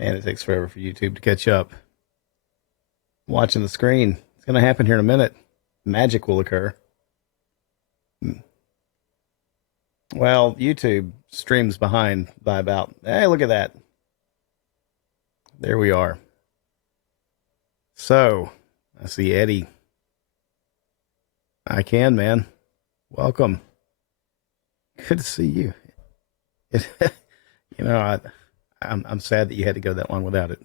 Man, it takes forever for YouTube to catch up. Watching the screen. It's going to happen here in a minute. Magic will occur. Well, YouTube streams behind by about, hey, look at that. There we are. So, I see Eddie. I can, man. Welcome. Good to see you. You know, I'm sad that you had to go that long without it.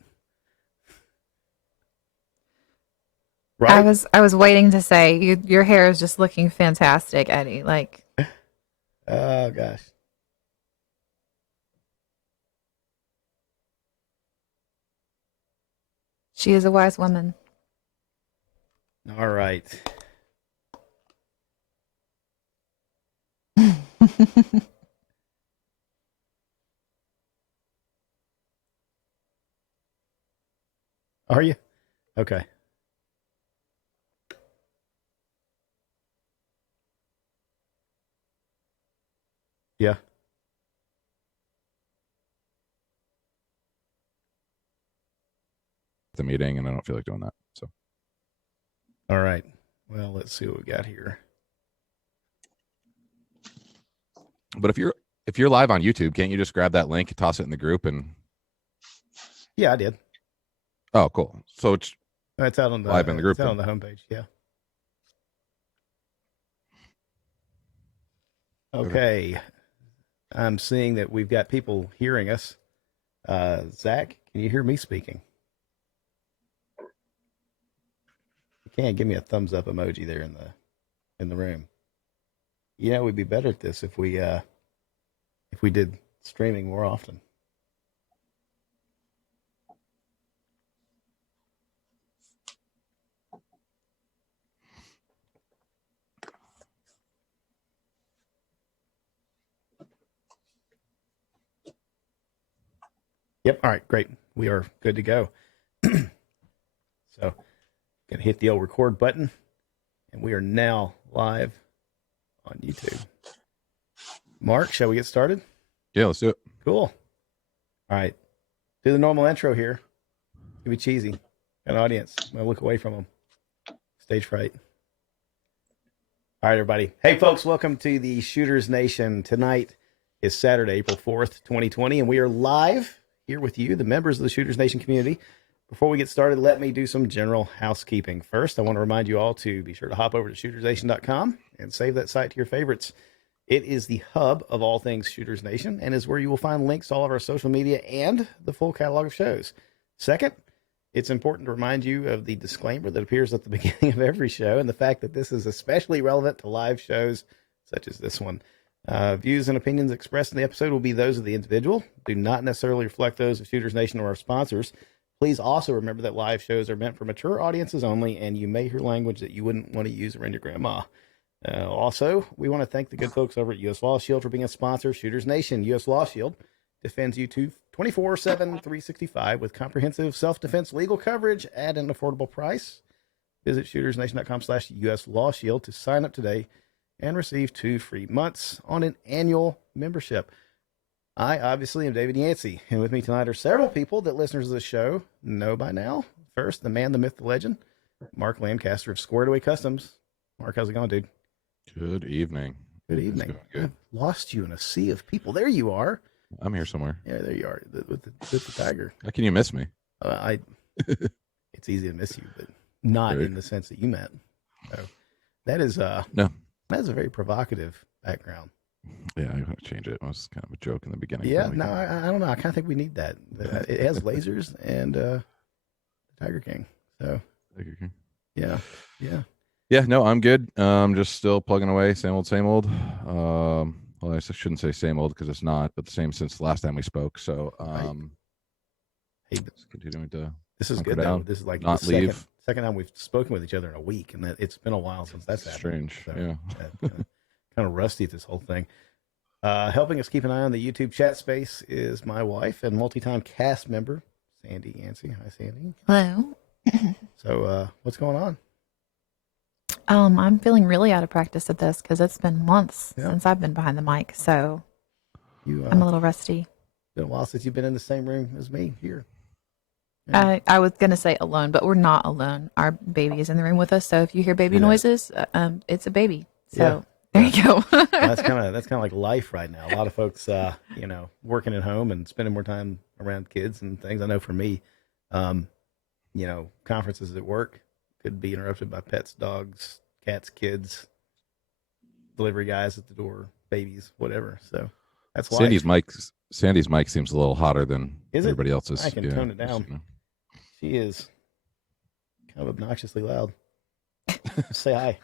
Right? I was waiting to say your hair is just looking fantastic, Eddie. Like Oh gosh. she is a wise woman. All right. Are you? Okay. Yeah. The meeting, and I don't feel like doing that. So, All right. Well, let's see what we got here. but if you're live on YouTube, can't you just grab that link, toss it in the group, and Yeah, I did. oh, cool. So it's It's out on the live in the group. It's out on the homepage. Yeah. Okay. I'm seeing that we've got people hearing us. Zach, can you hear me speaking? You can give me a thumbs up emoji there in the room. You know, we'd be better at this if we did streaming more often. Yep. All right. Great. We are good to go. So, gonna hit the old record button, and we are now live on YouTube. Mark, shall we get started? Yeah, let's do it. Cool. All right. Do the normal intro here. It'll be cheesy. Got an audience. I'm gonna look away from them. Stage fright. All right, everybody. Hey, folks. Welcome to the Shooters Nation. Tonight is Saturday, April 4th, 2020, and we are live here with you, the members of the Shooters Nation community. Before we get started, let me do some general housekeeping. First, I want to remind you all to be sure to hop over to shootersnation.com and save that site to your favorites. It is the hub of all things Shooters Nation and is where you will find links to all of our social media and the full catalog of shows. Second, it's important to remind you of the disclaimer that appears at the beginning of every show and the fact that this is especially relevant to live shows such as this one. Views and opinions expressed in the episode will be those of the individual, do not necessarily reflect those of Shooters Nation or our sponsors. Please also remember that live shows are meant for mature audiences only, and you may hear language that you wouldn't want to use around your grandma. Also, we want to thank the good folks over at U.S. Law Shield for being a sponsor. Shooters Nation, U.S. Law Shield defends you 24/7, 365 with comprehensive self-defense legal coverage at an affordable price. Visit shootersnation.com/US Law Shield to sign up today and receive 2 free months on an annual membership. I obviously am David Yancey, and with me tonight are several people that listeners of the show know by now. First, the man, the myth, the legend, Mark Lancaster of Squared Away Customs. Mark, how's it going, dude? Good evening. Good evening. Good. I've lost you in a sea of people. There you are. I'm here somewhere. Yeah, there you are with the tiger. How can you miss me? It's easy to miss you, but not in the sense that you meant. So that is No. That is a very provocative background. Yeah, I gotta change it. It was kind of a joke in the beginning. Yeah, no, I don't know. I kind of think we need that. It has lasers and Tiger King. So Tiger King. Yeah. No, I'm good. Just still plugging away. Same old. Well, I shouldn't say same old because it's not, but the same since the last time we spoke. So, Hey, just continuing to. this is good though. This is like not the leave. second time we've spoken with each other in a week, and it's been a while since that's happened. Strange. So, Yeah. kind of rusty at this whole thing. Helping us keep an eye on the YouTube chat space is my wife and multi-time cast member, Sandy Yancey. Hi, Sandy. Hello. So, what's going on? I'm feeling really out of practice at this because it's been months Yeah. since I've been behind the mic, so You, I'm a little rusty. been a while since you've been in the same room as me here. I was gonna say alone, but we're not alone. Our baby is in the room with us, so if you hear baby Yeah. noises, it's a baby. So Yeah. there you go. Well, that's kind of like life right now. A lot of folks, working at home and spending more time around kids and things. I know for me, conferences at work could be interrupted by pets, dogs, cats, kids, delivery guys at the door, babies, whatever. So that's life. Sandy's mic seems a little hotter than Is it? everybody else's. I can tone it down. She is kind of obnoxiously loud. Say hi.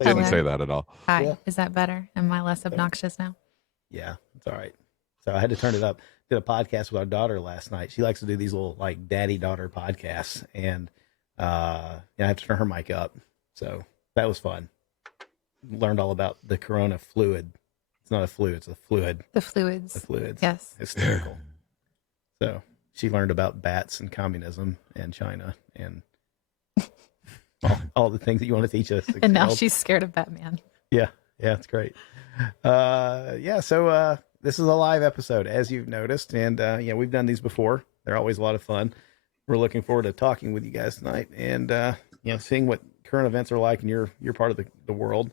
Didn't Hello. say that at all. Hi, Yeah. is that better? Am I less obnoxious now? Yeah, it's all right. So I had to turn it up. Did a podcast with our daughter last night. She likes to do these little like daddy-daughter podcasts, and I have to turn her mic up. So that was fun. Learned all about the corona fluid. It's not a flu, it's a fluid. The fluids. The fluids. Yes. Hysterical. So she learned about bats and communism and China and all the things that you want to teach us. And now she's scared of Batman. Yeah, it's great. So this is a live episode, as you've noticed, and we've done these before. They're always a lot of fun. We're looking forward to talking with you guys tonight, and seeing what current events are like in your part of the world.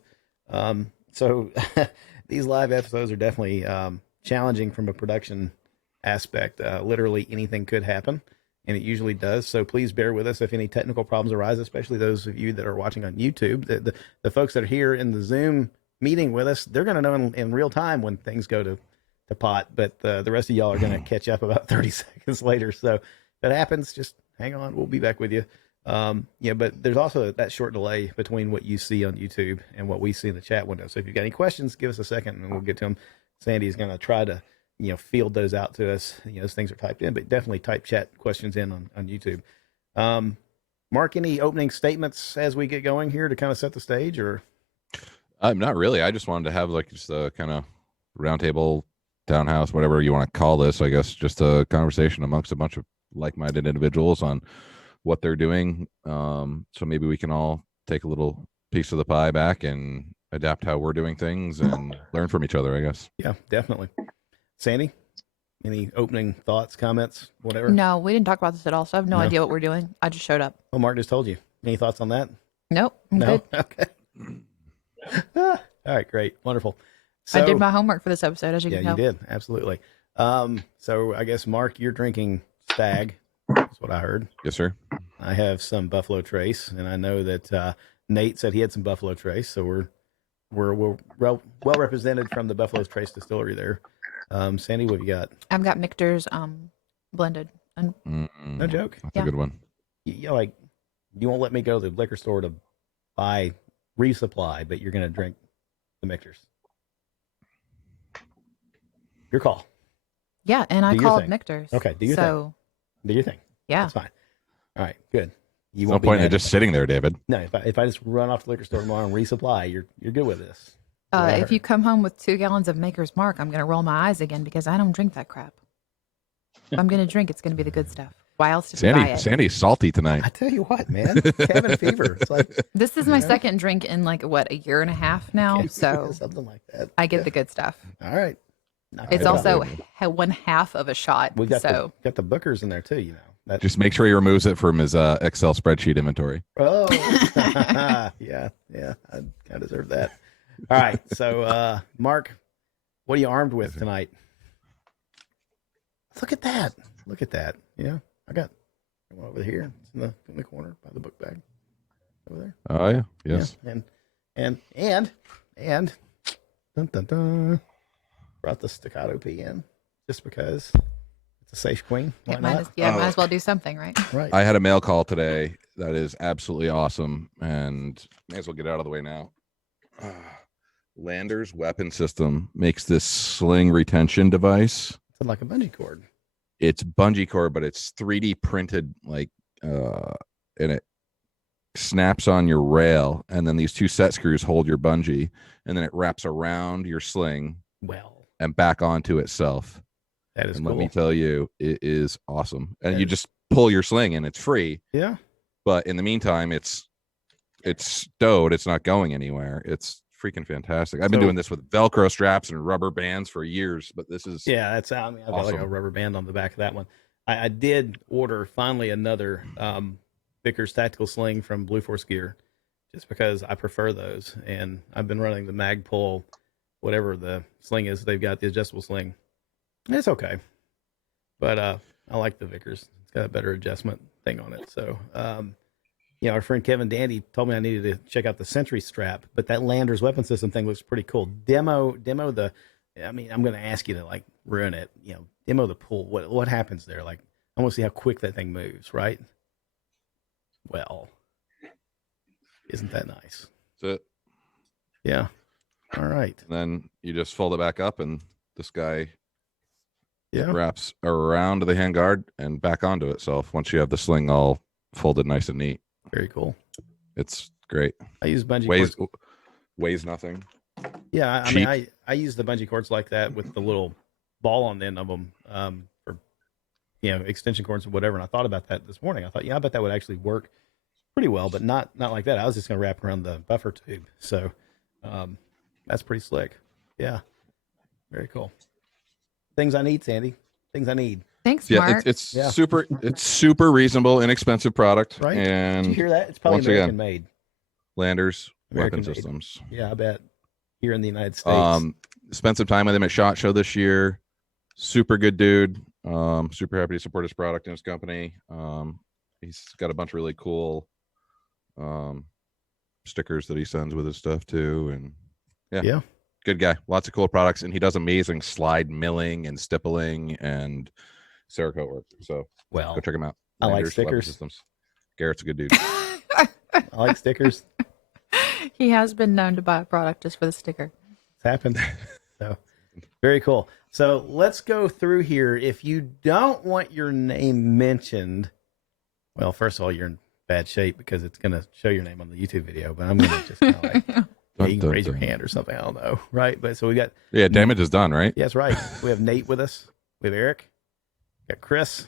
So these live episodes are definitely challenging from a production aspect. Literally anything could happen, and it usually does. So please bear with us if any technical problems arise, especially those of you that are watching on YouTube. The folks that are here in the Zoom meeting with us, they're going to know in real time when things go to pot, but the rest of y'all are going to catch up about 30 seconds later. So if it happens, just hang on. We'll be back with you. But there's also that short delay between what you see on YouTube and what we see in the chat window. So if you've got any questions, give us a second and we'll get to them. Sandy is going to try to, field those out to us. Those things are typed in, but definitely type chat questions in on YouTube. Mark, any opening statements as we get going here to kind of set the stage, or? Not really. I just wanted to have like just a kind of roundtable, townhouse, whatever you want to call this. I guess just a conversation amongst a bunch of like-minded individuals on what they're doing. So maybe we can all take a little piece of the pie back and adapt how we're doing things and learn from each other, I guess. Yeah, definitely. Sandy, any opening thoughts, comments, whatever? No, we didn't talk about this at all, so I have no idea what we're doing. I just showed up. Oh, Mark just told you. Any thoughts on that? Nope. I'm No? good. Okay. All right, great. Wonderful. So, I did my homework for this episode, as you can yeah, tell. you did. Absolutely. So I guess, Mark, you're drinking Stag. That's what I heard. Yes, sir. I have some Buffalo Trace, and I know that Nate said he had some Buffalo Trace, so we're well represented from the Buffalo Trace distillery there. Sandy, what have you got? I've got Michter's blended. And No joke. That's Yeah. a good one. You won't let me go to the liquor store to buy resupply, but you're going to drink the Michter's. Your call. yeah, and I Do your called thing. Michter's. Okay, do your so, Do your thing. yeah. That's fine. All right, good. You No won't be point in mad just if- sitting there, David. No, if I just run off to the liquor store tomorrow and resupply, you're good with this. What I If heard. you come home with 2 gallons of Maker's Mark, I'm going to roll my eyes again because I don't drink that crap. If I'm going to drink, it's going to be the good stuff. Why else did I buy it? Sandy's salty tonight. I tell you what, man, cabin fever. It's like This is my Yeah. second drink in like, a year and a half now. So something like that. I get the good stuff. All right. Knock It's it out. also one half of a shot. we got So got the bookers in there too. That, Just make sure he removes it from his Excel spreadsheet inventory. oh yeah, I deserve that. All right, so Mark, what are you armed with tonight? Look at that. Yeah, I got one over here. It's in the corner by the book bag over there. Oh yeah, yes. Yeah, and dun, dun, dun, brought the staccato P in just because it's a safe queen. Why it might not? as, might as well do something, right? Right. I had a mail call today that is absolutely awesome, and may as well get out of the way now. Lander's weapon system makes this sling retention device. It's like a bungee cord. It's bungee cord, but it's 3D printed, and it snaps on your rail, and then these 2 set screws hold your bungee, and then it wraps around your sling Well, and back onto itself. that is And cool. let me tell you, it is awesome. And That you is- just pull your sling, and it's free. Yeah. But in the meantime, it's stowed. It's not going anywhere. It's freaking fantastic. I've been So- doing this with Velcro straps and rubber bands for years, but this is Yeah, I've got like a Awesome. rubber band on the back of that one. I did order finally another Vickers tactical sling from Blue Force Gear, just because I prefer those, and I've been running the Magpul, whatever the sling is. They've got the adjustable sling. It's okay, but I like the Vickers. It's got a better adjustment thing on it. So, our friend Kevin Dandy told me I needed to check out the Sentry strap, but that Landers weapon system thing looks pretty cool. Demo the. I mean, I'm going to ask you to like ruin it. Demo the pull. What happens there? Like, I want to see how quick that thing moves. Right. Well, isn't that nice? That's it. Yeah. All right. And then you just fold it back up, and this guy Yeah. wraps around the handguard and back onto itself once you have the sling all folded nice and neat. Very cool. It's great. I use bungee cords. Weighs nothing. Yeah, I mean, I use the bungee cords like that with the little ball on the end of them for extension cords or whatever. And I thought about that this morning. I thought, I bet that would actually work pretty well, but not like that. I was just going to wrap around the buffer tube. So that's pretty slick. Yeah, very cool. Things I need, Sandy. Things I need. Thanks, Yeah, Mark. it's super reasonable, inexpensive product. Right? And did you hear that? It's probably American made. Landers American weapon made. systems. Yeah, I bet. Here in the United States. Spent some time with him at SHOT Show this year. Super good dude. Super happy to support his product and his company. He's got a bunch of really cool stickers that he sends with his stuff too. And yeah. Good guy. Lots of cool products, and he does amazing slide milling and stippling and Cerakote work. So go check him out. I like Landers stickers. Weapon Systems. Garrett's a good dude. I like stickers. He has been known to buy a product just for the sticker. It's happened. So very cool. So let's go through here. If you don't want your name mentioned, well, first of all, you're in bad shape because it's going to show your name on the YouTube video, but I'm going to just kind of like, you can raise your hand or something. I don't know. Right. But so we got. Yeah. Damage is done, right? Yeah, that's right. We have Nate with us. We have Eric. We got Chris.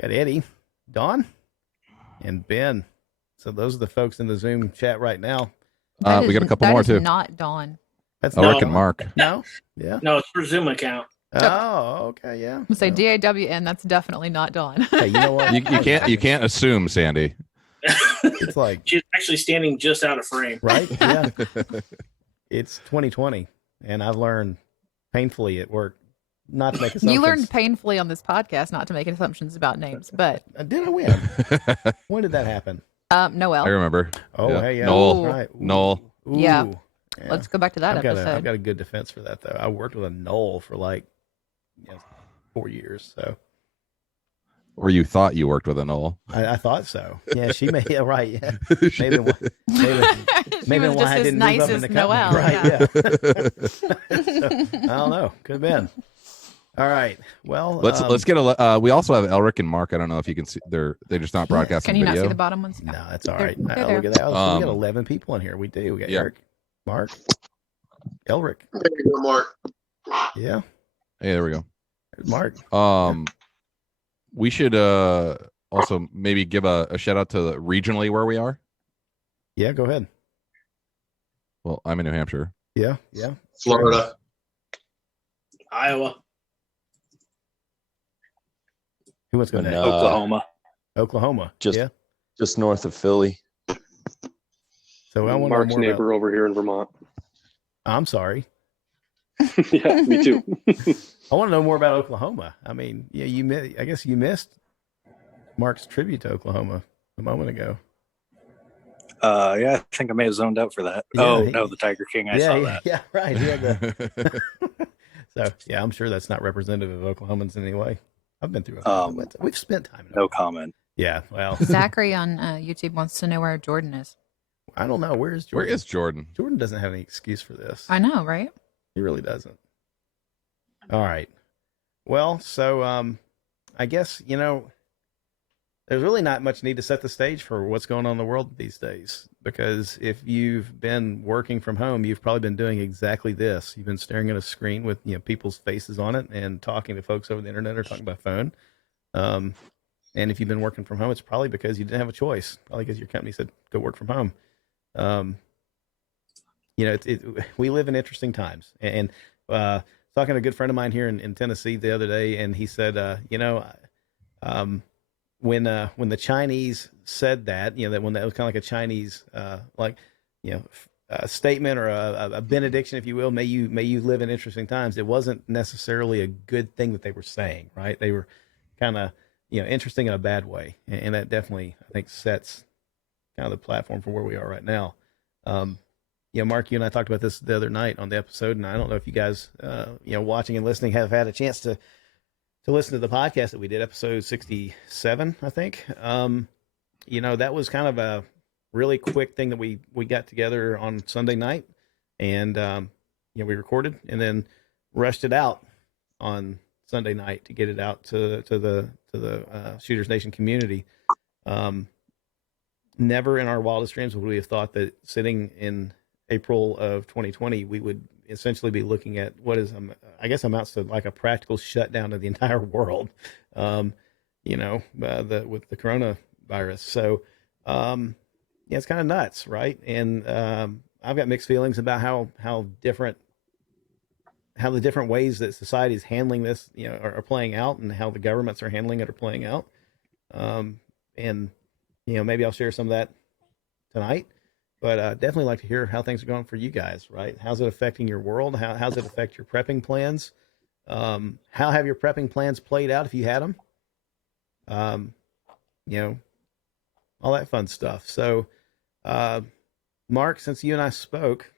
We got Eddie, Don, and Ben. So those are the folks in the Zoom chat right now. We got a couple more too. Not Dawn. That's Rick and Mark. No? Yeah. No, it's for Zoom account. Oh, okay, yeah. I'm say DAWN. That's definitely not Dawn. Hey, you know what? You can't assume, Sandy. It's like She's actually standing just out of frame. right. Yeah. It's 2020, and I've learned painfully at work not to make assumptions. You learned painfully on this podcast not to make assumptions about names, but Did I win? When did that happen? Noel. I remember. Oh, Yeah. hey, yeah. Noel. Right. Noel. Ooh. Yeah. Yeah. Let's go back to that I've got episode. I've got a good defense for that though. I worked with a Knoll for like 4 years, so Or you thought you worked with a Noel. I thought so. Yeah, she may. Yeah, right. Yeah, maybe She maybe was why just I as didn't nice move up in as the company. Noel, Right? Yeah. So, I don't know. Could have been. All right. Well, Let's get a. We also have Elric and Mark. I don't know if you can see. They're just not broadcasting Can you video. not see the bottom ones? No, that's all They're- right. they're Look there. at that. Oh, so we got Um, 11 people in here. We do. We got yeah. Eric, Mark, Elric. There you go, Mark. Yeah, Hey, there we go. there's Mark. We should also maybe give a shout out to regionally where we are. Yeah, go ahead. Well, I'm in New Hampshire. Yeah, yeah. Florida. Iowa, Who wants to go And, next? Oklahoma. Oklahoma. just- yeah. just north of Philly. So I want to know Mark's more neighbor over here in Vermont. I'm sorry. Yeah, me too. I want to know more about Oklahoma. I mean, yeah, I guess you missed Mark's tribute to Oklahoma a moment ago. Yeah, I think I may have zoned out for that. Yeah, No, the Tiger King. I saw that. Yeah, right. He had the... So, yeah, I'm sure that's not representative of Oklahomans in any way. I've been through Oklahoma. We've spent time in No Oklahoma. comment. Yeah, well, Zachary on YouTube wants to know where Jordan is. I don't know. Where is Where Jordan? is Jordan? Jordan doesn't have any excuse for this. I know, right? He really doesn't. All right. Well, so I guess, there's really not much need to set the stage for what's going on in the world these days. Because if you've been working from home, you've probably been doing exactly this. You've been staring at a screen with people's faces on it and talking to folks over the internet or talking by phone. And if you've been working from home, it's probably because you didn't have a choice. Probably because your company said, go work from home. We live in interesting times. And talking to a good friend of mine here in Tennessee the other day, and he said, when the Chinese said that, that when that was kind of like a Chinese a statement or a benediction, if you will, may you live in interesting times. It wasn't necessarily a good thing that they were saying, right? They were kind of interesting in a bad way, and that definitely I think sets kind of the platform for where we are right now. Mark, you and I talked about this the other night on the episode, and I don't know if you guys, watching and listening, have had a chance to listen to the podcast that we did, episode 67, I think. That was kind of a really quick thing that we got together on Sunday night, and we recorded and then rushed it out on Sunday night to get it out to the Shooters Nation community. Never in our wildest dreams would we have thought that sitting in April of 2020, we would essentially be looking at what is, I guess, amounts to like a practical shutdown of the entire world, with the coronavirus. So, it's kind of nuts, right? And I've got mixed feelings about how the different ways that society is handling this, are playing out, and how the governments are handling it are playing out. And maybe I'll share some of that tonight. But definitely like to hear how things are going for you guys, right? How's it affecting your world? How's it affect your prepping plans? How have your prepping plans played out if you had them? All that fun stuff. So, Mark, since you and I spoke,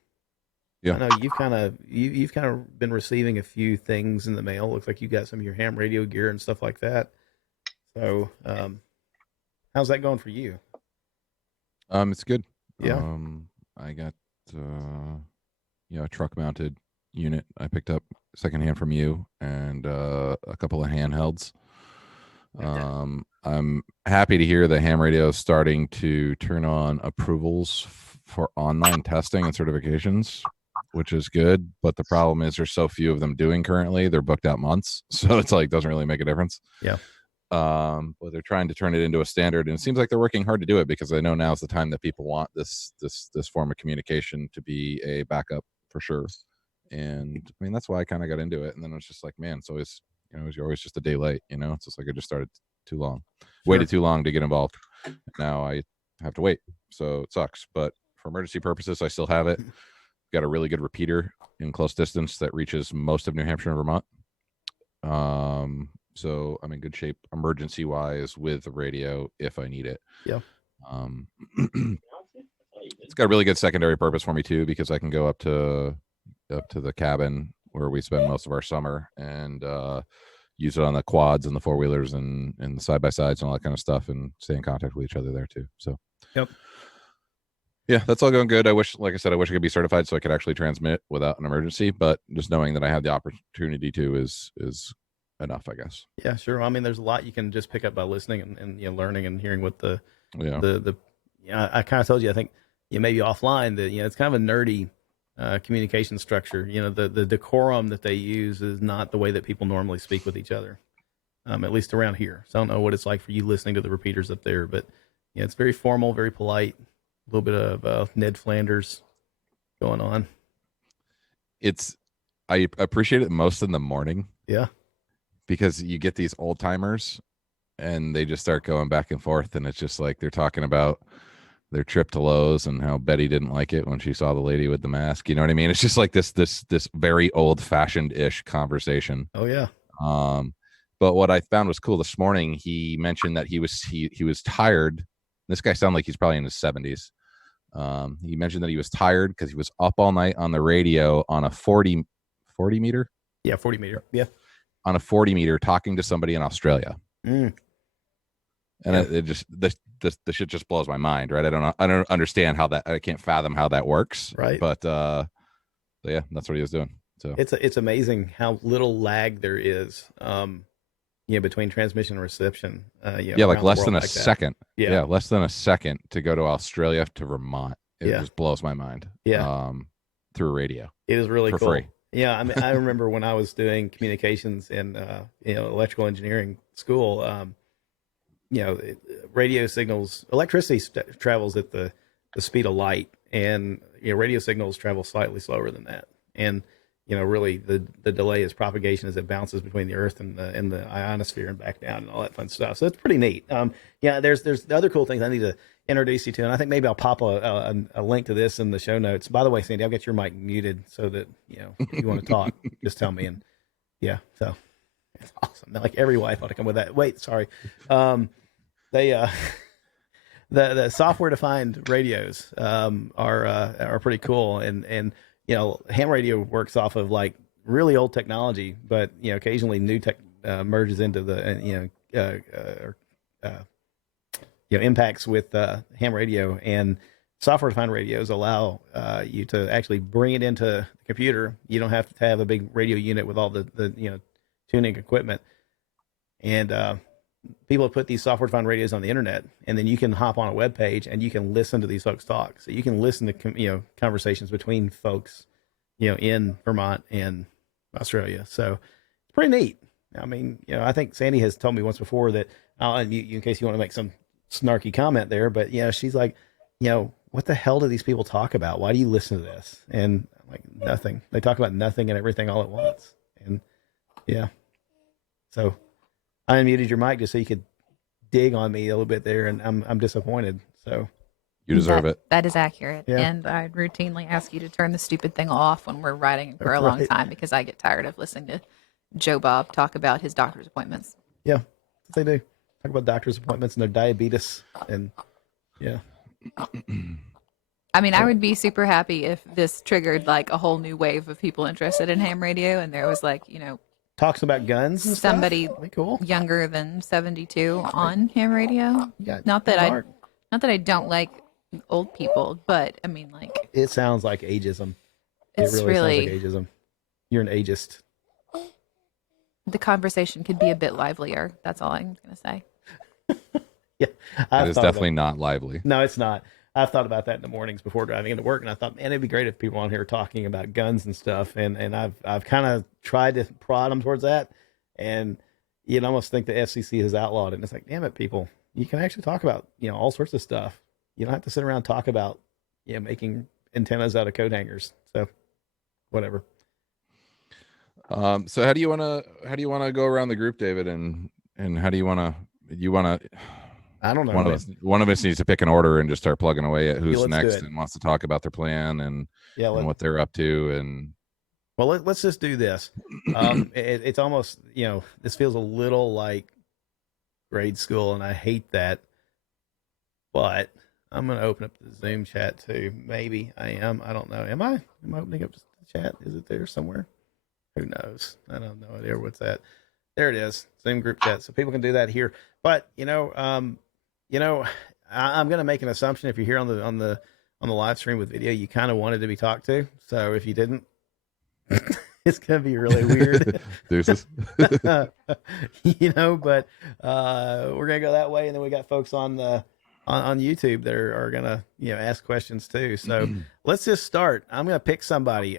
Yeah. I know you've kind of been receiving a few things in the mail. Looks like you got some of your ham radio gear and stuff like that. So, how's that going for you? It's good. Yeah. I got a truck mounted unit I picked up secondhand from you, and a couple of handhelds. I'm happy to hear the ham radio is starting to turn on approvals for online testing and certifications, which is good. But the problem is there's so few of them doing currently. They're booked out months, so it's like doesn't really make a difference. Yeah. But they're trying to turn it into a standard, and it seems like they're working hard to do it, because I know now is the time that people want this form of communication to be a backup for sure. And I mean, that's why I kind of got into it. And then it's just like, man, it's always, you're always just a day late, it's just like I just started too long, waited too long to get involved. Now I have to wait. So it sucks, but for emergency purposes, I still have it. Got a really good repeater in close distance that reaches most of New Hampshire and Vermont. So I'm in good shape emergency wise with the radio if I need it. Yeah. It's got a really good secondary purpose for me too, because I can go up to the cabin where we spend most of our summer and use it on the quads and the four wheelers and the side by sides and all that kind of stuff, and stay in contact with each other there too. So yep. Yeah, that's all going good. I wish I could be certified so I could actually transmit without an emergency, but just knowing that I have the opportunity to is enough, I guess. Yeah, sure. I mean, there's a lot you can just pick up by listening and learning and hearing what I kind of told you, I think, maybe offline that, it's kind of a nerdy communication structure. The decorum that they use is not the way that people normally speak with each other, at least around here. So I don't know what it's like for you listening to the repeaters up there, but it's very formal, very polite, a little bit of Ned Flanders going on. I appreciate it most in the morning. Yeah. Because you get these old timers and they just start going back and forth, and it's just like they're talking about their trip to Lowe's and how Betty didn't like it when she saw the lady with the mask. You know what I mean? It's just like this very old fashioned ish conversation. Oh yeah. But what I found was cool this morning, he mentioned that he was tired. This guy sounded like he's probably in his 70s. He mentioned that he was tired because he was up all night on the radio on a 40 meter. Yeah. 40 meter. Yeah. On a 40 meter talking to somebody in Australia. And it just the shit just blows my mind, right? I don't understand how that, I can't fathom how that works, right? But yeah, that's what he was doing. So it's amazing how little lag there is between transmission and reception. Like less than a second. Yeah, less than a second to go to Australia to Vermont. It just blows my mind. Through radio. It is really for cool. Free. Yeah, I mean, I remember when I was doing communications in electrical engineering school. Radio signals, electricity travels at the speed of light, and radio signals travel slightly slower than that. And really the delay is propagation as it bounces between the Earth and the ionosphere and back down and all that fun stuff. So it's pretty neat. Yeah, there's the other cool things I need to introduce you to, and I think maybe I'll pop a link to this in the show notes. By the way, Sandy, I've got your mic muted so that if you want to talk, just tell me. And yeah, so it's awesome. Like every wife ought to come with that. Wait, sorry. They the software defined radios are pretty cool, and ham radio works off of like really old technology, but occasionally new tech merges into the impacts with ham radio, and software defined radios allow you to actually bring it into the computer. You don't have to have a big radio unit with all the tuning equipment, and people have put these software defined radios on the internet, and then you can hop on a web page and you can listen to these folks talk. So you can listen to conversations between folks in Vermont and Australia. So it's pretty neat. I mean, I think Sandy has told me once before that I'll unmute you in case you want to make some snarky comment there, but she's like, what the hell do these people talk about? Why do you listen to this? And I'm like, nothing. They talk about nothing and everything all at once. And yeah, so I unmuted your mic just so you could dig on me a little bit there, and I'm disappointed. So You deserve it. That is accurate. Yeah. And I routinely ask you to turn the stupid thing off when we're riding for a long Right. time because I get tired of listening to Joe Bob talk about his doctor's appointments. yeah, that's what they do. Talk about doctor's appointments and their diabetes, and yeah, I mean, I would be super happy if this triggered like a whole new wave of people interested in ham radio, and there was like, talks about guns. And Somebody- stuff. That'd be cool. younger than 72 on ham radio. Yeah, Not that Mark. Not that I don't like old people, but I mean, like, It sounds like ageism. it's it really, sounds like ageism. You're an ageist. the conversation could be a bit livelier. That's all I'm going to say. Yeah, It is definitely not lively. No, it's not. I've thought about that in the mornings before driving into work, and I thought, man, it'd be great if people on here were talking about guns and stuff. And I've kind of tried to prod them towards that, and you'd almost think the FCC has outlawed it. And it's like, damn it, people, you can actually talk about all sorts of stuff. You don't have to sit around and talk about making antennas out of coat hangers. So whatever. So how do you want to go around the group, David, and how do you want to I don't know. one of us needs to pick an order and just start plugging away at who's let's do next it. and wants to talk about their plan and what they're up to. And Well, let's just do this. It's almost, this feels a little like grade school, and I hate that. But I'm going to open up the Zoom chat too. Maybe I am. I don't know. Am I opening up the chat? Is it there somewhere? Who knows? I don't know idea what's that. There it is. Zoom group chat. So people can do that here. But I'm going to make an assumption. If you're here on the live stream with video, you kind of wanted to be talked to. So if you didn't, it's going to be really weird. Deuces. But we're going to go that way. And then we got folks on YouTube that are going to, ask questions too. So let's just start. I'm going to pick somebody.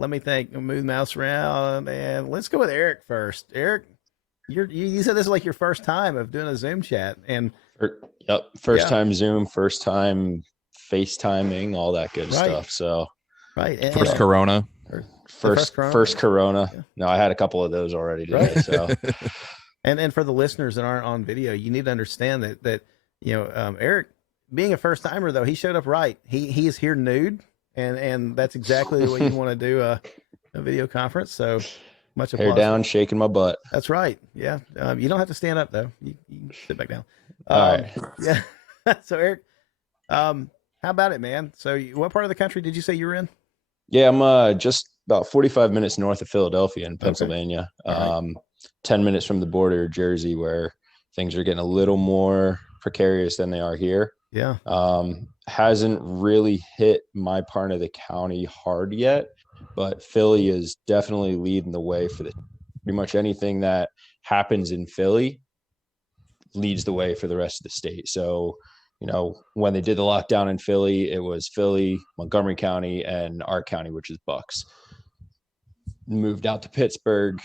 Let me think. Move the mouse around, and let's go with Eric first. Eric, you said this is like your first time of doing a Zoom chat, and Yep. First time Zoom, first time FaceTiming, all that good stuff. So right. And, first Corona. first Corona. Yeah. No, I had a couple of those already today. Right. So and for the listeners that aren't on video, you need to understand that Eric, being a first timer though, he showed up right. He is here nude. And that's exactly the way you want to do a video conference. So much applause. hair down, shaking my butt. That's right. Yeah. You don't have to stand up though. You can sit back down. All right. Yeah. So Eric, how about it, man? So what part of the country did you say you were in? Yeah, I'm just about 45 minutes north of Philadelphia in Pennsylvania. All 10 minutes from the border of Jersey, where things are getting a little more precarious than they are here. Yeah. Hasn't really hit my part of the county hard yet, but Philly is definitely leading the way for pretty much anything that happens in Philly leads the way for the rest of the state. So, when they did the lockdown in Philly, it was Philly, Montgomery County, and our county, which is Bucks. Moved out to Pittsburgh.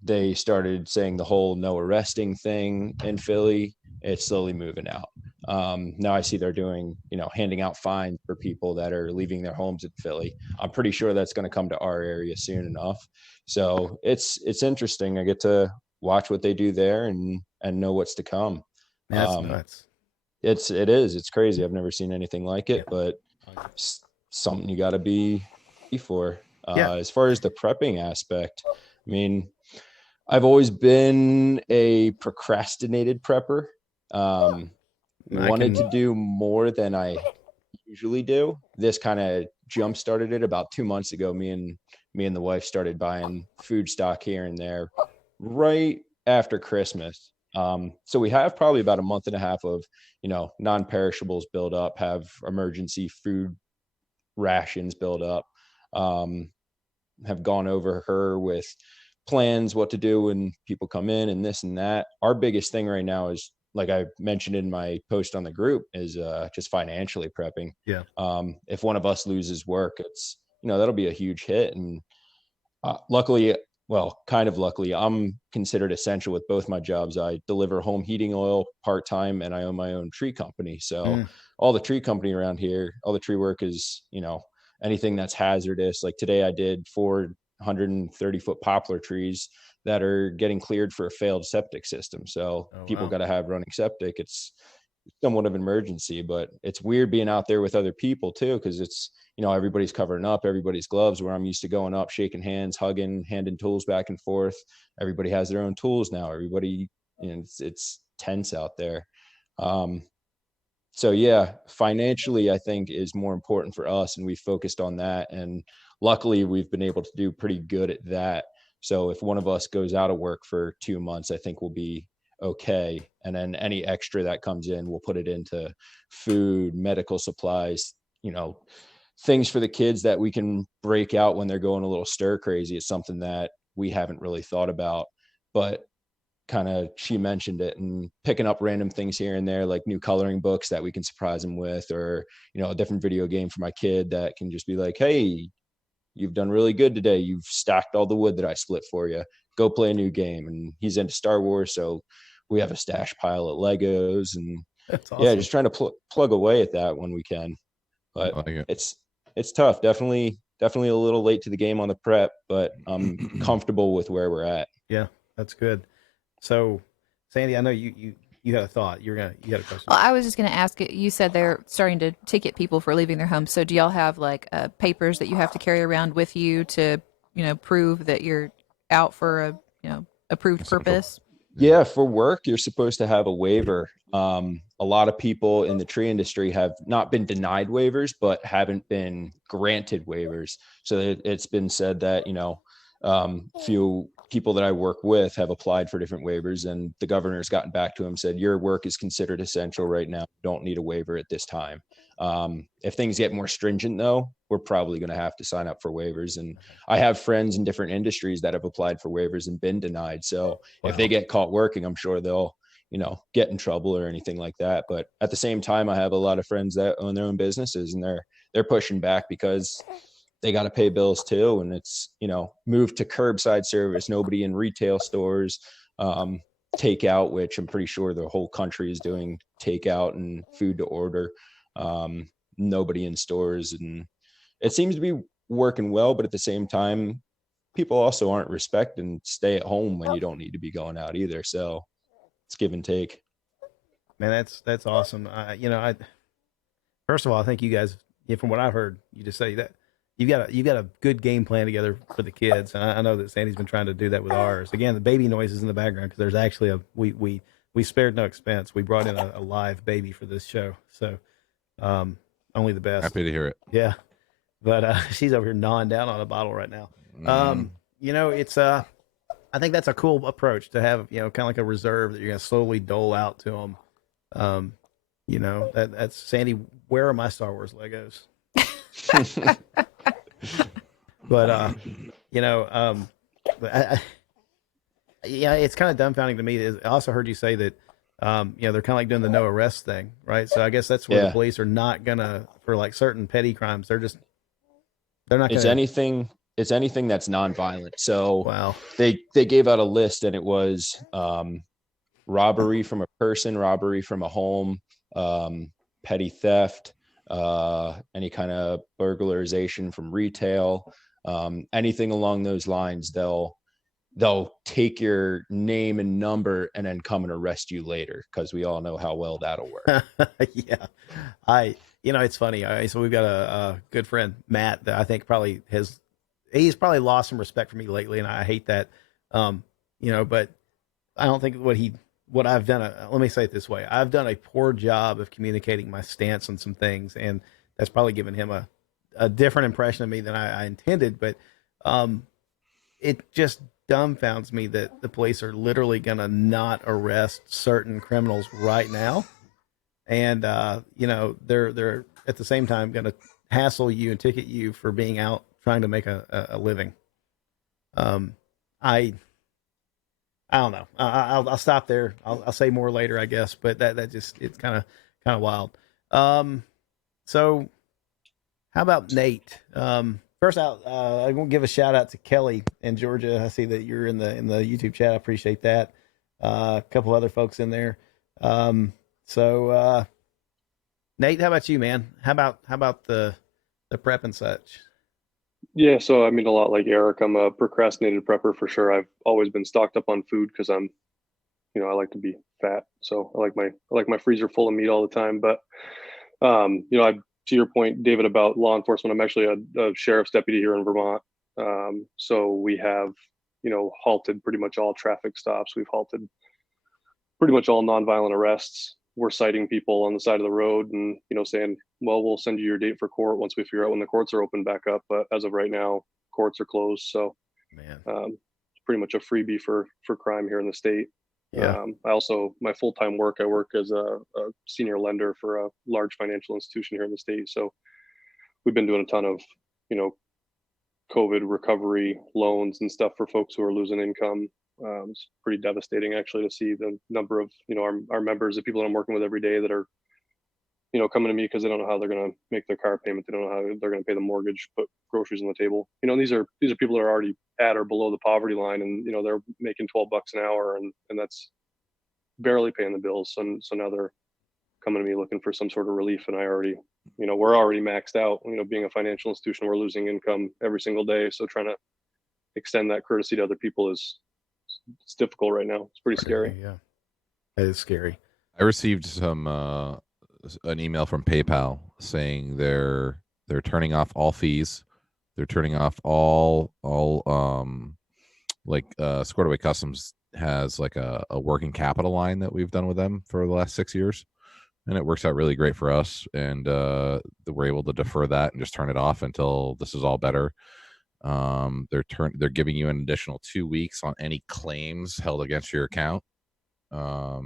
They started saying the whole no arresting thing in Philly. It's slowly moving out. Now I see they're doing, handing out fines for people that are leaving their homes in Philly. I'm pretty sure that's going to come to our area soon enough. So it's interesting. I get to watch what they do there and know what's to come. That's nuts. It's crazy. I've never seen anything like it, Yeah. but something you got to be for. Yeah. As far as the prepping aspect, I mean, I've always been a procrastinated prepper. Wanted to do more than I usually do. This kind of jump started it about 2 months ago. Me and the wife started buying food stock here and there right after Christmas. So we have probably about a month and a half of, non-perishables build up, have emergency food rations build up. Have gone over her with plans, what to do when people come in and this and that. Our biggest thing right now is, like I mentioned in my post on the group, is just financially prepping. Yeah. If one of us loses work, it's, that'll be a huge hit. And luckily, I'm considered essential with both my jobs. I deliver home heating oil part-time, and I own my own tree company. So all the tree company around here, all the tree work is, anything that's hazardous. Like today I did 430-foot poplar trees that are getting cleared for a failed septic system. So people got to have running septic. It's somewhat of an emergency, but it's weird being out there with other people too, because it's, everybody's covering up, everybody's gloves, where I'm used to going up, shaking hands, hugging, handing tools back and forth. Everybody has their own tools now. Everybody, it's tense out there. So yeah, financially, I think is more important for us, and we focused on that. And luckily we've been able to do pretty good at that. So if one of us goes out of work for 2 months, I think we'll be okay. And then any extra that comes in, we'll put it into food, medical supplies, things for the kids that we can break out when they're going a little stir crazy. It's something that we haven't really thought about, but she mentioned it, and picking up random things here and there, like new coloring books that we can surprise them with, or, a different video game for my kid that can just be like, hey, you've done really good today. You've stacked all the wood that I split for you. Go play a new game. And he's into Star Wars, so we have a stash pile of Legos, and that's awesome. Yeah, just trying to plug away at that when we can. But it's tough. Definitely a little late to the game on the prep, but I'm comfortable with where we're at. Yeah, that's good. So, Sandy, I know you had a thought. You had a question. Well, I was just going to ask. You said they're starting to ticket people for leaving their homes. So, do y'all have like papers that you have to carry around with you to, prove that you're out for a, approved purpose? Yeah, for work, you're supposed to have a waiver. A lot of people in the tree industry have not been denied waivers, but haven't been granted waivers. So it's been said that, few people that I work with have applied for different waivers, and the governor's gotten back to him, said, your work is considered essential right now. Don't need a waiver at this time. If things get more stringent though, we're probably going to have to sign up for waivers. And I have friends in different industries that have applied for waivers and been denied. So if they get caught working, I'm sure they'll, get in trouble or anything like that. But at the same time, I have a lot of friends that own their own businesses, and they're pushing back because they got to pay bills too. And it's, moved to curbside service, nobody in retail stores, takeout, which I'm pretty sure the whole country is doing takeout and food to order. Nobody in stores, and it seems to be working well, but at the same time, people also aren't respecting stay at home when you don't need to be going out either. So it's give and take. Man, that's awesome. First of all, I think you guys, from what I've heard, you just say that you've got a good game plan together for the kids. And I know that Sandy's been trying to do that with ours. Again, the baby noise is in the background because there's actually we spared no expense. We brought in a live baby for this show. So, only the best. Happy to hear it. Yeah. But she's over here gnawing down on a bottle right now. It's I think that's a cool approach to have, kind of like a reserve that you're going to slowly dole out to them. That's Sandy. Where are my Star Wars Legos? But it's kind of dumbfounding to me. I also heard you say that, they're kind of like doing the no arrest thing, right? So I guess that's where the police are not gonna, for like certain petty crimes, they're not gonna. It's anything that's nonviolent. So wow. They gave out a list, and it was robbery from a person, robbery from a home, petty theft, any kind of burglarization from retail, anything along those lines. They'll take your name and number and then come and arrest you later, because we all know how well that'll work. Yeah, it's funny. So we've got a good friend, Matt, that I think probably he's probably lost some respect for me lately, and I hate that. But I don't think what I've done. Let me say it this way: I've done a poor job of communicating my stance on some things, and that's probably given him a different impression of me than I intended. But it just dumbfounds me that the police are literally going to not arrest certain criminals right now, and they're at the same time going to hassle you and ticket you for being out trying to make a living. I don't know. I'll stop there. I'll say more later, I guess. But that just, it's kind of wild. So how about Nate? First out, I'm gonna give a shout out to Kelly in Georgia. I see that you're in the YouTube chat. I appreciate that. A couple other folks in there. Nate, how about you, man? How about the prep and such? Yeah, so I mean, a lot like Eric, I'm a procrastinated prepper for sure. I've always been stocked up on food because I like to be fat, so I like my freezer full of meat all the time. But to your point, David, about law enforcement, I'm actually a sheriff's deputy here in Vermont. So we have halted pretty much all traffic stops. We've halted pretty much all nonviolent arrests. We're citing people on the side of the road and saying, well, we'll send you your date for court once we figure out when the courts are open back up. But as of right now, courts are closed. So Man. It's pretty much a freebie for crime here in the state. Yeah. I also, my full-time work, I work as a senior lender for a large financial institution here in the state. So we've been doing a ton of COVID recovery loans and stuff for folks who are losing income. It's pretty devastating actually to see the number of our members, the people that I'm working with every day that are coming to me because they don't know how they're going to make their car payment. They don't know how they're going to pay the mortgage, put groceries on the table. These are people that are already at or below the poverty line, and they're making $12 an hour, and that's barely paying the bills. So now they're coming to me looking for some sort of relief, and we're already maxed out. Being a financial institution, we're losing income every single day. So trying to extend that courtesy to other people it's difficult right now. It's pretty scary. Yeah, that is scary. I received an email from PayPal saying they're turning off all fees. They're turning off all Squared Away Customs has like a working capital line that we've done with them for the last 6 years, and it works out really great for us. And we're able to defer that and just turn it off until this is all better. They're giving you an additional 2 weeks on any claims held against your account. I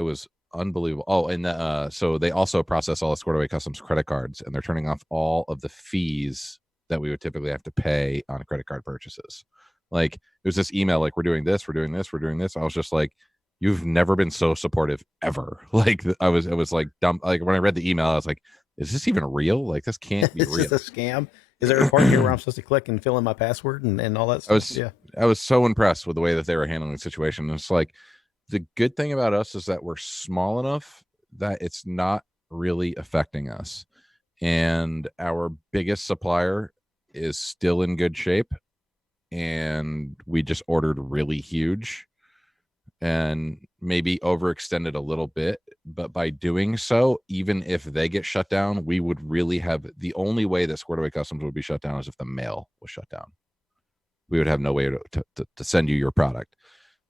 was unbelievable. Oh, and so they also process all the Squared Away Customs credit cards, and they're turning off all of the fees that we would typically have to pay on credit card purchases. Like, it was this email like, we're doing this. I was just like, you've never been so supportive ever. Like, I was like dumb. Like, when I read the email, I was like, is this even real? Like, this can't be real. Is this a scam? Is there a part here where I'm supposed to click and fill in my password and all that stuff? I was so impressed with the way that they were handling the situation. It's like, the good thing about us is that we're small enough that it's not really affecting us. And our biggest supplier is still in good shape. And we just ordered really huge and maybe overextended a little bit. But by doing so, even if they get shut down, we would really have the only way that Squared Away Customs would be shut down is if the mail was shut down. We would have no way to send you your product.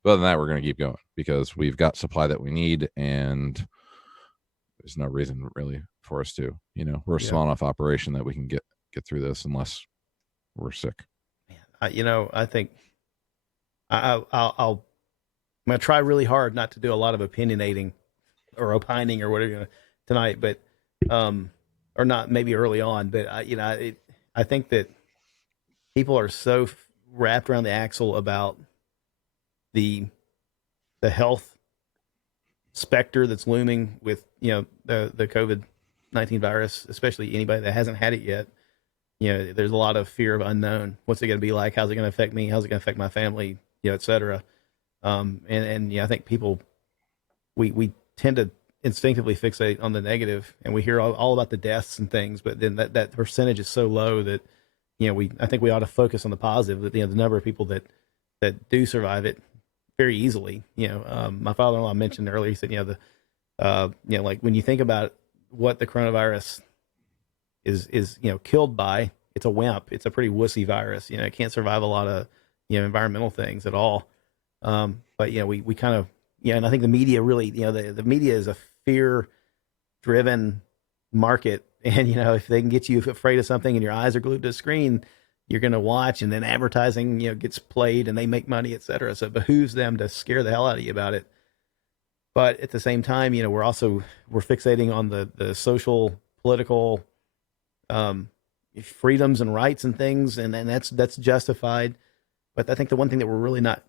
But other than that, we're going to keep going because we've got supply that we need, and there's no reason really for us to. We're a small enough operation that we can get through this unless we're sick. Man, I think I'm going to try really hard not to do a lot of opinionating or opining or whatever tonight, but or not maybe early on, but I think that people are so wrapped around the axle about the health specter that's looming with the COVID-19 virus, especially anybody that hasn't had it yet. There's a lot of fear of unknown. What's it going to be like? How's it going to affect me? How's it going to affect my family? Et cetera. I think people we tend to instinctively fixate on the negative, and we hear all about the deaths and things, but then that percentage is so low that, I think we ought to focus on the positive, that, the number of people that do survive it very easily. My father-in-law mentioned earlier, he said, like when you think about what the coronavirus is killed by, it's a wimp. It's a pretty wussy virus. It can't survive a lot of, environmental things at all. But we kind of, and I think the media really, the media is a fear driven market. And, if they can get you afraid of something and your eyes are glued to a screen, you're going to watch, and then advertising, gets played and they make money, et cetera. So it behooves them to scare the hell out of you about it. But at the same time, we're fixating on the social, political, freedoms and rights and things. And that's justified. But I think the one thing that we're really not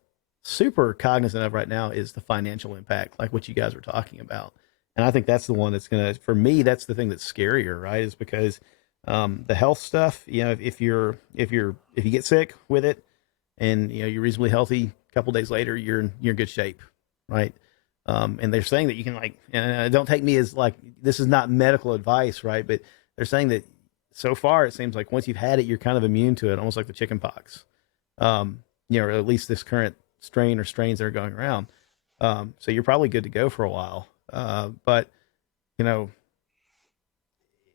super cognizant of right now is the financial impact, like what you guys were talking about. And I think that's the one that's for me, that's the thing that's scarier, right? Is because the health stuff, if you get sick with it and, you're reasonably healthy, a couple days later, you're in good shape, right? And they're saying that you can, like, and don't take me as like, this is not medical advice, right? But they're saying that so far, it seems like once you've had it, you're kind of immune to it, almost like the chicken pox. Or at least this current strain or strains that are going around. So you're probably good to go for a while. But,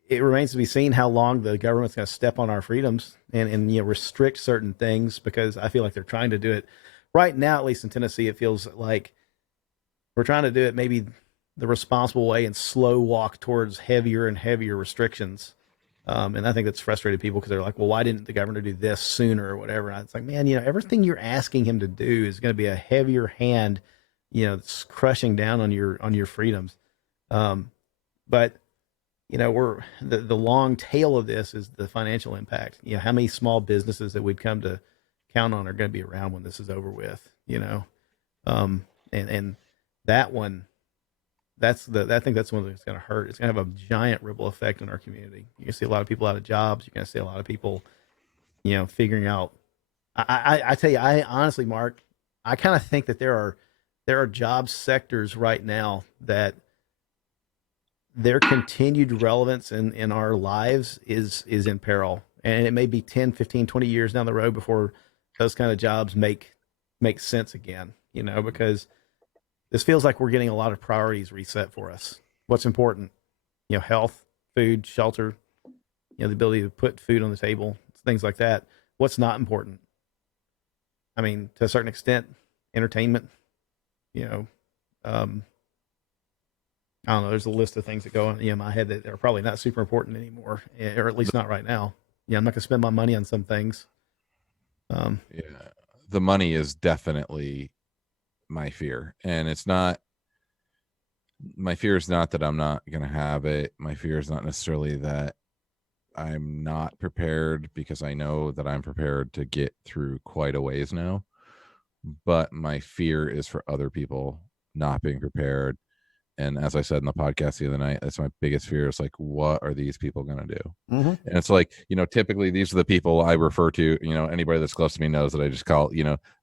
it remains to be seen how long the government's going to step on our freedoms and restrict certain things, because I feel like they're trying to do it right now, at least in Tennessee. It feels like we're trying to do it maybe the responsible way and slow walk towards heavier and heavier restrictions. And I think that's frustrated people, because they're like, well, why didn't the governor do this sooner or whatever? And it's like, man, everything you're asking him to do is going to be a heavier hand, it's crushing down on your freedoms. But we're the long tail of this is the financial impact. How many small businesses that we've come to count on are going to be around when this is over with, and that one, I think that's one that's going to hurt. It's going to have a giant ripple effect on our community. You're going to see a lot of people out of jobs. You're going to see a lot of people, figuring out. I tell you, I honestly, Mark, I kind of think that there are job sectors right now that their continued relevance in our lives is in peril. And it may be 10, 15, 20 years down the road before those kind of jobs make sense again, because this feels like we're getting a lot of priorities reset for us. What's important? Health, food, shelter, the ability to put food on the table, things like that. What's not important? I mean, to a certain extent, entertainment, I don't know. There's a list of things that go in my head that are probably not super important anymore, or at least not right now. I'm not going to spend my money on some things. Yeah, the money is definitely my fear, and it's not. My fear is not that I'm not going to have it. My fear is not necessarily that I'm not prepared, because I know that I'm prepared to get through quite a ways now. But my fear is for other people not being prepared. And as I said in the podcast the other night, that's my biggest fear. Is like, what are these people going to do? Mm-hmm. And it's like, typically these are the people I refer to, anybody that's close to me knows that I just call,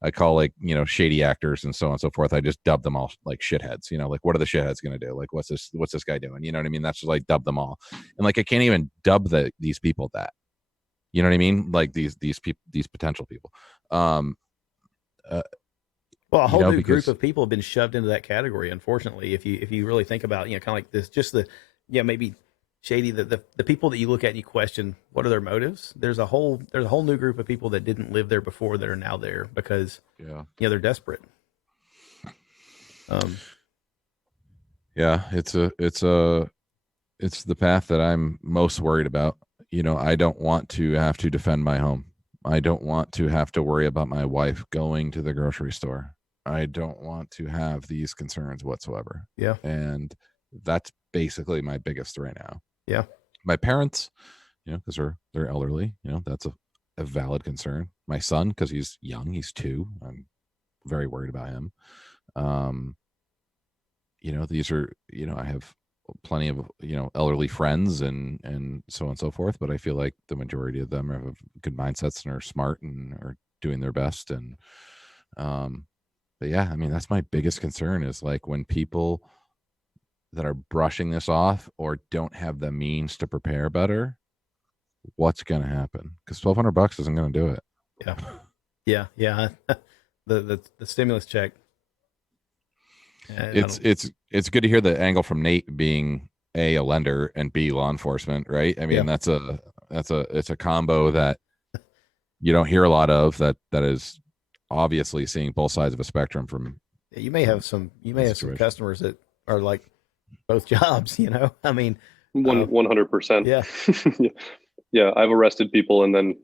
I call like, shady actors and so on and so forth. I just dub them all like shitheads, like, what are the shitheads going to do? Like, what's this guy doing? You know what I mean? That's just like dub them all. And like, I can't even dub these people that, you know what I mean? Like these people, these potential people. Well, a whole new group of people have been shoved into that category. Unfortunately, if you really think about, kind of like this, just the, maybe shady, the people that you look at and you question, what are their motives? There's a whole new group of people that didn't live there before that are now there because, they're desperate. Yeah, it's the path that I'm most worried about. I don't want to have to defend my home. I don't want to have to worry about my wife going to the grocery store. I don't want to have these concerns whatsoever. Yeah. And that's basically my biggest right now. Yeah. My parents, because they're elderly, that's a valid concern. My son, because he's young, he's 2. I'm very worried about him. These are, I have plenty of, elderly friends and so on and so forth, but I feel like the majority of them have good mindsets and are smart and are doing their best. And, but yeah, I mean, that's my biggest concern is like when people that are brushing this off or don't have the means to prepare better, what's going to happen? Because $1,200 isn't going to do it. Yeah. The stimulus check. It's good to hear the angle from Nate being a lender and B, law enforcement, right? I mean, it's a combo that you don't hear a lot of, that is obviously seeing both sides of a spectrum from. You may have some customers that are like both jobs, I mean, 100%. Yeah. Yeah. I've arrested people and then,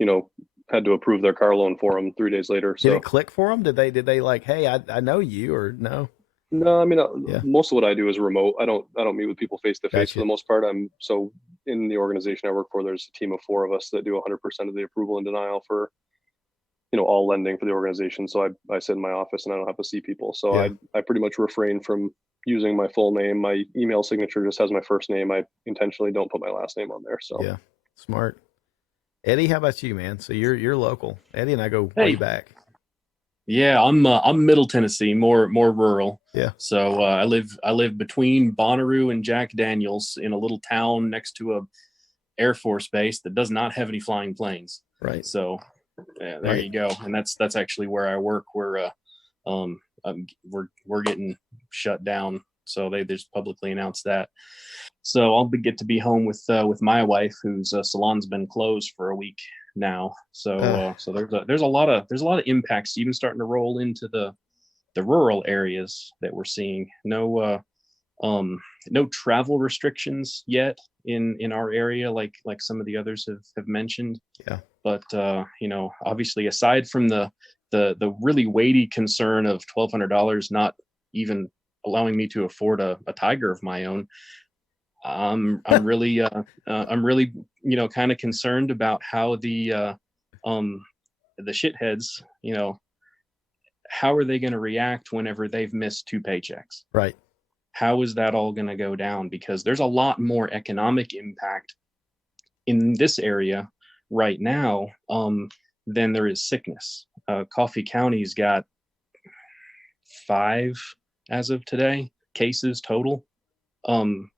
had to approve their car loan for them 3 days later. Did it click for them? Did they like, hey, I know you, or no? No, I mean, Yeah. most of what I do is remote. I don't meet with people face to face Gotcha. for the most part. So in the organization I work for, there's a team of 4 of us that do 100% of the approval and denial for, all lending for the organization. So I sit in my office and I don't have to see people. So Yeah. I pretty much refrain from using my full name. My email signature just has my first name. I intentionally don't put my last name on there. So Yeah, smart. Eddie, how about you, man? So you're local. Eddie and I go way back. Yeah, I'm Middle Tennessee, more rural. Yeah. So I live between Bonnaroo and Jack Daniels in a little town next to a Air Force base that does not have any flying planes. Right. So there Right. you go, and that's actually where I work. We're getting shut down, so they just publicly announced that. So I'll get to be home with my wife, whose salon's been closed for a week now. So there's a lot of impacts even starting to roll into the rural areas that we're seeing. No travel restrictions yet in our area, like some of the others have mentioned. Yeah. But obviously, aside from the really weighty concern of $1,200 not even allowing me to afford a tiger of my own, I'm really kind of concerned about how the shitheads, how are they going to react whenever they've missed 2 paychecks? Right. How is that all going to go down? Because there's a lot more economic impact in this area right now than there is sickness. Coffee County's got 5 as of today cases total.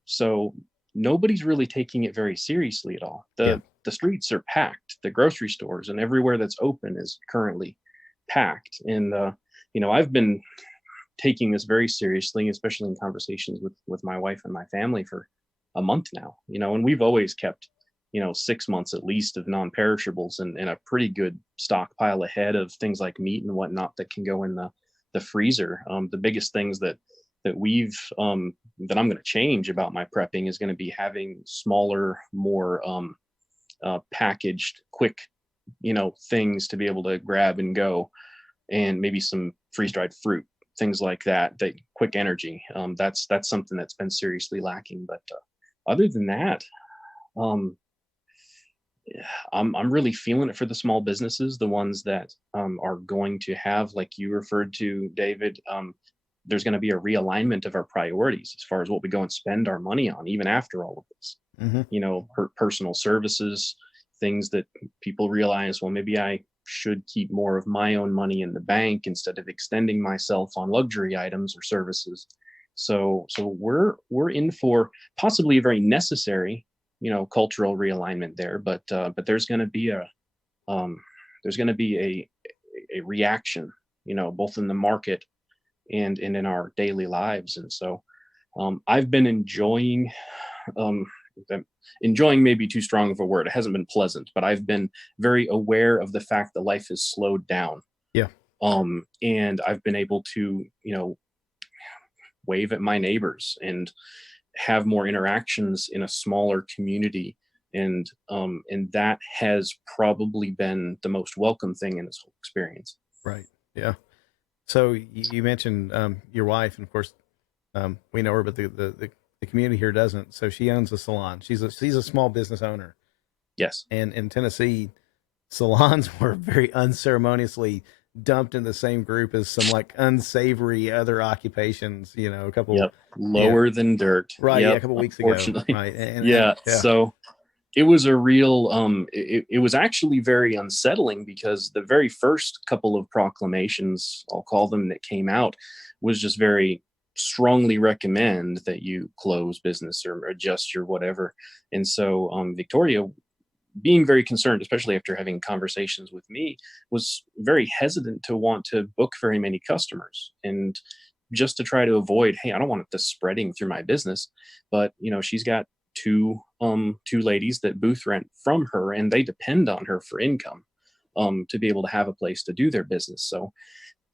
So nobody's really taking it very seriously at all. The streets are packed. The grocery stores and everywhere that's open is currently packed. And I've been taking this very seriously, especially in conversations with my wife and my family for a month now. And we've always kept 6 months at least of non-perishables and a pretty good stockpile ahead of things like meat and whatnot that can go in the freezer. The biggest things that we've that I'm going to change about my prepping is going to be having smaller, more packaged, quick, things to be able to grab and go, and maybe some freeze-dried fruit, things like that. That quick energy. That's something that's been seriously lacking. But other than that, I'm really feeling it for the small businesses, the ones that are going to have, like you referred to, David. There's going to be a realignment of our priorities as far as what we go and spend our money on, even after all of this. Mm-hmm. Personal services, things that people realize, well, maybe I should keep more of my own money in the bank instead of extending myself on luxury items or services. So we're in for possibly a very necessary, cultural realignment there, but there's going to be a reaction, both in the market and in our daily lives. And so I've been enjoying may be too strong of a word. It hasn't been pleasant, but I've been very aware of the fact that life has slowed down. Yeah. And I've been able to, wave at my neighbors and have more interactions in a smaller community. And that has probably been the most welcome thing in this whole experience. Right. Yeah. So you mentioned your wife, and of course we know her, but the community here doesn't. So she owns a salon. She's a small business owner. Yes. And in Tennessee, salons were very unceremoniously dumped in the same group as some like unsavory other occupations. A couple lower than dirt. Right. Yep, yeah, a couple weeks ago. Unfortunately. Right. And so it was a real it was actually very unsettling, because the very first couple of proclamations, I'll call them, that came out was just very strongly recommend that you close business or adjust your whatever. And so Victoria, being very concerned, especially after having conversations with me, was very hesitant to want to book very many customers, and just to try to avoid, hey, I don't want this spreading through my business. But she's got two ladies that booth rent from her, and they depend on her for income to be able to have a place to do their business. So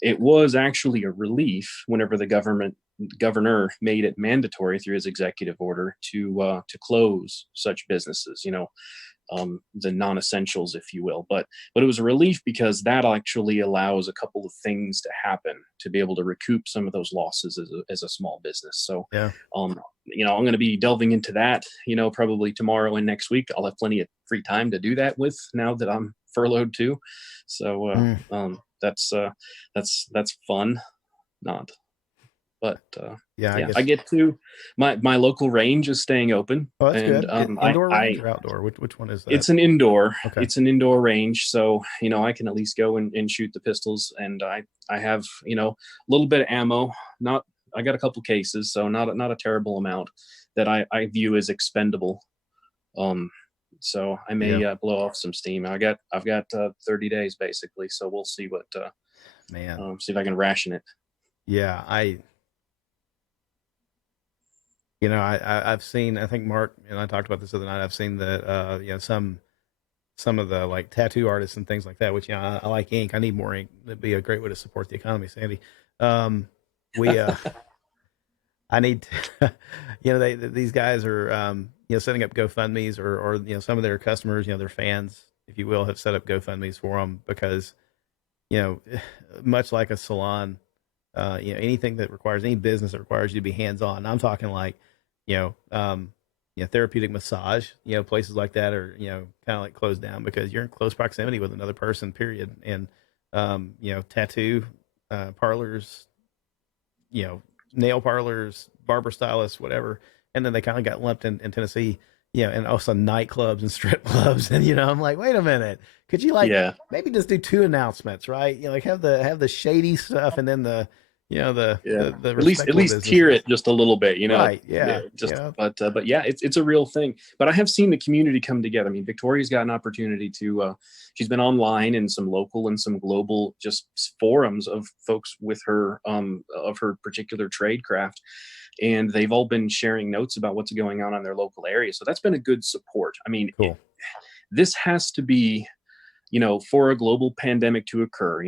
it was actually a relief whenever the governor made it mandatory through his executive order to close such businesses, the non-essentials, if you will. But it was a relief, because that actually allows a couple of things to happen to be able to recoup some of those losses as a small business. So Yeah. I'm going to be delving into that, probably tomorrow and next week. I'll have plenty of free time to do that with, now that I'm furloughed too. So that's fun. Not, but Yeah, I get to my local range is staying open. Oh, that's and good. Indoor range or outdoor? Which one is that? It's an indoor. Okay. It's an indoor range, so I can at least go and shoot the pistols, and I have a little bit of ammo. I got a couple cases, so not a terrible amount that I view as expendable. So I may blow off some steam. I've got 30 days basically, so we'll see what see if I can ration it. Yeah, I've seen, I think Mark and I talked about this the other night. I've seen that some of the like tattoo artists and things like that, which I like ink. I need more ink. That'd be a great way to support the economy, Sandy. I need to, these guys are setting up GoFundMe's or some of their customers, their fans, if you will, have set up GoFundMe's for them because much like a salon, anything that requires any business that requires you to be hands on. I'm talking like therapeutic massage, places like that are kind of like closed down because you're in close proximity with another person, period. And tattoo parlors, nail parlors, barber stylists, whatever. And then they kind of got lumped in Tennessee, and also nightclubs and strip clubs. And, I'm like, wait a minute, could you maybe just do 2 announcements, right? Like have the shady stuff and then the at least tier it just a little bit, Right. Yeah. But yeah, it's a real thing. But I have seen the community come together. I mean, Victoria's got an opportunity to, she's been online in some local and some global just forums of folks with her, of her particular trade craft. And they've all been sharing notes about what's going on in their local area. So that's been a good support. I mean, cool. This has to be, for a global pandemic to occur,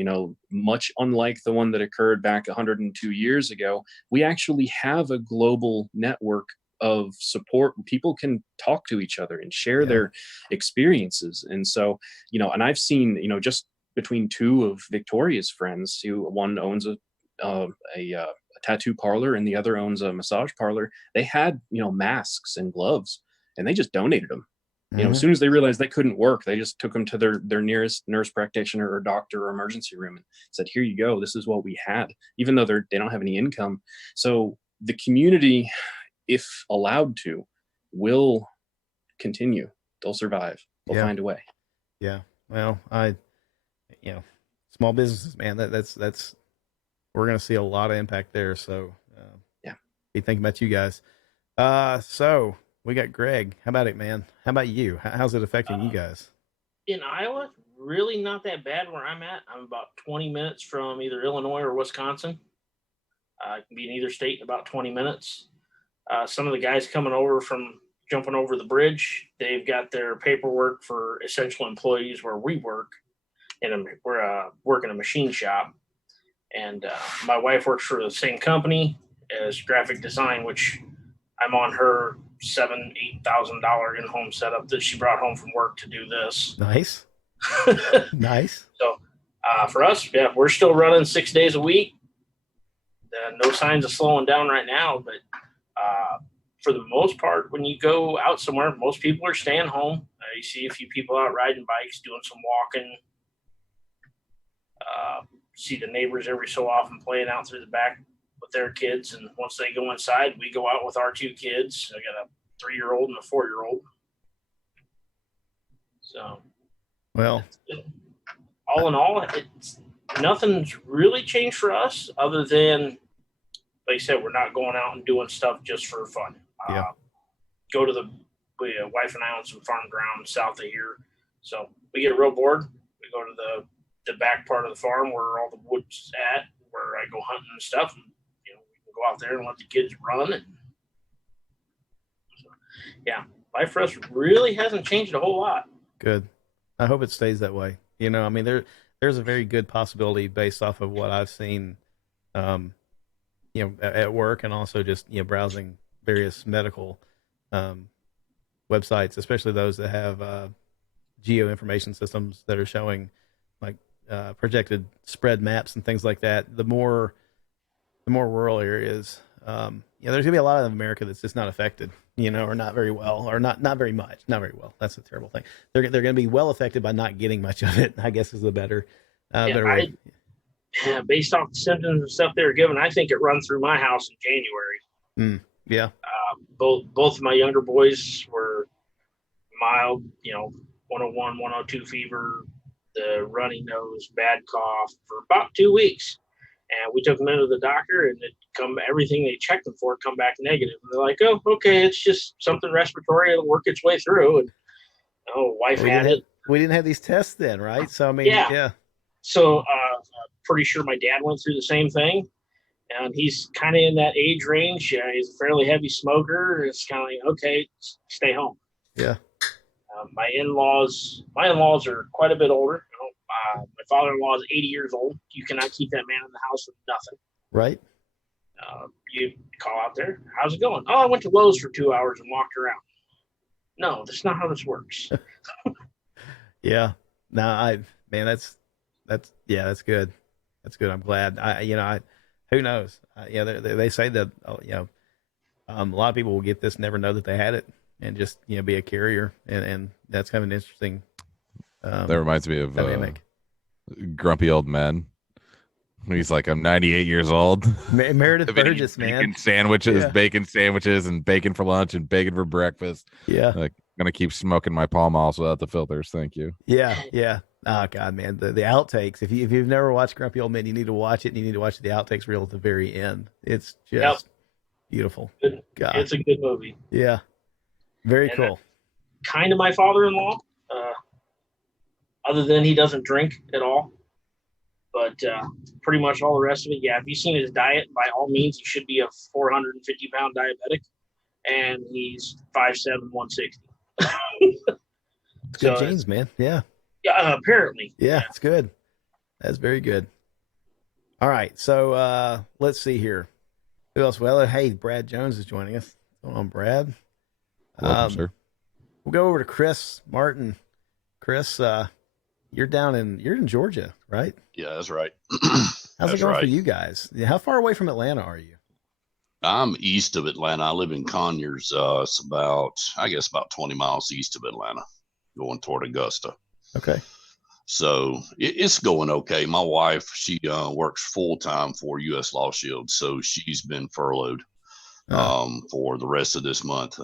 much unlike the one that occurred back 102 years ago, we actually have a global network of support. People can talk to each other and share their experiences. And so, and I've seen, just between 2 of Victoria's friends, one owns a tattoo parlor and the other owns a massage parlor. They had, masks and gloves, and they just donated them. As soon as they realized that couldn't work, they just took them to their nearest nurse practitioner or doctor or emergency room and said, here you go. This is what we had, even though they don't have any income. So the community, if allowed to, will continue. They'll survive. They'll find a way. Yeah. Well, small businesses, man, that's we're going to see a lot of impact there. So be thinking about you guys. So we got Greg. How about it, man? How about you? How's it affecting you guys? In Iowa, really not that bad where I'm at. I'm about 20 minutes from either Illinois or Wisconsin. I can be in either state in about 20 minutes. Some of the guys coming over from jumping over the bridge, they've got their paperwork for essential employees where we work. And we're working a machine shop. And my wife works for the same company as graphic design, which I'm on her $7,000-$8,000 in-home setup that she brought home from work to do this. Nice. Nice. So for us, we're still running 6 days a week. No signs of slowing down right now, but for the most part, when you go out somewhere, most people are staying home. You see a few people out riding bikes, doing some walking. See the neighbors every so often playing out through the back with their kids, and once they go inside, we go out with our 2 kids. I got a 3-year-old and a 4-year-old. So, well, all in all, nothing's really changed for us other than like I said, we're not going out and doing stuff just for fun. Yeah. Go to the wife and I own some farm ground south of here, so we get real bored. We go to the back part of the farm where all the wood's at, where I go hunting and stuff. And, we can go out there and let the kids run. And so, yeah, life for us really hasn't changed a whole lot. Good. I hope it stays that way. I mean, there's a very good possibility based off of what I've seen, at work, and also just, browsing various medical websites, especially those that have geo information systems that are showing like projected spread maps and things like that. The more rural areas, there's gonna be a lot of America that's just not affected, or not very well, or not very much, not very well. That's a terrible thing. They're gonna be well affected by not getting much of it, I guess, is the better way. Based off the symptoms and stuff they were given, I think it run through my house in January. Yeah. Both of my younger boys were mild, 101, 102 fever, the runny nose, bad cough for about 2 weeks. And we took them into the doctor, and everything they checked them for come back negative. And they're like, "Oh, okay, it's just something respiratory. It'll work its way through." And wife had it. We didn't have these tests then, right? So I mean, yeah. So pretty sure my dad went through the same thing, and he's kind of in that age range. He's a fairly heavy smoker. It's kind of like, okay, stay home. Yeah. My in-laws are quite a bit older. My father-in-law is 80 years old. You cannot keep that man in the house with nothing. Right. You call out there. How's it going? Oh, I went to Lowe's for 2 hours and walked around. No, that's not how this works. Yeah. No, that's good. That's good. I'm glad. Who knows? They say that, a lot of people will get this, never know that they had it, and just, be a carrier. And that's kind of an interesting, that reminds me of dynamic. Grumpy Old Men. He's like, I'm 98 years old. Meredith Burgess, man. Bacon sandwiches and bacon for lunch and bacon for breakfast. Yeah. Like, I'm going to keep smoking my Pall Malls without the filters. Thank you. Yeah. Yeah. Oh God, man. The outtakes. If you've never watched Grumpy Old Men, you need to watch it, and you need to watch the outtakes reel at the very end. It's just beautiful. God. It's a good movie. Yeah. Very cool. Kind of my father-in-law, other than he doesn't drink at all. But pretty much all the rest of it, yeah. If you've seen his diet, by all means, he should be a 450-pound diabetic, and he's 5'7", 160. Good genes, man. Yeah. Yeah, apparently. Yeah, it's good. That's very good. All right, so let's see here. Who else? Well, hey, Brad Jones is joining us. What's going on, Brad? Welcome, sir. We'll go over to Chris Martin. Chris, you're in Georgia, right? Yeah, that's right. How's it going for you guys? How far away from Atlanta are you? I'm east of Atlanta. I live in Conyers. It's about 20 miles east of Atlanta, going toward Augusta. Okay. So it's going okay. My wife, she works full time for U.S. Law Shield, so she's been furloughed for the rest of this month.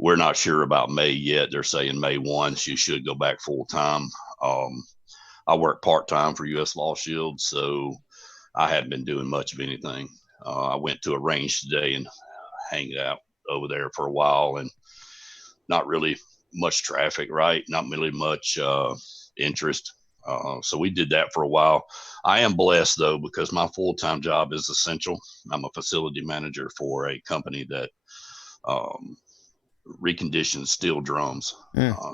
We're not sure about May yet. They're saying May 1 she should go back full time. I work part time for U.S. Law Shield, so I haven't been doing much of anything. I went to a range today and hanged out over there for a while, and not really much traffic, right? Not really much interest. So we did that for a while. I am blessed though, because my full-time job is essential. I'm a facility manager for a company that reconditions steel drums.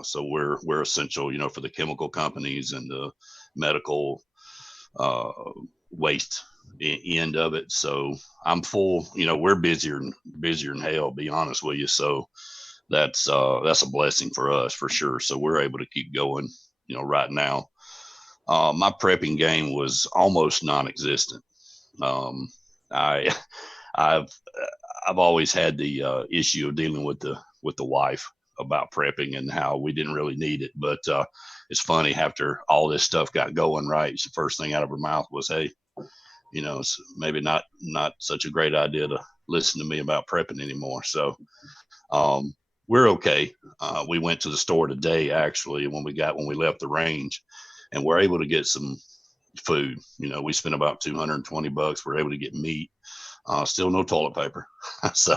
So we're essential, for the chemical companies and the medical waste end of it. So I'm full, we're busier than hell, be honest with you. So that's a blessing for us for sure. So we're able to keep going, right now. My prepping game was almost non-existent. I've always had the issue of dealing with the wife about prepping and how we didn't really need it. But it's funny, after all this stuff got going, right, the first thing out of her mouth was, hey, it's maybe not such a great idea to listen to me about prepping anymore. So we're okay. We went to the store today, actually, when we left the range, and we're able to get some food. We spent about $220. We're able to get meat. Still no toilet paper, so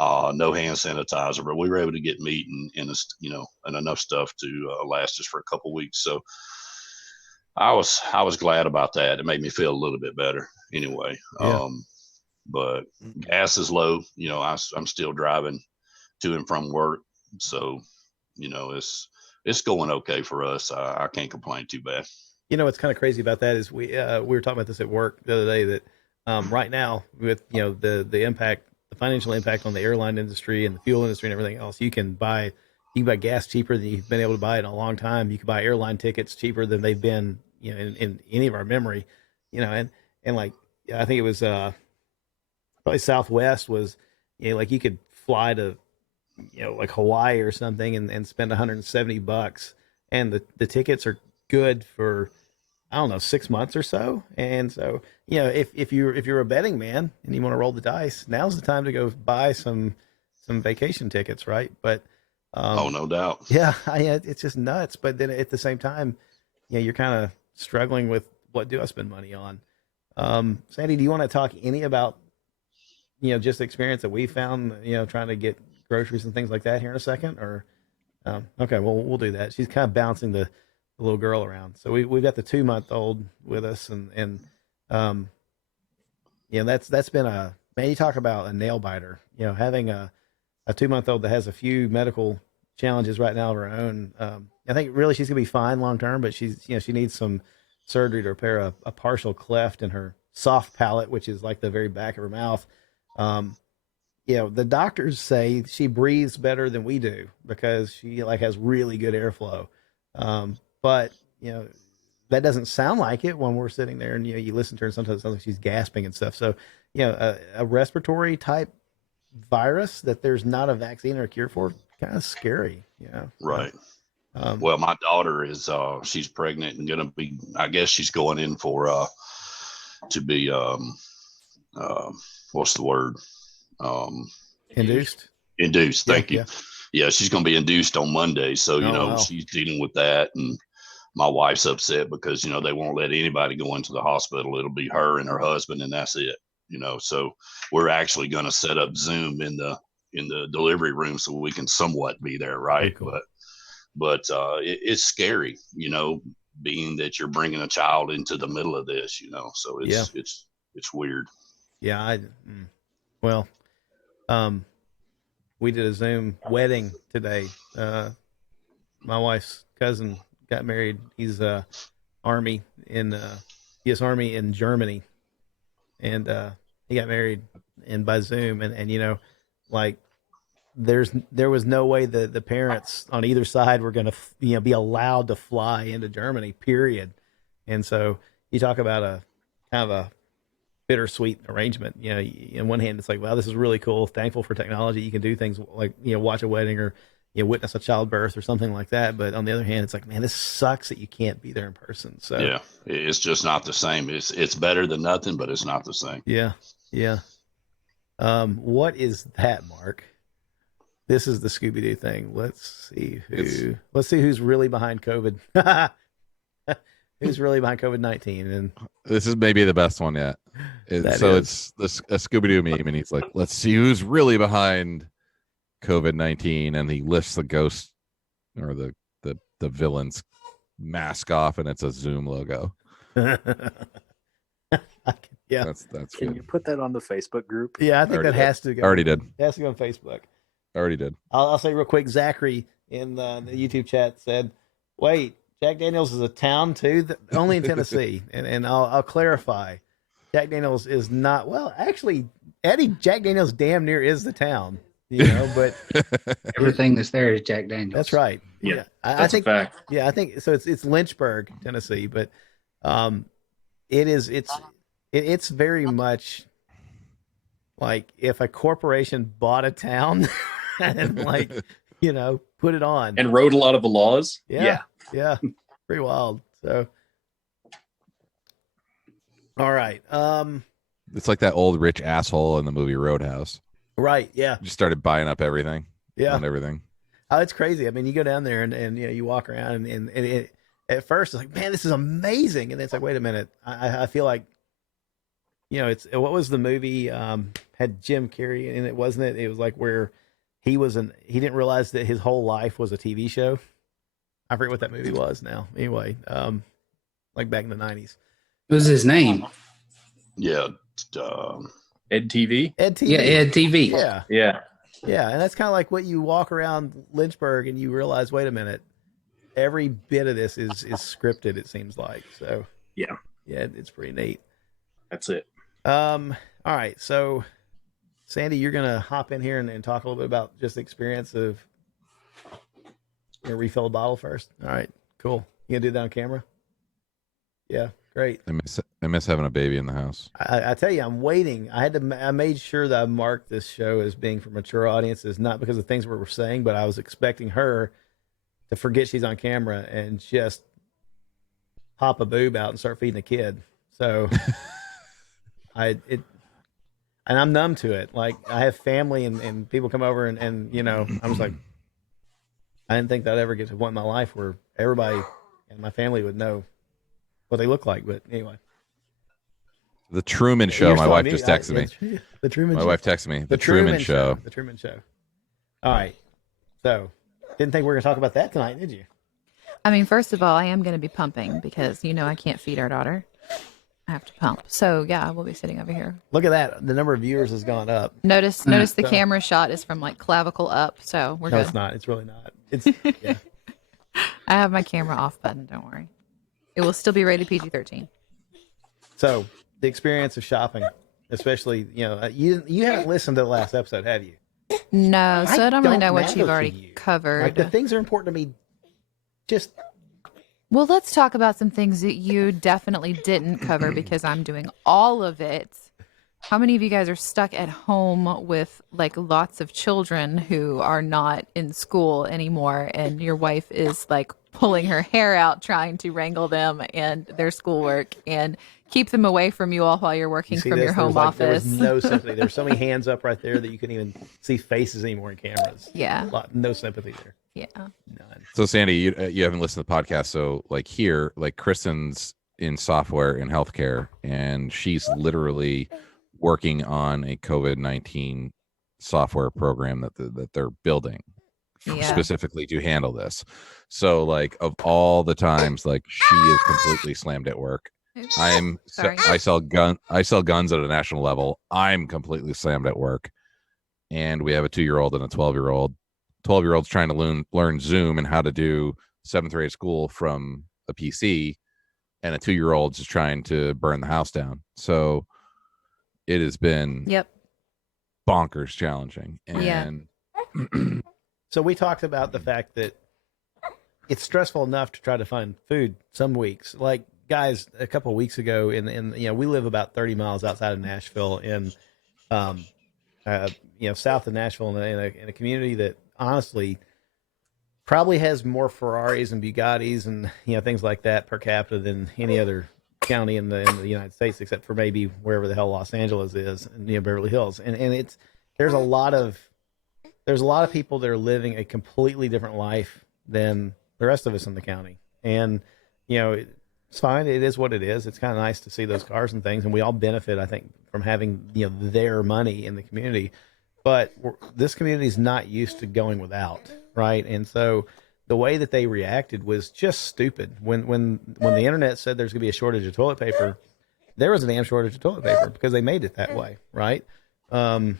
no hand sanitizer. But we were able to get meat and enough stuff to last us for a couple weeks. So I was glad about that. It made me feel a little bit better anyway. Yeah. But gas is low. I'm still driving to and from work, so it's going okay for us. I can't complain too bad. What's kind of crazy about that is we were talking about this at work the other day that right now with the impact, the financial impact on the airline industry and the fuel industry and everything else, you can buy gas cheaper than you've been able to buy it in a long time. You can buy airline tickets cheaper than they've been in any of our memory, and like I think it was probably Southwest was like you could fly to like Hawaii or something and spend $170, and the tickets are good for I don't know 6 months or so. And so if you're a betting man and you want to roll the dice, now's the time to go buy some vacation tickets, right? But no doubt. Yeah, it's just nuts. But then at the same time, you're kind of struggling with what do I spend money on. Sandy, do you want to talk any about just the experience that we found trying to get groceries and things like that here in a second? Or okay, well we'll do that. She's kind of bouncing the little girl around. So we've got the 2-month-old with us, and that's been a man. You talk about a nail biter. Having a 2-month-old that has a few medical challenges right now of her own. I think really she's gonna be fine long term, but she needs some surgery to repair a partial cleft in her soft palate, which is like the very back of her mouth. The doctors say she breathes better than we do because she has really good airflow. But that doesn't sound like it when we're sitting there and you listen to her and sometimes it sounds like she's gasping and stuff. So a respiratory type virus that there's not a vaccine or a cure for, kind of scary. Right. Well, my daughter is she's pregnant and gonna be. I guess she's going in for to be what's the word? Induced. Induced. Thank you. Yeah. Yeah, she's going to be induced on Monday. So, Wow. She's dealing with that. And my wife's upset because, they won't let anybody go into the hospital. It'll be her and her husband, and that's it. So we're actually going to set up Zoom in the delivery room so we can somewhat be there. Right. Cool. But it's scary, being that you're bringing a child into the middle of this, so it's weird. Yeah. We did a Zoom wedding today. My wife's cousin got married. He's Army in U.S. Army in Germany, and he got married by Zoom. And there was no way the parents on either side were going to be allowed to fly into Germany. Period. And so you talk about a kind of a bittersweet arrangement. On one hand, it's like, wow, this is really cool. Thankful for technology. You can do things like, watch a wedding or, witness a childbirth or something like that. But on the other hand, it's like, man, this sucks that you can't be there in person. So yeah, it's just not the same. It's better than nothing, but it's not the same. Yeah. Yeah. What is that, Mark? This is the Scooby-Doo thing. Let's see who's really behind COVID. Who's really behind COVID-19? And this is maybe the best one yet. It's a Scooby-Doo meme, and he's like, "Let's see who's really behind COVID-19," and he lifts the ghost or the villain's mask off, and it's a Zoom logo. Yeah, that's Can good. you put that on the Facebook group? Yeah, I think that has to go. Already did. It has to go on Facebook. Already did. I'll say real quick. Zachary in the YouTube chat said, "Wait, Jack Daniels is a town too, only in Tennessee." and I'll clarify. Jack Daniels is not. Well, actually, Eddie, Jack Daniels damn near is the town, but everything that's there is Jack Daniels. That's right. Yeah, I think. a fact. Yeah, I think so. It's Lynchburg, Tennessee, but it's very much like if a corporation bought a town and put it on And wrote a lot of the laws. Yeah. Pretty wild. So, all right. It's like that old rich asshole in the movie Roadhouse. Right. Yeah. Just started buying up everything. Yeah. On everything. Oh, it's crazy. I mean, you go down there and you walk around and at first it's like, man, this is amazing, and then it's like, wait a minute, I feel like, it's what was the movie had Jim Carrey in it, wasn't it? It was like where he didn't realize that his whole life was a TV show. I forget what that movie was now. Anyway, like back in the 90s. What was his name? Yeah. Ed TV. Ed TV. Yeah, Ed TV. Yeah. Yeah. Yeah, and that's kind of like what you walk around Lynchburg and you realize, wait a minute, every bit of this is scripted, it seems like. So Yeah. it's pretty neat. That's it. All right, so Sandy, you're gonna hop in here and talk a little bit about just the experience of your refilled bottle first. All right, cool. You gonna do that on camera? Yeah, great. I miss having a baby in the house. I tell you, I'm waiting. I made sure that I marked this show as being for mature audiences, not because of things we were saying, but I was expecting her to forget she's on camera and just pop a boob out and start feeding a kid. So and I'm numb to it. Like, I have family and people come over and I was like, I didn't think that I'd ever get to a point in my life where everybody and my family would know what they look like. But anyway. The Truman Show. My wife just texted me. The Truman Show. My wife texted me. The Truman Show. The Truman Show. All right. So, didn't think we were going to talk about that tonight, did you? I mean, first of all, I am going to be pumping because, I can't feed our daughter. I have to pump. So, yeah, we'll be sitting over here. Look at that. The number of viewers has gone up. Notice the camera shot is from like clavicle up. So we're good. No, it's not. It's really not. It's, yeah. I have my camera off button. Don't worry. It will still be rated PG-13. So, the experience of shopping, especially, you haven't listened to the last episode, have you? No, so I don't really know what matter you've to already you. covered. Like, the things are important to me. Just Well, let's talk about some things that you definitely didn't cover because I'm doing all of it. How many of you guys are stuck at home with like lots of children who are not in school anymore, and your wife is like pulling her hair out trying to wrangle them and their schoolwork and keep them away from you all while you're working from your home There office? was no sympathy. There's so many hands up right there that you couldn't even see faces anymore in cameras. Yeah. No sympathy there. Yeah. None. So Sandy, you haven't listened to the podcast. So like here, like Kristen's in software in healthcare, and she's literally working on a COVID-19 software program that they're building specifically to handle this. So like of all the times, like she is completely slammed at work. I sell guns at a national level. I'm completely slammed at work. And we have a 2-year-old and a 12-year-old. 12-year-old's trying to learn Zoom and how to do 7th grade school from a PC, and a 2-year-old's just trying to burn the house down. So it has been bonkers challenging. And so we talked about the fact that it's stressful enough to try to find food some weeks. Like, guys, a couple of weeks ago, we live about 30 miles outside of Nashville, in south of Nashville, in a community that honestly probably has more Ferraris and Bugattis and things like that per capita than any other county in the United States, except for maybe wherever the hell Los Angeles is, and Beverly Hills. And there's a lot of people that are living a completely different life than the rest of us in the county. And it's fine. It is what it is. It's kind of nice to see those cars and things, and we all benefit, I think, from having their money in the community. But this community is not used to going without, right? And so the way that they reacted was just stupid. When the internet said there's going to be a shortage of toilet paper, there was a damn shortage of toilet paper because they made it that way, right? I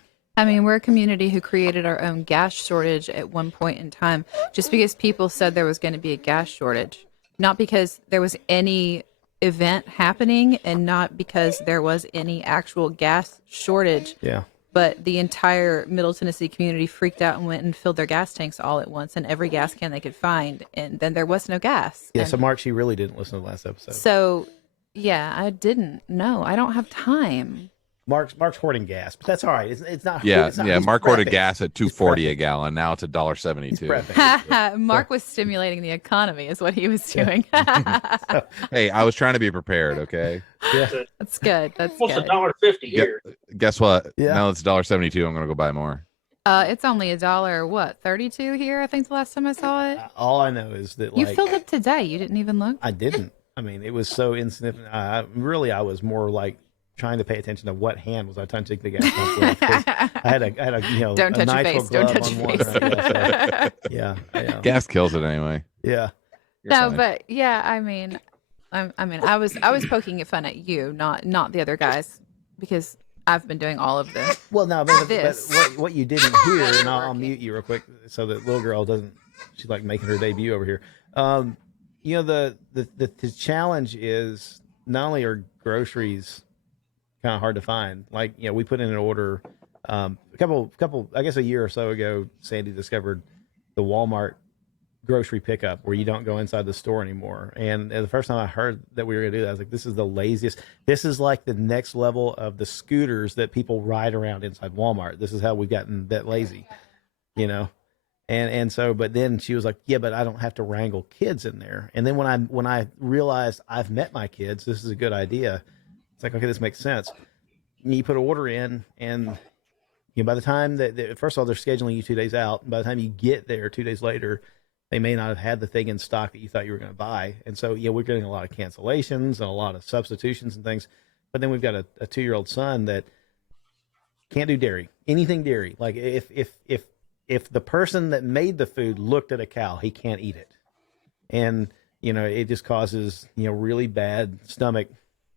mean, we're a community who created our own gas shortage at one point in time, just because people said there was going to be a gas shortage, not because there was any event happening and not because there was any actual gas shortage. Yeah. But the entire Middle Tennessee community freaked out and went and filled their gas tanks all at once, and every gas can they could find, and then there was no gas. Yeah, and so Mark, she really didn't listen to the last episode. So, yeah, I didn't. No, I don't have time. Mark's hoarding gas, but that's all right. It's not. Yeah, it's not, yeah. he's Mark hoarded prepping. gas at $2.40 a gallon. Now it's $1.72. Mark was stimulating the economy, is what he was doing. Hey, I was trying to be prepared. Okay. Yeah, that's good. That's Almost good. $1.50 here. Guess what? Yeah. Now it's $1.72. I'm gonna go buy more. It's only $1.32 here. I think the last time I saw it. All I know is that You like filled up today. You didn't even look. I didn't. I mean, it was so insignificant. I was more like trying to pay attention to what hand was I touching the gas pump with. 'Cause I had a Don't a touch your nitrile face. Don't glove touch on your one. face. I guess. Yeah. Gas kills it anyway. Yeah. You're No, fine. but yeah, I mean, I was poking fun at you, not the other guys, because I've been doing all of this. Well, no, but This. what you didn't hear, and I'll mute you real quick so that little girl doesn't. She's like making her debut over here. The challenge is not only are groceries kind of hard to find. Like, we put in an order a couple, I guess a year or so ago. Sandy discovered the Walmart grocery pickup where you don't go inside the store anymore. And the first time I heard that we were going to do that, I was like, this is the laziest. This is like the next level of the scooters that people ride around inside Walmart. This is how we've gotten that lazy, And so, but then she was like, yeah, but I don't have to wrangle kids in there. And then when I realized I've met my kids, this is a good idea. It's like, okay, this makes sense. And you put an order in, and by the time that first of all, they're scheduling you 2 days out. By the time you get there 2 days later, they may not have had the thing in stock that you thought you were going to buy. And so, we're getting a lot of cancellations and a lot of substitutions and things. But then we've got a 2-year-old son that can't do dairy, anything dairy. Like if the person that made the food looked at a cow, he can't eat it. And, it just causes, really bad stomach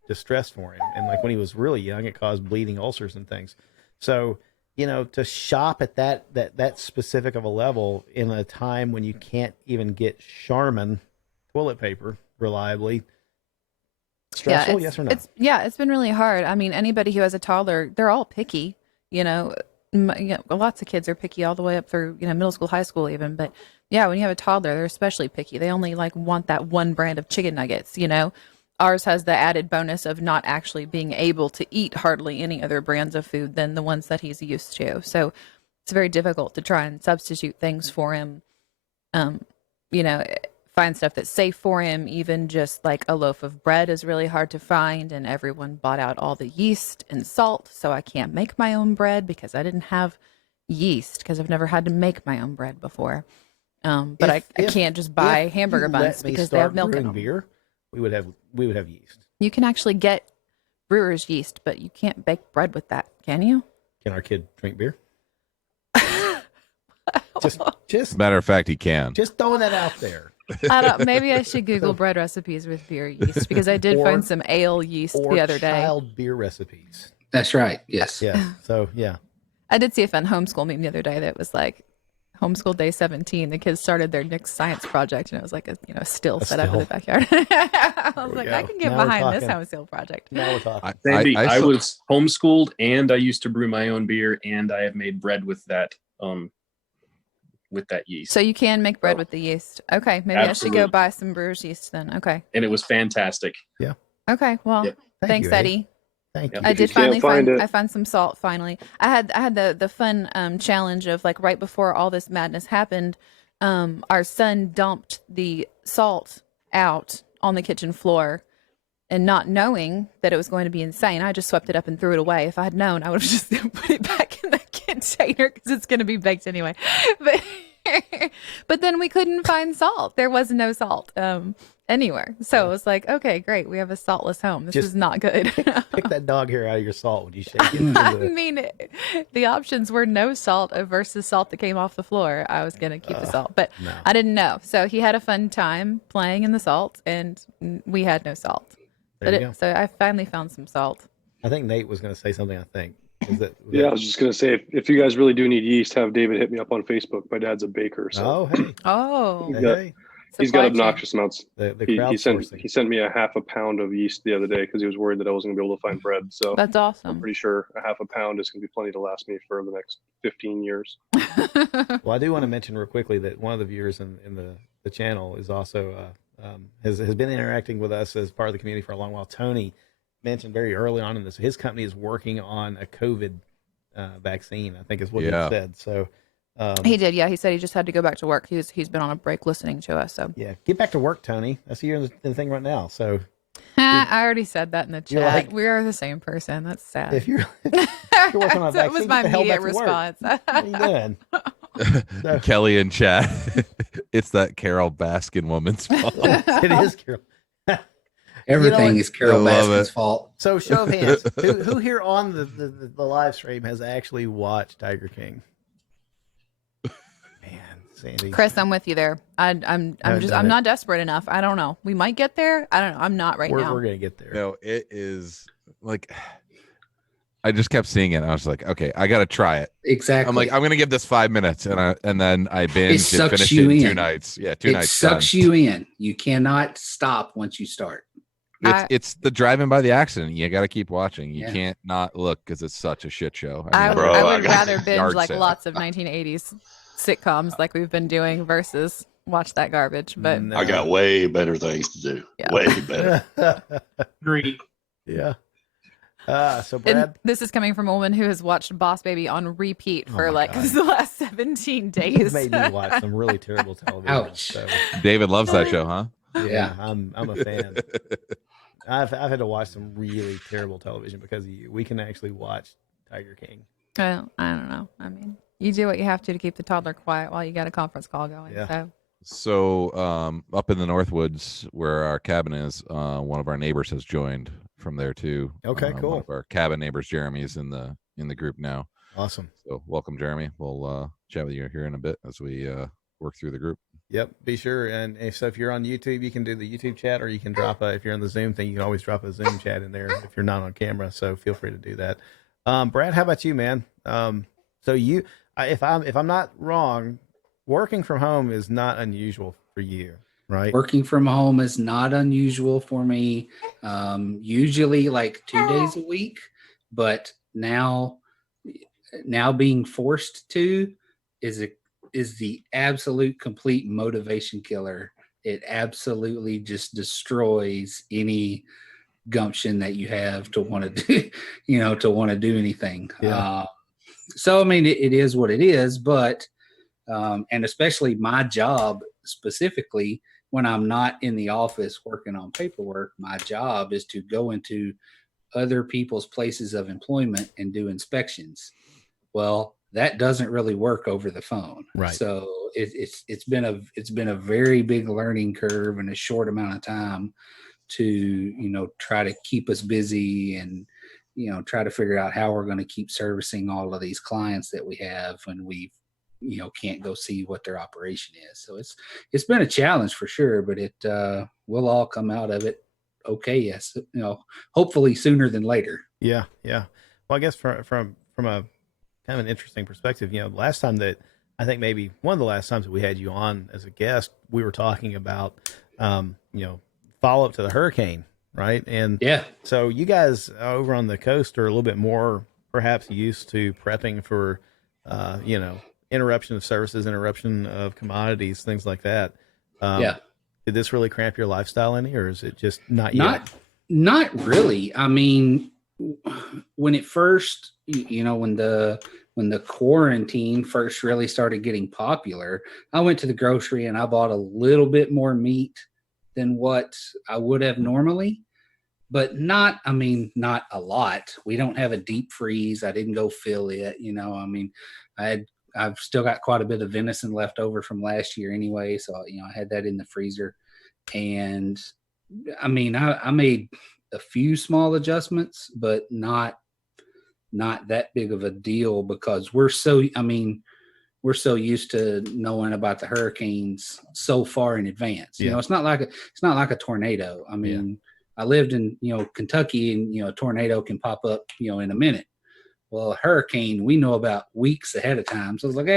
distress for him. And like when he was really young, it caused bleeding ulcers and things. So, to shop at that specific of a level in a time when you can't even get Charmin toilet paper reliably, stressful, yes or no? It's been really hard. I mean, anybody who has a toddler, they're all picky, lots of kids are picky all the way up through, middle school, high school even. But yeah, when you have a toddler, they're especially picky. They only want that one brand of chicken nuggets, Ours has the added bonus of not actually being able to eat hardly any other brands of food than the ones that he's used to. So it's very difficult to try and substitute things for him. Find stuff that's safe for him. Even just like a loaf of bread is really hard to find. And everyone bought out all the yeast and salt. So I can't make my own bread because I didn't have yeast, because I've never had to make my own bread before. But I can't just buy hamburger buns because they have milk in them. Beer, we would have yeast. You can actually get brewer's yeast, but you can't bake bread with that, can you? Can our kid drink beer? just Matter of fact, he can. Just throwing that out there. Maybe I should Google bread recipes with beer yeast, because I did find some ale yeast the other day. Child beer recipes. That's right. Yes. Yeah. So yeah. I did see a fun homeschool meme the other day that was like, homeschool day 17, the kids started their next science project, and it was like a still set up in the backyard. I was like, I can get behind this homeschool project. Now we're talking. Sandy, I was homeschooled, and I used to brew my own beer, and I have made bread with that yeast. So you can make bread with the yeast. Okay, maybe Absolutely. I should go buy some brewer's yeast then. Okay. And it was fantastic. Yeah. Okay. Well, Yep. thanks, you, Eddie. Thank you. I did you can't finally find find it- I found some salt finally. I had the fun challenge of like right before all this madness happened, our son dumped the salt out on the kitchen floor, and not knowing that it was going to be insane, I just swept it up and threw it away. If I had known, I would have just put it back in the container because it's going to be baked anyway. But then we couldn't find salt. There was no salt anywhere. So it was like, okay, great. We have a saltless home. This is not good. Pick that dog hair out of your salt when you shake it. I mean, the options were no salt versus salt that came off the floor. I was going to keep the salt, but no. I didn't know. So he had a fun time playing in the salt, and we had no salt. There you go. So I finally found some salt. I think Nate was going to say something. I think. Yeah, I was just gonna say, if you guys really do need yeast, have David hit me up on Facebook. My dad's a baker, so Oh, hey. Oh, Hey. he's got supply chain. obnoxious amounts. The He crowdsourcing. sent me a half a pound of yeast the other day because he was worried that I wasn't gonna be able to find bread. So That's I'm awesome. pretty sure a half a pound is gonna be plenty to last me for the next 15 years. Well, I do want to mention real quickly that one of the viewers in the channel is also has been interacting with us as part of the community for a long while. Tony mentioned very early on in this, his company is working on a COVID vaccine, I think is what he said. So He did, yeah. He said he just had to go back to work. He's been on a break listening to us. So yeah, get back to work, Tony. I see you're in the thing right now. So I already said that in the You're chat. like- we are the same person. That's sad. If you're working on a That was vaccine, my get the hell immediate back to work. response. What are you doing? Kelly in chat. It's that Carol Baskin woman's fault. It is, Carol. Everything is Carol I love Baskin's it. fault. So show of hands. Who here on the live stream has actually watched Tiger King? Man, Sandy. Chris, I'm with you there. I'm Haven't just done I'm it. not desperate enough. I don't know. We might get there. I don't know. I'm not right now. We're gonna get there. No, it is like I just kept seeing it. And I was like, okay, I gotta try it. Exactly. I'm like, I'm gonna give this 5 minutes, and then I binged and sucks finished you it in 2 in. nights. Yeah, it nights. sucks done. you in. You cannot stop once you start. It's the driving by the accident. You got to keep watching. You Yeah. can't not look because it's such a shit show. I Bro, would I got- rather binge Yard like sale. lots of 1980s sitcoms like we've been doing versus watch that garbage. But No. I got way better things to do. Yeah. Way better. Agreed. Yeah. So and Brad, this is coming from a woman who has watched Boss Baby on repeat Oh for my like God. the last 17 you've days. made me watch some really terrible television. Ouch. So David loves that show, huh? yeah, I'm a fan. I've had to watch some really terrible television because of you. We can actually watch Tiger King. Well, I don't know. I mean, you do what you have to keep the toddler quiet while you got a conference call going. Yeah. So So up in the Northwoods where our cabin is, one of our neighbors has joined from there too. Okay, cool. One of our cabin neighbors, Jeremy's in the group now. Awesome. So welcome, Jeremy. We'll chat with you here in a bit as we work through the group. Yep, be sure. And if you're on YouTube, you can do the YouTube chat, or you can drop if you're on the Zoom thing, you can always drop a Zoom chat in there if you're not on camera. So feel free to do that. Brad, how about you, man? So you, if I'm not wrong, working from home is not unusual for you, right? Working from home is not unusual for me. Usually like 2 days a week, but now being forced to is the absolute complete motivation killer. It absolutely just destroys any gumption that you have to want to do, to want to do anything. Yeah. So, I mean, it is what it is, but, and especially my job specifically, when I'm not in the office working on paperwork, my job is to go into other people's places of employment and do inspections. Well, that doesn't really work over the phone. Right. So it's been a very big learning curve in a short amount of time to, try to keep us busy and, try to figure out how we're going to keep servicing all of these clients that we have when we, can't go see what their operation is. So it's been a challenge for sure, but it will all come out of it okay. Yes. Hopefully sooner than later. Yeah, yeah. Well, I guess from a kind of an interesting perspective, last time that I think maybe one of the last times that we had you on as a guest, we were talking about, follow up to the hurricane, right? And Yeah. so you guys over on the coast are a little bit more perhaps used to prepping for, interruption of services, interruption of commodities, things like that. Yeah. Did this really cramp your lifestyle any, or is it just not yet? Not really. I mean, when it first, when the quarantine first really started getting popular, I went to the grocery and I bought a little bit more meat than what I would have normally, but not a lot. We don't have a deep freeze. I didn't go fill it, I've still got quite a bit of venison left over from last year anyway. So, I had that in the freezer, and I made a few small adjustments, but not that big of a deal because we're so used to knowing about the hurricanes so far in advance. Yeah. It's not like a tornado. I mean, I lived in, Kentucky, and, a tornado can pop up, in a minute. Well, a hurricane, we know about weeks ahead of time. So I was like,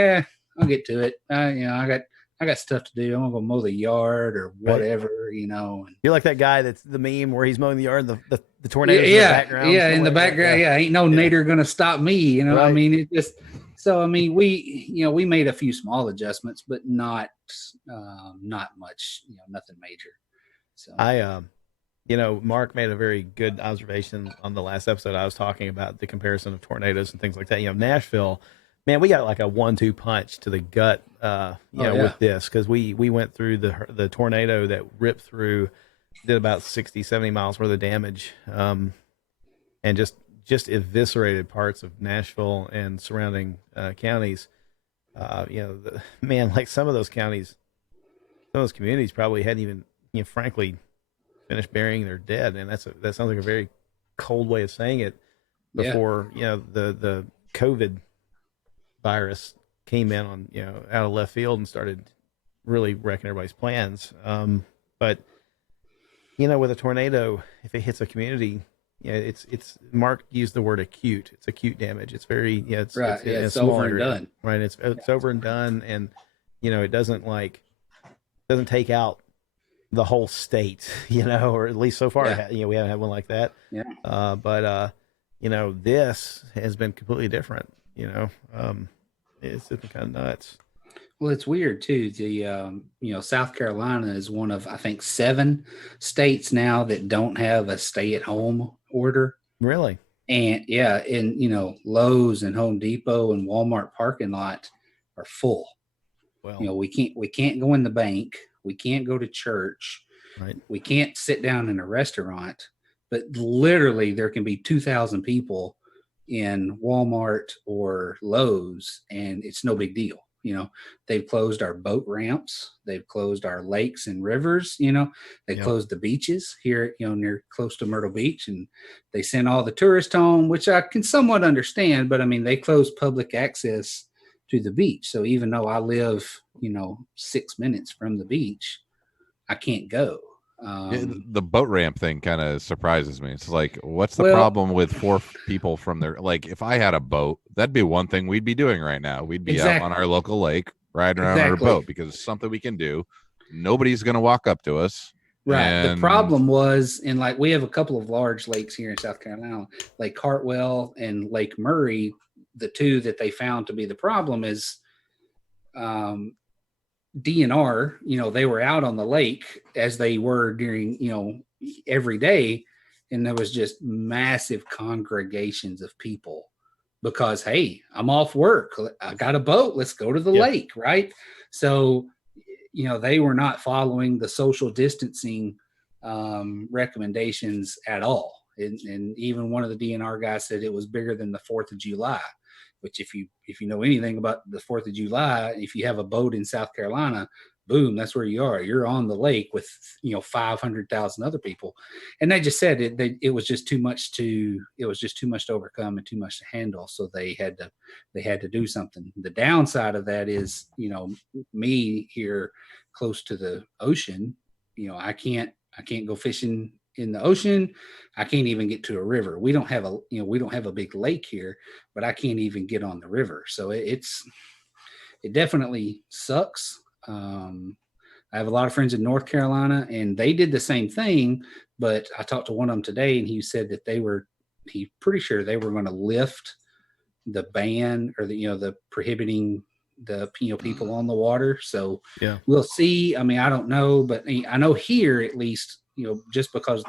I'll get to it. I got stuff to do. I'm gonna go mow the yard or whatever, And You're like that guy that's the meme where he's mowing the yard and the tornado in the background. Yeah, in the somewhere. background. Yeah, ain't no nader gonna stop me. Right. I mean, it just. So I mean, we made a few small adjustments, but not much. Nothing major. So Mark made a very good observation on the last episode. I was talking about the comparison of tornadoes and things like that. Nashville, man, we got like a 1-2 punch to the gut, with this, because we went through the tornado that ripped through did about 60, 70 miles worth of damage, and just eviscerated parts of Nashville and surrounding counties. Man, like some of those counties, some of those communities probably hadn't even, frankly, finished burying their dead, and that sounds like a very cold way of saying it. Before the COVID virus came in on out of left field and started really wrecking everybody's plans. But with a tornado, if it hits a community, it's Mark used the word acute. It's acute damage. It's very it's Right. in a It's small over and area, done. right? It's over and done, and it doesn't take out the whole state, or at least so far, we haven't had one like that. Yeah. But this has been completely different. It's been kind of nuts. Well, it's weird too. The South Carolina is one of, I think, 7 states now that don't have a stay-at-home order. Really? And Lowe's and Home Depot and Walmart parking lot are full. Well, we can't go in the bank. We can't go to church. Right. We can't sit down in a restaurant. But literally, there can be 2,000 people in Walmart or Lowe's, and it's no big deal. They've closed our boat ramps. They've closed our lakes and rivers. They closed the beaches here, near close to Myrtle Beach, and they sent all the tourists home, which I can somewhat understand. But I mean, they closed public access to the beach. So even though I live, 6 minutes from the beach, I can't go. The boat ramp thing kind of surprises me. It's like, what's the problem with 4 people from there? Like, if I had a boat, that'd be one thing we'd be doing right now. We'd be out on our local lake, riding around our boat, because it's something we can do. Nobody's going to walk up to us. Right. The problem was, and like we have a couple of large lakes here in South Carolina, Lake Hartwell and Lake Murray. The 2 that they found to be the problem is DNR, they were out on the lake as they were during, every day. And there was just massive congregations of people because, hey, I'm off work. I got a boat. Let's go to the lake. Right. So, they were not following the social distancing recommendations at all. And even one of the DNR guys said it was bigger than the 4th of July. Which if you know anything about the 4th of July, if you have a boat in South Carolina, boom, that's where you are. You're on the lake with 500,000 other people, and they just said it was just too much to overcome and too much to handle. So they had to do something. The downside of that is me here close to the ocean, I can't go fishing in the ocean. I can't even get to a river. We don't have a big lake here, but I can't even get on the river. So it definitely sucks. I have a lot of friends in North Carolina, and they did the same thing, but I talked to one of them today, and he said that he's pretty sure they were going to lift the ban or the prohibiting the people on the water. So we'll see. I mean, I don't know, but I know here at least, just because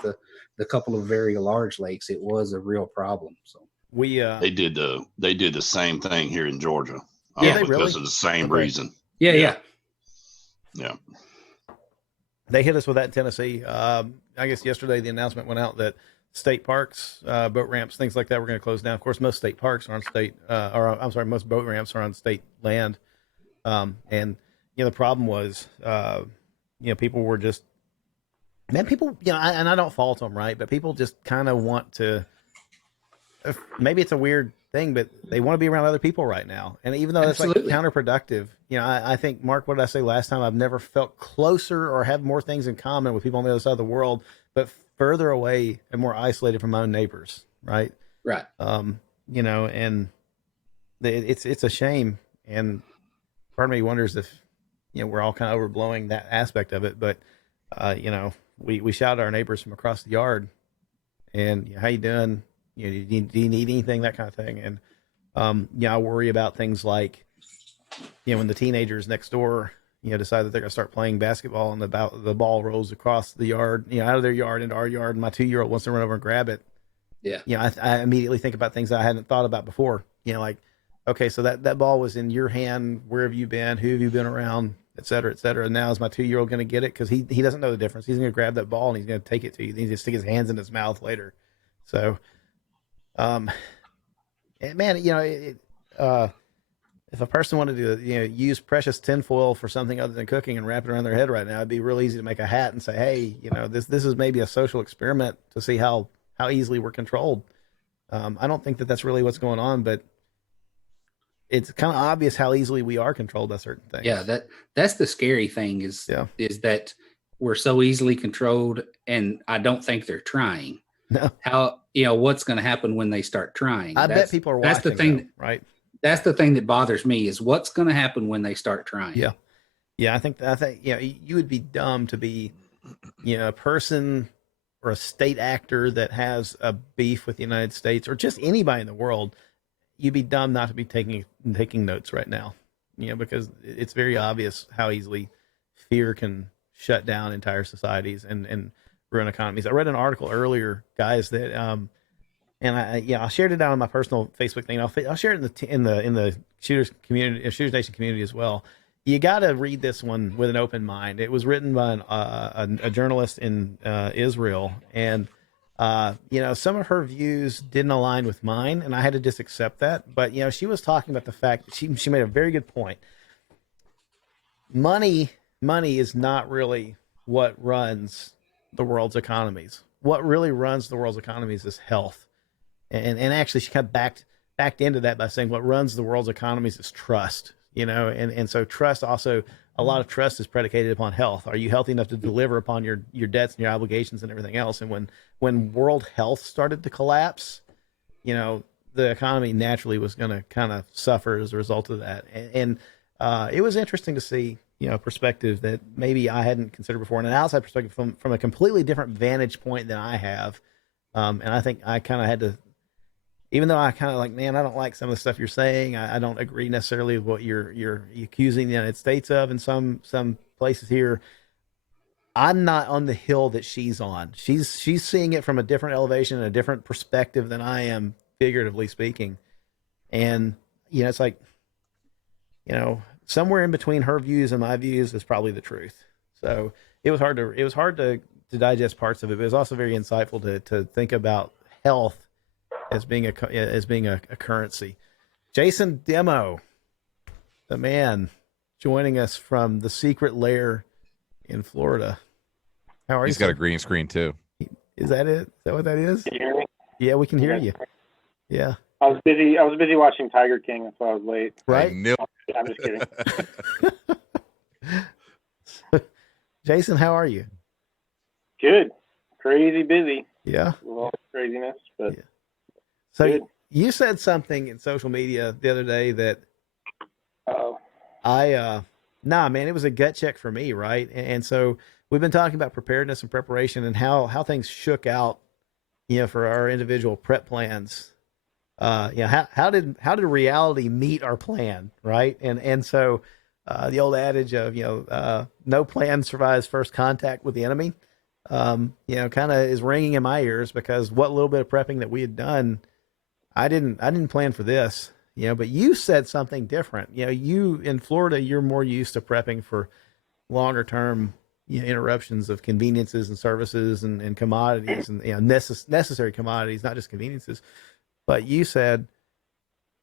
the couple of very large lakes, it was a real problem. So they did the same thing here in Georgia. Because of the same reason. Yeah. They hit us with that in Tennessee. I guess yesterday the announcement went out that state parks, boat ramps, things like that were going to close down. Of course, most state parks are on most boat ramps are on state land. And the problem was, people were just, people, and I don't fault them, right? But people just kind of want to, maybe it's a weird thing, but they want to be around other people right now. And even though that's like counterproductive, I think, Mark, what did I say last time? I've never felt closer or have more things in common with people on the other side of the world, but further away and more isolated from my own neighbors. Right. Right. And it's a shame. And part of me wonders if, we're all kind of overblowing that aspect of it, but, we shout at our neighbors from across the yard and how you doing? Do you need anything, that kind of thing. And, I worry about things like, when the teenagers next door, decide that they're going to start playing basketball and the ball rolls across the yard, out of their yard into our yard. And my 2-year-old wants to run over and grab it. Yeah. I immediately think about things I hadn't thought about before, like, okay, so that ball was in your hand. Where have you been? Who have you been around? Et et cetera, et cetera. And now is my 2-year-old going to get it? Because he doesn't know the difference. He's going to grab that ball and he's going to take it to you. Then he's going to stick his hands in his mouth later. So, man, if a person wanted to, use precious tinfoil for something other than cooking and wrap it around their head right now, it'd be real easy to make a hat and say, hey, this is maybe a social experiment to see how easily we're controlled. I don't think that that's really what's going on, but it's kind of obvious how easily we are controlled by certain things. Yeah, that's the scary thing is that we're so easily controlled, and I don't think they're trying. No. How what's going to happen when they start trying? I bet people are watching. That's the thing, though, right? That's the thing that bothers me is what's going to happen when they start trying. Yeah. I think you would be dumb to be, a person or a state actor that has a beef with the United States or just anybody in the world. You'd be dumb not to be taking notes right now, because it's very obvious how easily fear can shut down entire societies and ruin economies. I read an article earlier, guys, that and I shared it out on my personal Facebook thing. I'll share it in the Shooters community, Shooters Nation community as well. You got to read this one with an open mind. It was written by a journalist in Israel, and some of her views didn't align with mine, and I had to just accept that. But she was talking about the fact that she made a very good point. Money is not really what runs the world's economies. What really runs the world's economies is health. And actually she kind of backed into that by saying what runs the world's economies is trust, and so trust also, a lot of trust is predicated upon health. Are you healthy enough to deliver upon your debts and your obligations and everything else? And when world health started to collapse, the economy naturally was going to kind of suffer as a result of that. And it was interesting to see, perspective that maybe I hadn't considered before, and an outside perspective from a completely different vantage point than I have. And I think I kind of had to, even though I kind of like, man, I don't like some of the stuff you're saying. I don't agree necessarily with what you're accusing the United States of in some places here. I'm not on the hill that she's on. She's seeing it from a different elevation and a different perspective than I am, figuratively speaking. And, it's like, somewhere in between her views and my views is probably the truth. So it was hard to digest parts of it, but it was also very insightful to think about health as being a currency. Jason Demo, the man, joining us from the secret lair in Florida. How are you? He's got a green screen too. Is that it? Is that what that is? Can you hear me? Yeah, we can hear you. Yeah. I was busy watching Tiger King, that's why I was late. Right? I'm just kidding. Jason, how are you? Good. Crazy busy. Yeah. A little craziness, but yeah. So good. You said something in social media the other day that man, it was a gut check for me, right? And so we've been talking about preparedness and preparation and how things shook out, for our individual prep plans. How did reality meet our plan, right? And so the old adage of no plan survives first contact with the enemy, kind of is ringing in my ears, because what little bit of prepping that we had done, I didn't plan for this, but you said something different. You in Florida, you're more used to prepping for longer term interruptions of conveniences and services and commodities and necessary commodities, not just conveniences. But you said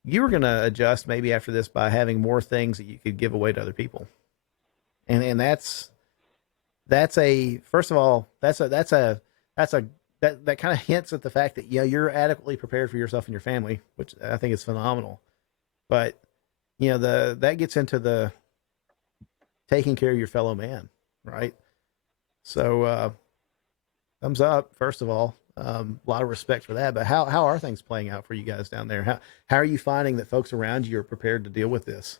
you were going to adjust maybe after this by having more things that you could give away to other people. And that kind of hints at the fact that, you're adequately prepared for yourself and your family, which I think is phenomenal. But, that gets into the taking care of your fellow man, right? So, thumbs up, first of all. A lot of respect for that, but how are things playing out for you guys down there? How are you finding that folks around you are prepared to deal with this?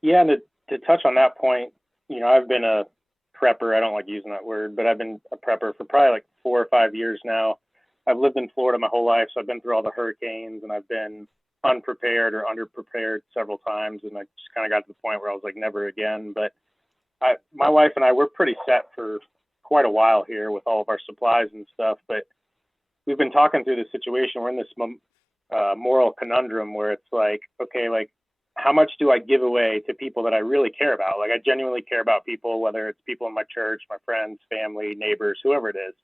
Yeah, and to touch on that point, I've been a prepper. I don't like using that word, but I've been a prepper for probably like 4 or 5 years now. I've lived in Florida my whole life, so I've been through all the hurricanes, and I've been unprepared or underprepared several times, and I just kind of got to the point where I was like, never again. But my wife and I, we're pretty set for quite a while here with all of our supplies and stuff, but we've been talking through this situation. We're in this moral conundrum where it's like, okay, like how much do I give away to people that I really care about? Like I genuinely care about people, whether it's people in my church, my friends, family, neighbors, whoever it is.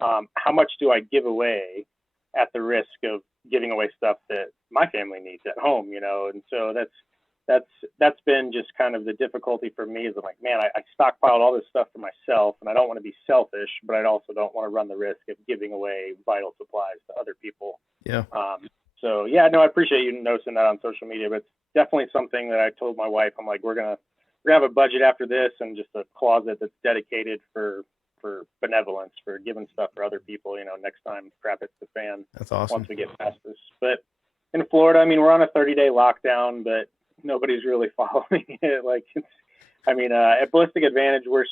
How much do I give away at the risk of giving away stuff that my family needs at home, you know? And so that's been just kind of the difficulty for me is I'm like, man, I stockpiled all this stuff for myself and I don't want to be selfish, but I also don't want to run the risk of giving away vital supplies to other people. Yeah. So yeah, no, I appreciate you noticing that on social media, but it's definitely something that I told my wife. I'm like, we're gonna have a budget after this and just a closet that's dedicated for benevolence, for giving stuff for other people, you know, next time crap hits the fan. That's awesome. Once we get past this. But in Florida, I mean, we're on a 30-day lockdown, but nobody's really following it. Like, at Ballistic Advantage, we're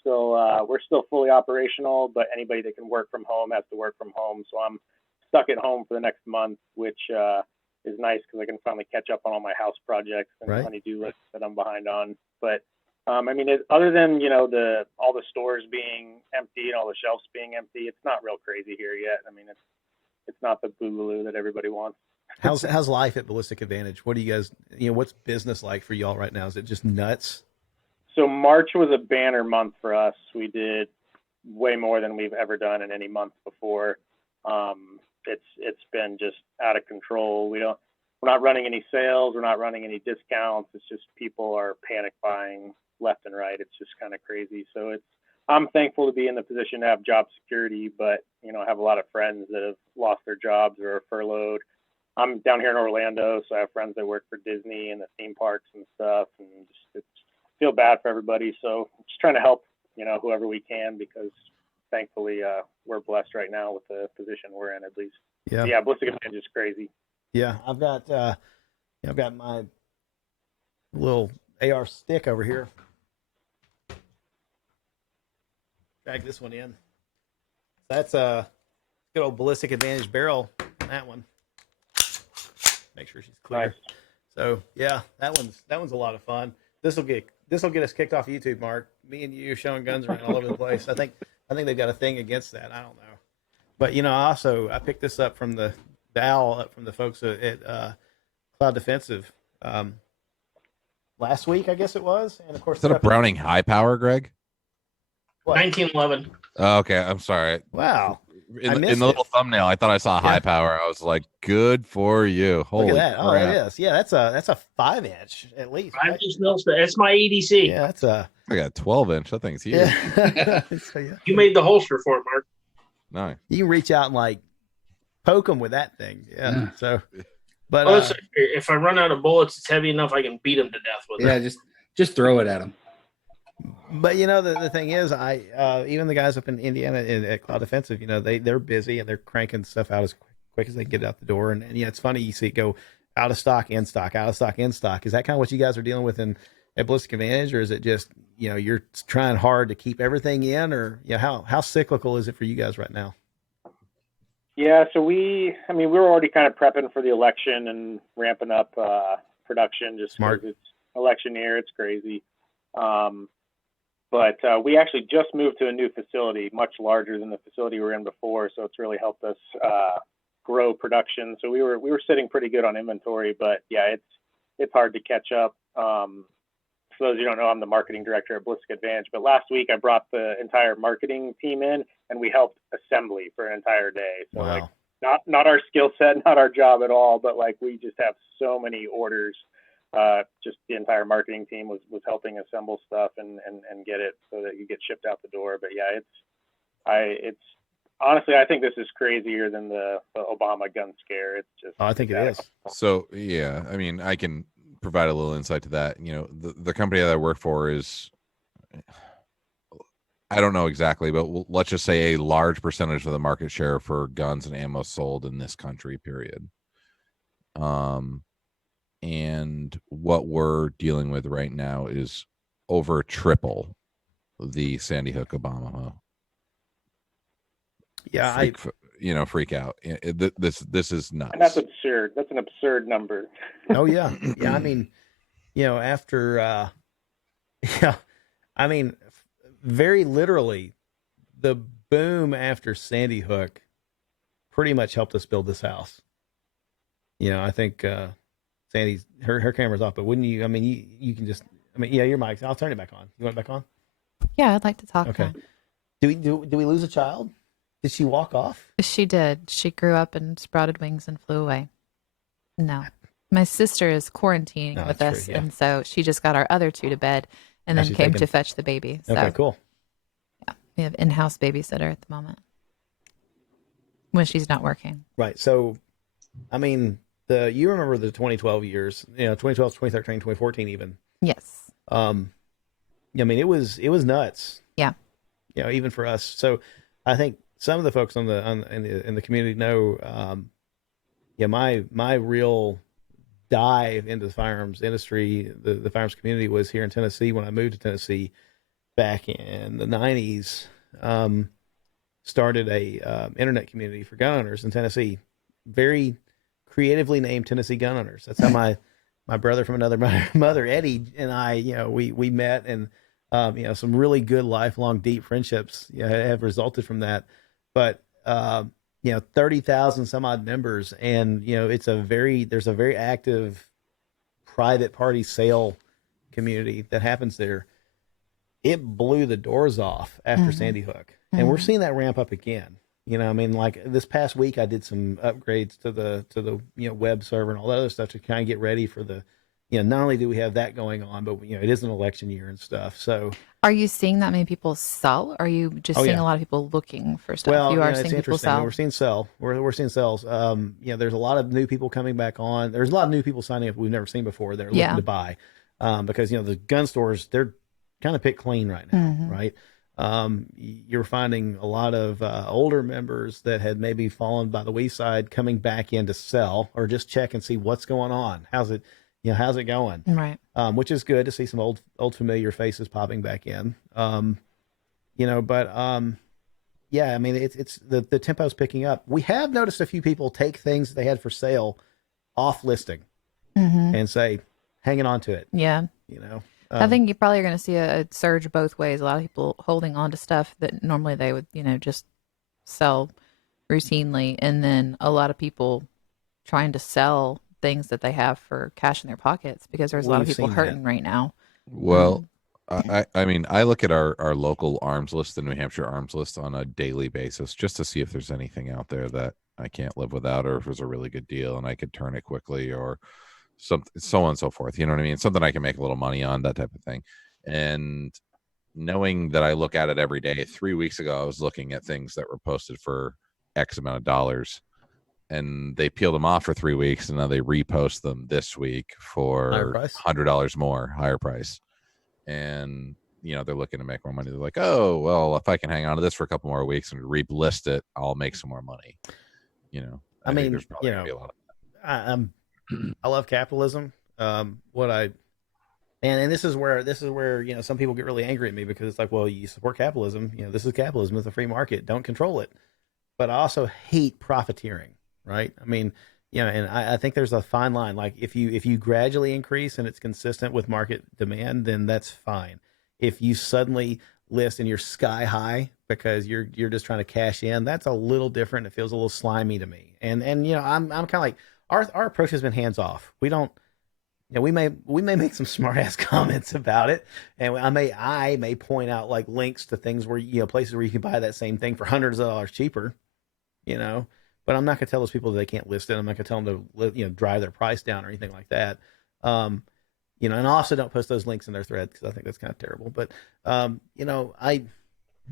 still fully operational, but anybody that can work from home has to work from home. So I'm stuck at home for the next month, which is nice because I can finally catch up on all my house projects and Right. honey-do lists that I'm behind on. But other than all the stores being empty and all the shelves being empty, it's not real crazy here yet. I mean, it's not the boogaloo that everybody wants. How's life at Ballistic Advantage? What do you guys, what's business like for y'all right now? Is it just nuts? So March was a banner month for us. We did way more than we've ever done in any month before. It's been just out of control. We're not running any sales. We're not running any discounts. It's just people are panic buying left and right. It's just kind of crazy. So I'm thankful to be in the position to have job security, but I have a lot of friends that have lost their jobs or are furloughed. I'm down here in Orlando, so I have friends that work for Disney and the theme parks and stuff, and just feel bad for everybody. So just trying to help, whoever we can, because thankfully we're blessed right now with the position we're in, at least. Yeah. But yeah, Ballistic Advantage is crazy. Yeah, I've got my little AR stick over here. Drag this one in. That's a good old Ballistic Advantage barrel on that one. Make sure she's clear. Nice. So yeah, that one's a lot of fun. This will get us kicked off YouTube, Mark. Me and you showing guns around all over the place. I think they've got a thing against that. I don't know, but I picked this up from the owl from the folks at Cloud Defensive last week, I guess it was, and of course Is that a Browning high power, Greg? What? 1911. Oh, okay, I'm sorry. Wow. In the little thumbnail, I thought I saw high power. I was like, "Good for you!" Holy Look at that! Oh, crap. it is. Yeah, that's a 5-inch at least. 5-inch Milsta. That's my ADC. Yeah, that's a. I got a 12-inch. That thing's huge. Yeah. So, yeah. You made the holster for it, Mark. Nice. You can reach out and poke them with that thing. Yeah. So, but if I run out of bullets, it's heavy enough I can beat them to death with it. Yeah, just throw it at them. But the thing is, even the guys up in Indiana at Cloud Defensive, they're busy and they're cranking stuff out as quick as they can get it out the door. And it's funny, you see it go out of stock, in stock, out of stock, in stock. Is that kind of what you guys are dealing with at Ballistic Advantage, or is it just you're trying hard to keep everything in, or how cyclical is it for you guys right now? Yeah, so we were already kind of prepping for the election and ramping up production just because it's election year. It's crazy. But we actually just moved to a new facility, much larger than the facility we were in before. So it's really helped us grow production. So we were sitting pretty good on inventory, but yeah, it's hard to catch up. For those of you who don't know, I'm the marketing director at Ballistic Advantage. But last week I brought the entire marketing team in, and we helped assembly for an entire day. So wow. Not our skill set, not our job at all, but we just have so many orders. Just the entire marketing team was helping assemble stuff and get it so that you get shipped out the door. But yeah, it's honestly, I think this is crazier than the Obama gun scare. It's just, I think it is. So yeah, I can provide a little insight to that. The company that I work for is, I don't know exactly, but let's just say a large percentage of the market share for guns and ammo sold in this country, period. And what we're dealing with right now is over triple the Sandy Hook Obama. Yeah, freak out. This is nuts. And that's absurd. That's an absurd number. Oh yeah, yeah. After, very literally, the boom after Sandy Hook pretty much helped us build this house. I think. Sandy's her camera's off, but wouldn't you? I mean, you can just. I mean, yeah, your mic. I'll turn it back on. You want it back on? Yeah, I'd like to talk Okay. now. Do we lose a child? Did she walk off? She did. She grew up and sprouted wings and flew away. No. My sister is quarantining No, with that's us, true, yeah. and so she just got our other two to bed and then she's came taking- to fetch the baby. So, Okay, cool. yeah, we have in-house babysitter at the moment when she's not working. Right. So, I mean, you remember the 2012 years, 2012, 2013, 2014 even. Yes. I mean, it was nuts. Yeah. Even for us. So, I think some of the folks in the community know, my real dive into the firearms industry, the firearms community was here in Tennessee when I moved to Tennessee back in the 90s. Started a internet community for gun owners in Tennessee. Very creatively named Tennessee Gun Owners. That's how my brother from another mother, Eddie, and I, we met, and some really good lifelong deep friendships have resulted from that. But 30,000 some odd members, and there's a very active private party sale community that happens there. It blew the doors off after Sandy Hook, and we're seeing that ramp up again. I mean, like this past week, I did some upgrades to the web server and all that other stuff to kind of get ready for the, not only do we have that going on, but it is an election year and stuff. So, are you seeing that many people sell? Or are you just seeing a lot of people looking for stuff? Well, you are it's seeing people interesting. sell. We're seeing sell. We're seeing sales. There's a lot of new people coming back on. There's a lot of new people signing up we've never seen before that are looking to buy, because the gun stores, they're kind of picked clean right now, right? You're finding a lot of older members that had maybe fallen by the wayside coming back in to sell or just check and see what's going on. How's it going? Right. Which is good to see some old familiar faces popping back in. Yeah, I mean, it's the tempo's picking up. We have noticed a few people take things they had for sale off listing and say, hanging on to it. Yeah. I think you probably are going to see a surge both ways. A lot of people holding on to stuff that normally they would, just sell routinely. And then a lot of people trying to sell things that they have for cash in their pockets because there's a lot of We've people seen hurting that. right now. Well, I mean, I look at our local arms list, the New Hampshire arms list, on a daily basis just to see if there's anything out there that I can't live without, or if it's a really good deal and I could turn it quickly, or something, so on and so forth. You know what I mean? Something I can make a little money on, that type of thing. And knowing that I look at it every day, 3 weeks ago, I was looking at things that were posted for X amount of dollars, and they peeled them off for 3 weeks, and now they repost them this week for $100 more, higher price. And they're looking to make more money. They're like, oh well, if I can hang on to this for a couple more weeks and relist it, I'll make some more money. I mean, there's probably gonna be a lot of I love capitalism. And this is where some people get really angry at me because it's like, well, you support capitalism. This is capitalism. It's a free market. Don't control it. But I also hate profiteering. Right? I mean, and I think there's a fine line. Like if you gradually increase and it's consistent with market demand, then that's fine. If you suddenly list and you're sky high because you're just trying to cash in, that's a little different. It feels a little slimy to me. And I'm kind of like, our approach has been hands off. We don't, we may make some smart ass comments about it, and I may point out like links to things where places where you can buy that same thing for hundreds of dollars cheaper, but I'm not gonna tell those people that they can't list it. I'm not gonna tell them to drive their price down or anything like that. And I also don't post those links in their thread because I think that's kind of terrible. But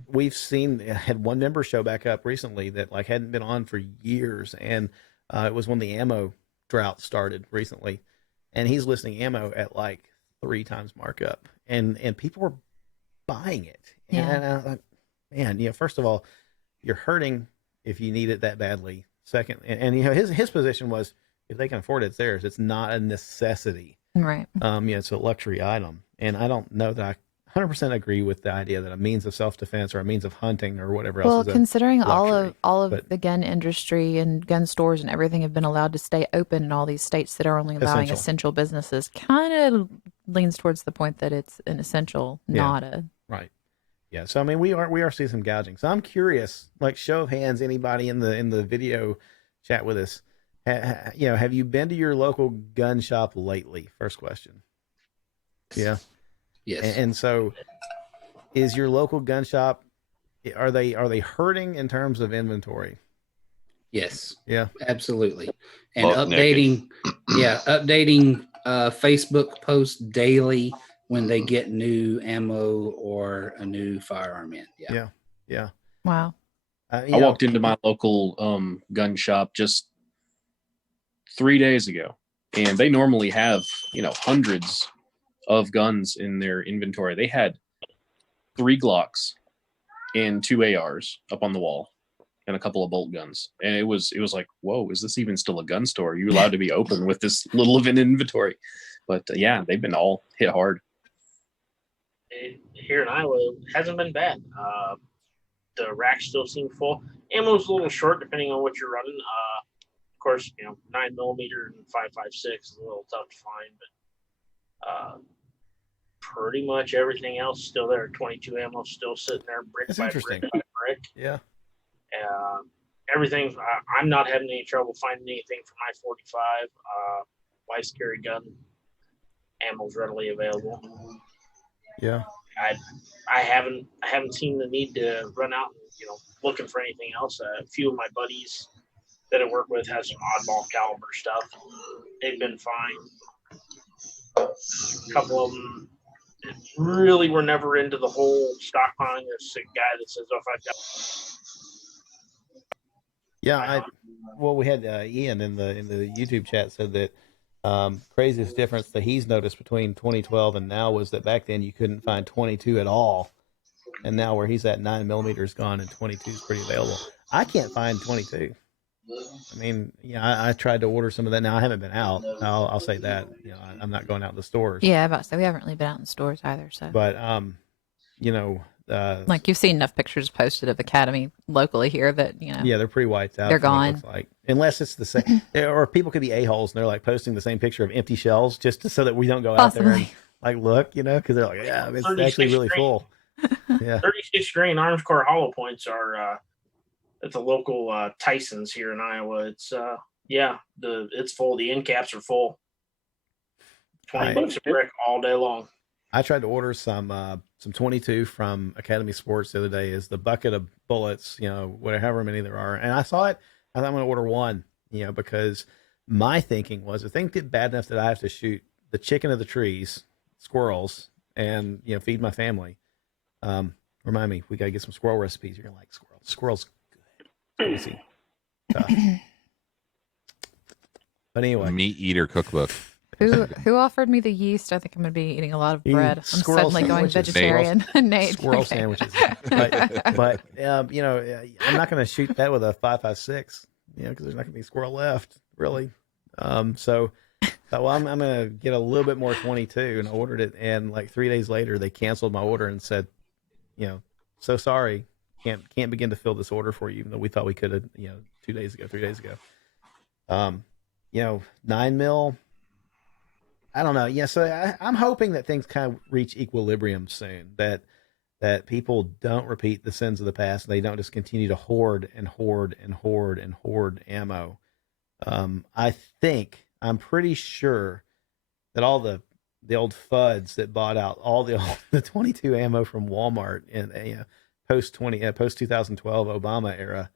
we've had one member show back up recently that like hadn't been on for years, and it was when the ammo drought started recently, and he's listing ammo at like 3 times markup, and people were buying it. And I'm like, man, first of all, you're hurting if you need it that badly. Second, and his position was, if they can afford it, it's theirs. It's not a necessity. Right. It's a luxury item, and I don't know that I 100% agree with the idea that a means of self-defense or a means of hunting or whatever else. Well, considering all of but the gun industry and gun stores and everything have been allowed to stay open in all these states that are only allowing essential businesses, kind of leans towards the point that it's an essential, not a right. Yeah. So I mean, we are seeing some gouging. So I'm curious, like show of hands, anybody in the video chat with us, Have you been to your local gun shop lately? First question. Yeah. Yes. And so, is your local gun shop? Are they hurting in terms of inventory? Yes. Yeah. Absolutely. And Buck naked. updating Facebook posts daily when they get new ammo or a new firearm in. Yeah. Yeah. Wow. I walked into my local gun shop just 3 days ago, and they normally have hundreds of guns in their inventory. They had 3 Glocks and 2 ARs up on the wall, and a couple of bolt guns. And it was like, whoa, is this even still a gun store? Are you allowed to be open with this little of an inventory? But yeah, they've been all hit hard. Here in Iowa, it hasn't been bad. The racks still seem full. Ammo's a little short depending on what you're running. Of course, 9mm and 5.56 is a little tough to find, but pretty much everything else still there. 22 ammo still sitting there, brick That's by interesting. brick by brick. Yeah. Everything. I'm not having any trouble finding anything for my 45. Wife's carry gun. Ammo's readily available. Yeah. I haven't seen the need to run out and looking for anything else. A few of my buddies that I work with have some oddball caliber stuff. They've been fine. A couple of them really were never into the whole stockpiling. There's a guy that says, "Oh, if I've got." Yeah, we had Ian in the YouTube chat said that craziest difference that he's noticed between 2012 and now was that back then you couldn't find 22 at all, and now where he's at 9mm is gone and 22 is pretty available. I can't find 22. I mean, I tried to order some of that. Now I haven't been out. I'll say that. I'm not going out in the stores. Yeah, about to say we haven't really been out in stores either. So, but like you've seen enough pictures posted of Academy locally here that yeah, they're pretty wiped out. They're gone. Like, unless it's the same, or people could be a-holes and they're like posting the same picture of empty shells just so that we don't go out there and like look, because they're like, yeah, it's actually really full. Yeah, 36 grain Arms Corps hollow points are at the local Tyson's here in Iowa. It's it's full. The end caps are full. $20 a brick all day long. I tried to order some 22 from Academy Sports the other day. Is the bucket of bullets, however many there are, and I saw it. I thought I'm going to order one, because my thinking was if things get bad enough that I have to shoot the chicken of the trees, squirrels, and feed my family. Remind me, we got to get some squirrel recipes. You're gonna like squirrels. Squirrels, good. Easy. Tough. But anyway, meat eater cookbook. Who offered me the yeast? I think I'm going to be eating a lot of bread. I'm suddenly going vegetarian. Nate. Squirrel sandwiches. but I'm not going to shoot that with a 5.56, because there's not going to be squirrel left, really. So I'm going to get a little bit more 22, and I ordered it. And like 3 days later, they canceled my order and said, so sorry, can't begin to fill this order for you, even though we thought we could have, 3 days ago. 9mm. I don't know. Yeah, so I'm hoping that things kind of reach equilibrium soon. That people don't repeat the sins of the past. They don't just continue to hoard and hoard and hoard and hoard ammo. I'm pretty sure that all the old FUDs that bought out all the 22 ammo from Walmart in post 2012 Obama era,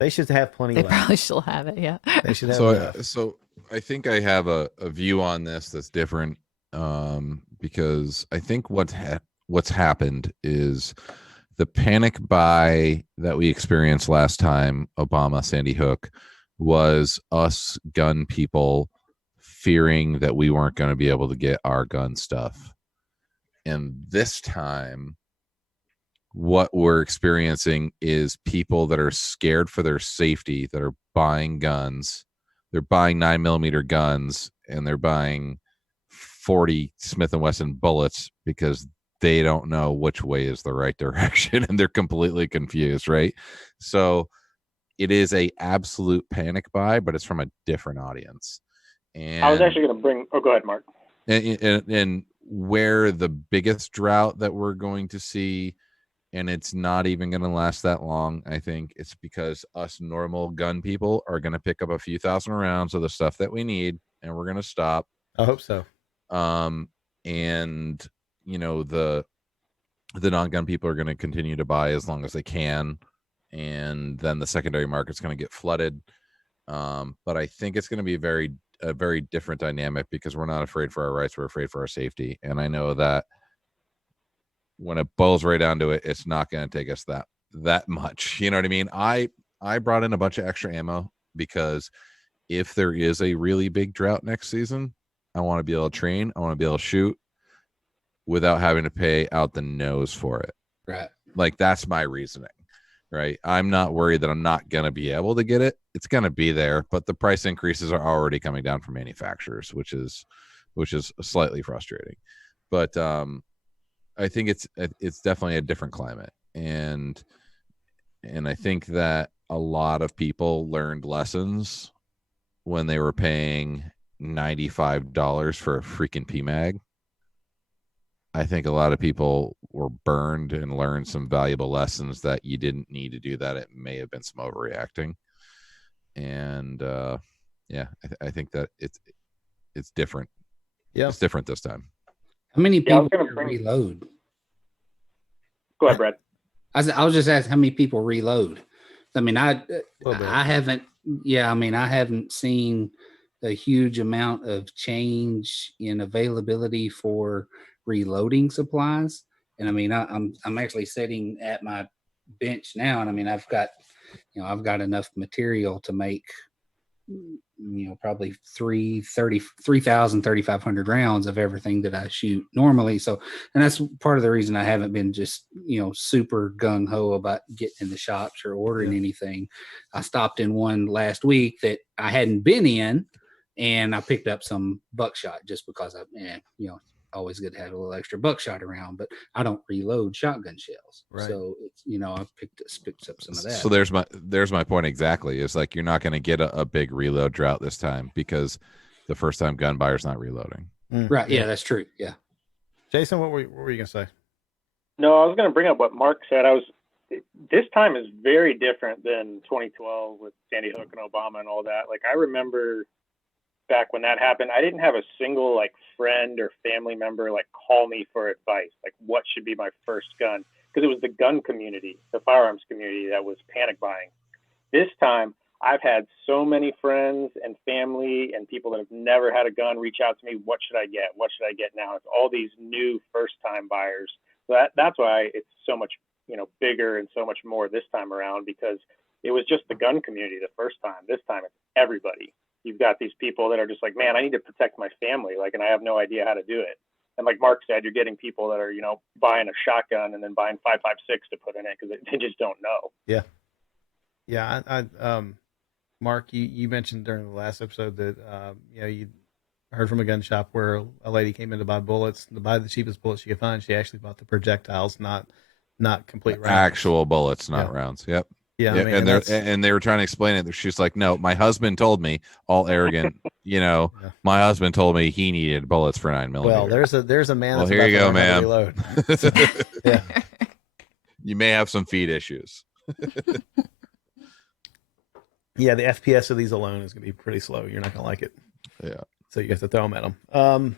they should have plenty. They probably still have it. Yeah. They should have. So I think I have a view on this that's different, because I think what's happened is the panic buy that we experienced last time Obama, Sandy Hook, was us gun people fearing that we weren't going to be able to get our gun stuff. And this time, what we're experiencing is people that are scared for their safety, that are buying guns. They're buying 9mm guns, and they're buying 40 Smith & Wesson bullets because they don't know which way is the right direction, and they're completely confused, right? So it is a absolute panic buy, but it's from a different audience. And I was actually going to bring. Oh, go ahead, Mark. And where the biggest drought that we're going to see and it's not even going to last that long. I think it's because us normal gun people are going to pick up a few thousand rounds of the stuff that we need, and we're going to stop. I hope so. And you know, the non-gun people are going to continue to buy as long as they can, and then the secondary market's going to get flooded. But I think it's going to be a very different dynamic because we're not afraid for our rights, we're afraid for our safety. And I know that when it boils right down to it, it's not going to take us that much. You know what I mean? I brought in a bunch of extra ammo because if there is a really big drought next season, I want to be able to train, I want to be able to shoot without having to pay out the nose for it. Right. Like, that's my reasoning, right? I'm not worried that I'm not going to be able to get it. It's going to be there, but the price increases are already coming down from manufacturers, which is slightly frustrating. But I think it's definitely a different climate, and I think that a lot of people learned lessons when they were paying $95 for a freaking PMag. I think a lot of people were burned and learned some valuable lessons that you didn't need to do that. It may have been some overreacting, and I think that it's different. Yeah, it's different this time. How many Yeah, I was people gonna bring- reload? Go ahead, Brad. I was just asking how many people reload. I mean, I little bit. haven't. Yeah, I mean, I haven't seen a huge amount of change in availability for reloading supplies. And I mean, I'm actually sitting at my bench now, and I mean, I've got enough material to make, probably 3,500 rounds of everything that I shoot normally. So, and that's part of the reason I haven't been just, super gung ho about getting in the shops or ordering anything. I stopped in one last week that I hadn't been in, and I picked up some buckshot just because always good to have a little extra buckshot around, but I don't reload shotgun shells. Right. So it's, I picked up some of that. So there's my point exactly. Is like, you're not going to get a big reload drought this time because the first time gun buyer's not reloading. Right. Yeah, that's true. Yeah. Jason, what were you going to say? No, I was going to bring up what Mark said. This time is very different than 2012 with Sandy Hook and Obama and all that. Like, I remember back when that happened, I didn't have a single friend or family member call me for advice, what should be my first gun, because it was the gun community, the firearms community, that was panic buying. This time, I've had so many friends and family and people that have never had a gun reach out to me. What should I get? What should I get now? It's all these new first-time buyers. So that's why it's so much bigger and so much more this time around, because it was just the gun community the first time. This time, it's everybody. You've got these people that are just like, man, I need to protect my family, and I have no idea how to do it. And like Mark said, you're getting people that are, buying a shotgun and then buying 5.56 to put in it because they just don't know. Yeah. Yeah. I Mark, you mentioned during the last episode that, you heard from a gun shop where a lady came in to buy bullets, to buy the cheapest bullets she could find. She actually bought the projectiles, not complete rounds. Actual bullets, not rounds. Yep. Yeah, I mean, and they were trying to explain it. She's like, "No, my husband told me," all arrogant. My husband told me he needed bullets for 9mm. Well, there's a man. Well, that's here you go, about to ma'am. learn how to reload. Yeah, you may have some feed issues. Yeah, the FPS of these alone is going to be pretty slow. You're not going to like it. Yeah. So you have to throw them at them.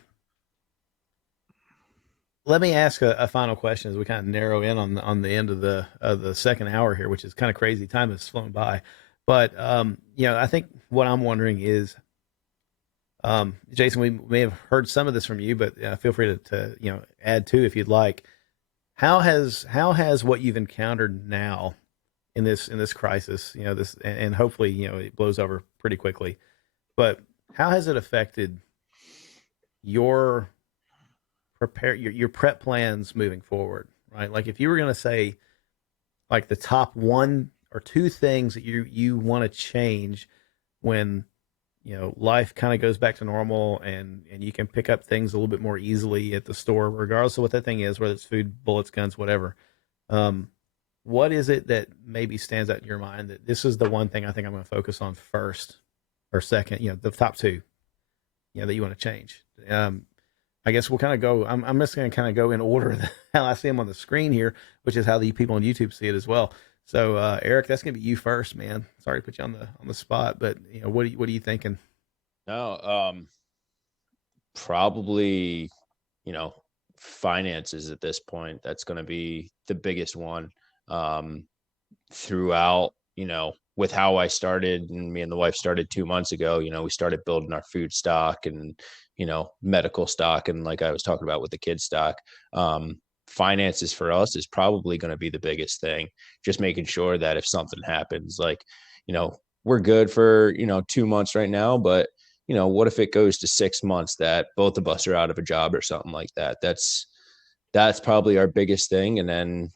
Let me ask a final question as we kind of narrow in on the end of the second hour here, which is kind of crazy. Time has flown by, but I think what I'm wondering is, Jason, we may have heard some of this from you, but feel free to add to if you'd like. How has what you've encountered now in this crisis, this, and hopefully it blows over pretty quickly, but how has it affected your prep plans moving forward, right? Like, if you were going to say the top one or two things that you want to change when life kind of goes back to normal and you can pick up things a little bit more easily at the store, regardless of what that thing is, whether it's food, bullets, guns, whatever. What is it that maybe stands out in your mind that this is the one thing I think I'm going to focus on first or second, the top two, that you want to change? I guess we'll kind of go. I'm just going to kind of go in order how I see them on the screen here, which is how the people on YouTube see it as well. So, Eric, that's going to be you first, man. Sorry to put you on the spot, but what are you thinking? No, probably, finances at this point. That's going to be the biggest one. Throughout, with how I started, and me and the wife started 2 months ago, we started building our food stock and, medical stock. And like I was talking about with the kid stock, finances for us is probably going to be the biggest thing. Just making sure that if something happens, like, we're good for, 2 months right now, but what if it goes to 6 months that both of us are out of a job or something like that? That's probably our biggest thing. And then,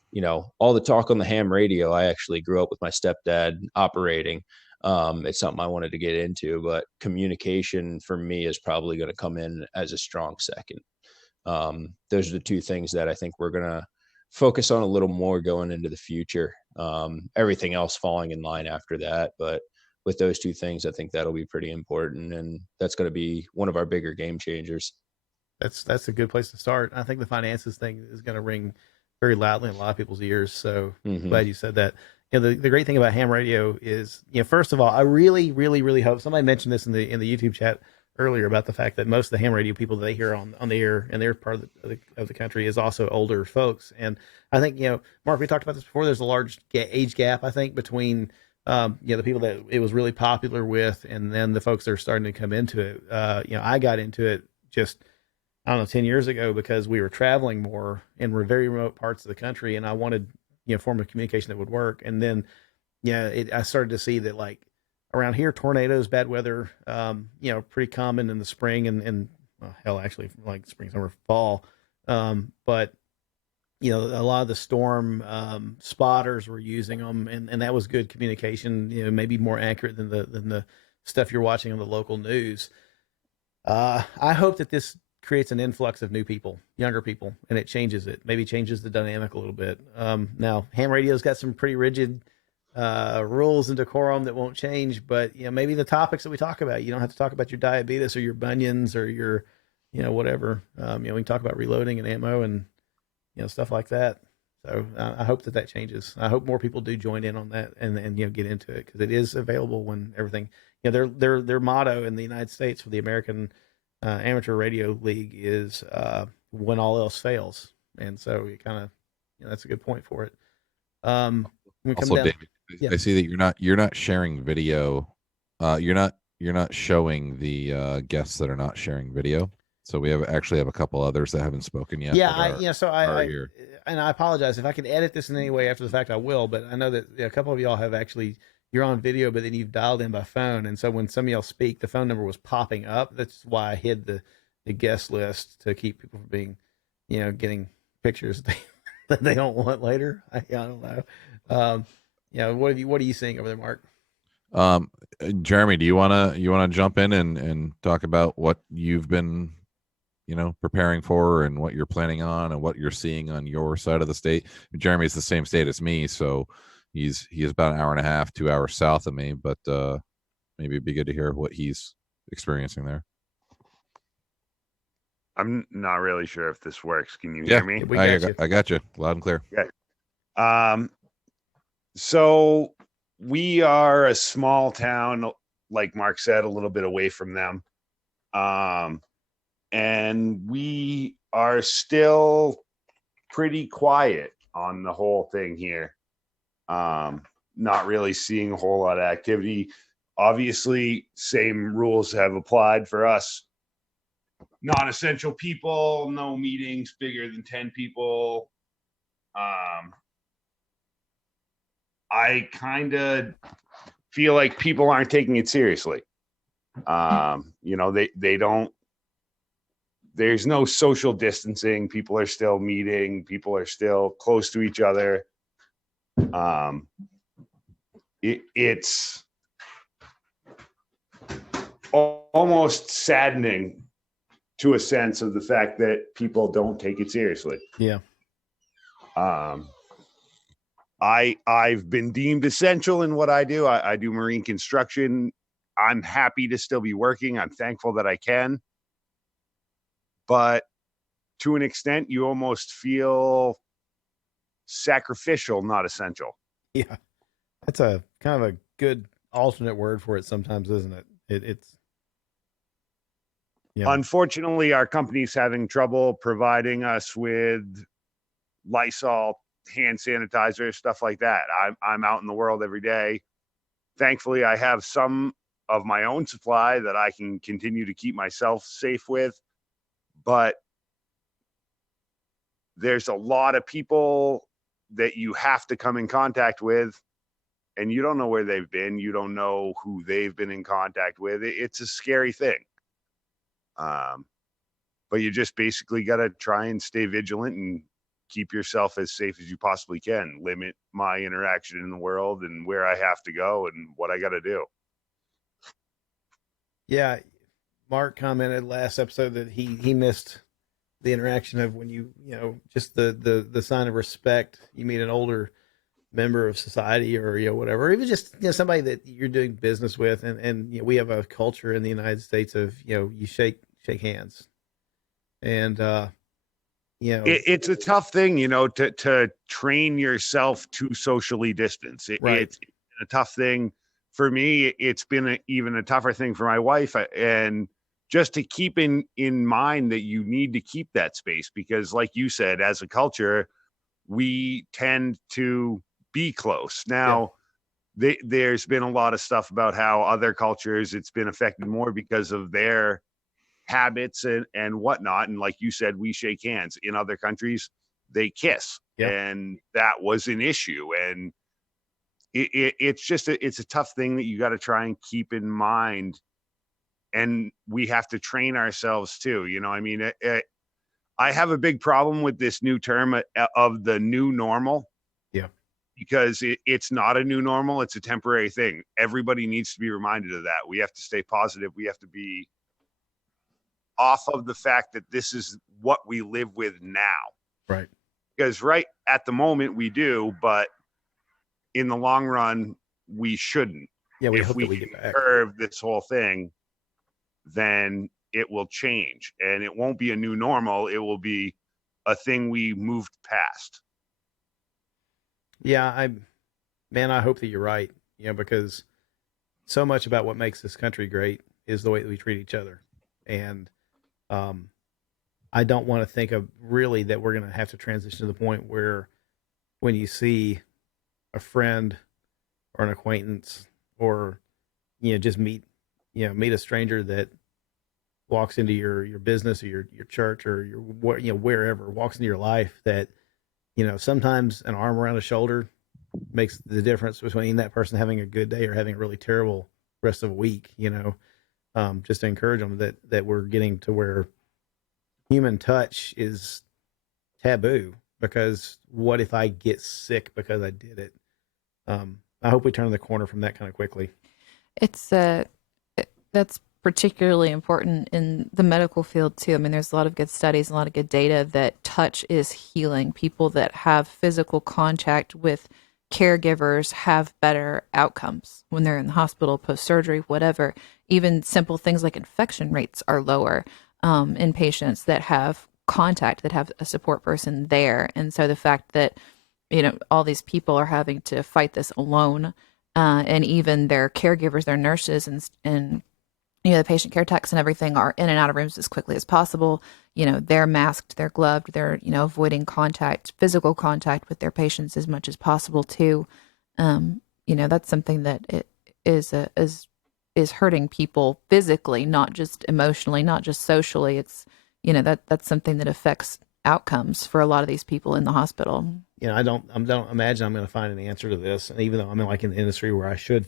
all the talk on the ham radio, I actually grew up with my stepdad operating. It's something I wanted to get into, but communication for me is probably going to come in as a strong second. Those are the two things that I think we're going to focus on a little more going into the future. Everything else falling in line after that. But with those two things, I think that'll be pretty important. And that's going to be one of our bigger game changers. That's a good place to start. I think the finances thing is going to ring very loudly in a lot of people's ears. So glad you said that. The great thing about ham radio is, first of all, I really, really, really hope somebody mentioned this in the YouTube chat earlier about the fact that most of the ham radio people that they hear on the air in their part of the country is also older folks. And I think, Mark, we talked about this before. There's a large age gap, I think, between the people that it was really popular with, and then the folks that are starting to come into it. I got into it just, I don't know, 10 years ago because we were traveling more and we're very remote parts of the country, and I wanted, a form of communication that would work. And then, I started to see that, like, around here, tornadoes, bad weather, pretty common in the spring and well, hell, actually, like spring, summer, fall. But a lot of the storm spotters were using them, and that was good communication. Maybe more accurate than the stuff you're watching on the local news. I hope that this creates an influx of new people, younger people, and it changes it. Maybe changes the dynamic a little bit. Now, ham radio's got some pretty rigid rules and decorum that won't change, but maybe the topics that we talk about, you don't have to talk about your diabetes or your bunions or your, whatever. We can talk about reloading and ammo and stuff like that. So I hope that changes. I hope more people do join in on that and get into it, because it is available when everything. Their motto in the United States for the American Amateur Radio League is when all else fails, and so it kind of that's a good point for it. Also, David, I see that you're not sharing video. You're not showing the guests that are not sharing video. So we actually have a couple others that haven't spoken yet. Yeah, and I apologize if I can edit this in any way after the fact. I will, but I know that a couple of y'all have actually. You're on video, but then you've dialed in by phone. And so when some of y'all speak, the phone number was popping up. That's why I hid the guest list, to keep people from being, getting pictures that they don't want later. I don't know. What are you seeing over there, Mark? Jeremy, do you want to jump in and talk about what you've been, preparing for and what you're planning on and what you're seeing on your side of the state? Jeremy's the same state as me, so he is about an hour and a half, 2 hours south of me, but maybe it'd be good to hear what he's experiencing there. I'm not really sure if this works. Can you hear me? I got you loud and clear. Okay. So we are a small town, like Mark said, a little bit away from them. And we are still pretty quiet on the whole thing here. Not really seeing a whole lot of activity. Obviously, same rules have applied for us. Non-essential people, no meetings bigger than 10 people. I kind of feel like people aren't taking it seriously. They don't, there's no social distancing. People are still meeting. People are still close to each other. It's almost saddening to a sense of the fact that people don't take it seriously. Yeah. I've been deemed essential in what I do. I do marine construction. I'm happy to still be working. I'm thankful that I can. But to an extent, you almost feel sacrificial, not essential. Yeah. That's a kind of a good alternate word for it sometimes, isn't it? It's yeah. Unfortunately, our company's having trouble providing us with Lysol, hand sanitizer, stuff like that. I'm out in the world every day. Thankfully, I have some of my own supply that I can continue to keep myself safe with. But there's a lot of people that you have to come in contact with, and you don't know where they've been. You don't know who they've been in contact with. It's a scary thing. But you just basically got to try and stay vigilant and keep yourself as safe as you possibly can. Limit my interaction in the world and where I have to go and what I got to do. Yeah. Mark commented last episode that he missed the interaction of when you know, just the sign of respect. You meet an older member of society or, you know, whatever, even just, you know, somebody that you're doing business with. And, you know, we have a culture in the United States of, you know, you shake hands. And, you know, it's a tough thing, you know, to train yourself to socially distance. Right. It's a tough thing for me. It's been even a tougher thing for my wife, and just to keep in mind that you need to keep that space, because like you said, as a culture, we tend to be close. Now, there's been a lot of stuff about how other cultures, it's been affected more because of their habits and whatnot. And like you said, we shake hands. In other countries, they kiss. And that was an issue. And it's just it's a tough thing that you got to try and keep in mind. And we have to train ourselves too. You know, I mean, I have a big problem with this new term of the new normal. Yeah. Because it's not a new normal. It's a temporary thing. Everybody needs to be reminded of that. We have to stay positive. We have to be off of the fact that this is what we live with now. Right. Because right at the moment we do, but in the long run, we shouldn't. Yeah, we if hope we that we get back. curve this whole thing, then it will change. And it won't be a new normal. It will be a thing we moved past. Yeah, I hope that you're right, you know, because so much about what makes this country great is the way that we treat each other. And I don't want to think of really that we're going to have to transition to the point where when you see a friend or an acquaintance or, you know, just meet a stranger that walks into your business or your church or wherever, walks into your life, that, you know, sometimes an arm around a shoulder makes the difference between that person having a good day or having a really terrible rest of a week, you know. Just to encourage them that we're getting to where human touch is taboo, because what if I get sick because I did it? I hope we turn the corner from that kind of quickly. It's that's particularly important in the medical field too. I mean, there's a lot of good studies, a lot of good data that touch is healing. People that have physical contact with caregivers have better outcomes when they're in the hospital, post-surgery, whatever. Even simple things like infection rates are lower in patients that have contact, that have a support person there. And so the fact that, you know, all these people are having to fight this alone, and even their caregivers, their nurses, and you know, the patient care techs and everything are in and out of rooms as quickly as possible. You know, they're masked, they're gloved, they're, you know, avoiding contact, physical contact with their patients as much as possible too. You know, that's something that it is hurting people physically, not just emotionally, not just socially. It's, you know, that's something that affects outcomes for a lot of these people in the hospital. You know, I don't imagine I'm going to find an answer to this. And even though I'm in the industry where I should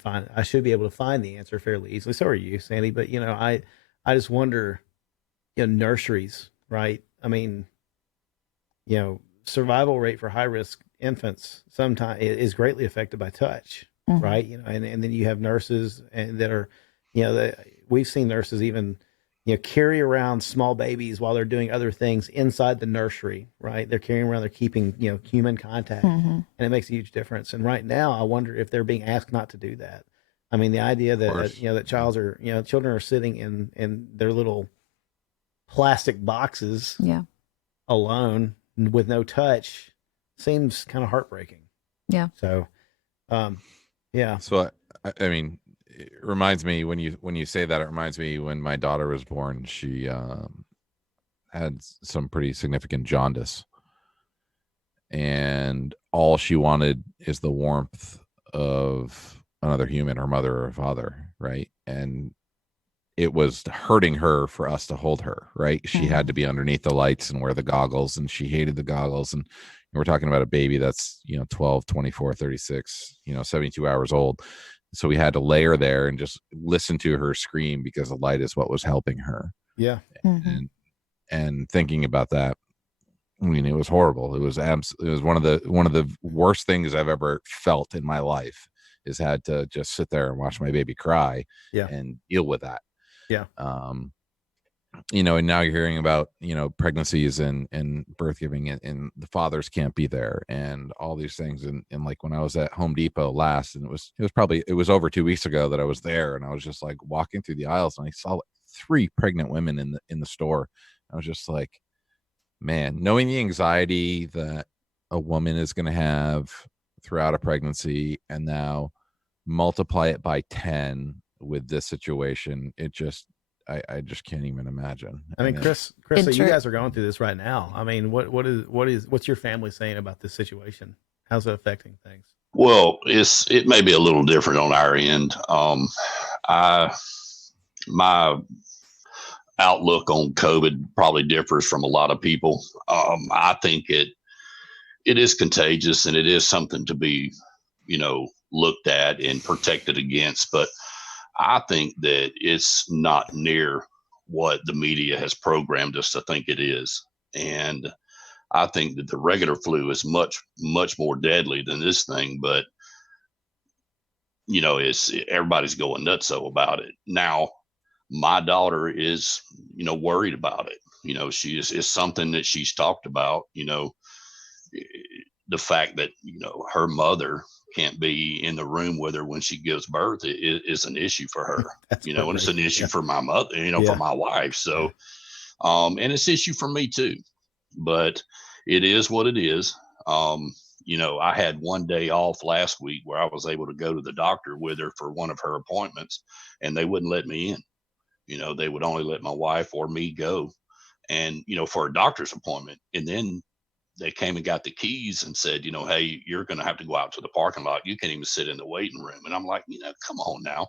be able to find the answer fairly easily. So are you, Sandy. But, you know, I just wonder, you know, nurseries, right? I mean, you know, survival rate for high risk infants sometimes is greatly affected by touch, right? You know, and then you have nurses and that are, you know, we've seen nurses even, you know, carry around small babies while they're doing other things inside the nursery, right? They're carrying around, they're keeping, you know, human contact, and it makes a huge difference. And right now, I wonder if they're being asked not to do that. I mean, the idea that, you know, that children are sitting in their little plastic boxes, alone with no touch seems kind of heartbreaking. Yeah. So, yeah. So I mean, it reminds me when you say that, it reminds me when my daughter was born. She had some pretty significant jaundice, and all she wanted is the warmth of another human, her mother or father, right? And it was hurting her for us to hold her, right? She had to be underneath the lights and wear the goggles, and she hated the goggles. And we're talking about a baby that's 12, 24, 36, 72 hours old. So we had to lay her there and just listen to her scream because the light is what was helping her. Yeah. And thinking about that, I mean, it was horrible. It was one of the worst things I've ever felt in my life, is had to just sit there and watch my baby cry and deal with that. Yeah. And now you're hearing about, pregnancies and birth giving, and the fathers can't be there and all these things. And like when I was at Home Depot last, and it was over 2 weeks ago that I was there, and I was just like walking through the aisles, and I saw like 3 pregnant women in the store. I was just like, man, knowing the anxiety that a woman is going to have throughout a pregnancy, and now multiply it by 10 with this situation, I just can't even imagine. I mean, Chris, so you guys are going through this right now. I mean, what's your family saying about this situation? How's it affecting things? Well, it may be a little different on our end. My outlook on COVID probably differs from a lot of people. I think it is contagious, and it is something to be, looked at and protected against. But I think that it's not near what the media has programmed us to think it is. And I think that the regular flu is much, much more deadly than this thing. But, everybody's going nutso about it. Now, my daughter is, worried about it. It's something that she's talked about, the fact that, her mother can't be in the room with her when she gives birth is an issue for her, and it's an issue for my mother, for my wife. So, and it's an issue for me too, but it is what it is. I had one day off last week where I was able to go to the doctor with her for one of her appointments, and they wouldn't let me in. They would only let my wife or me go, and, for a doctor's appointment. And then they came and got the keys and said, hey, you're going to have to go out to the parking lot. You can't even sit in the waiting room. And I'm like, come on now.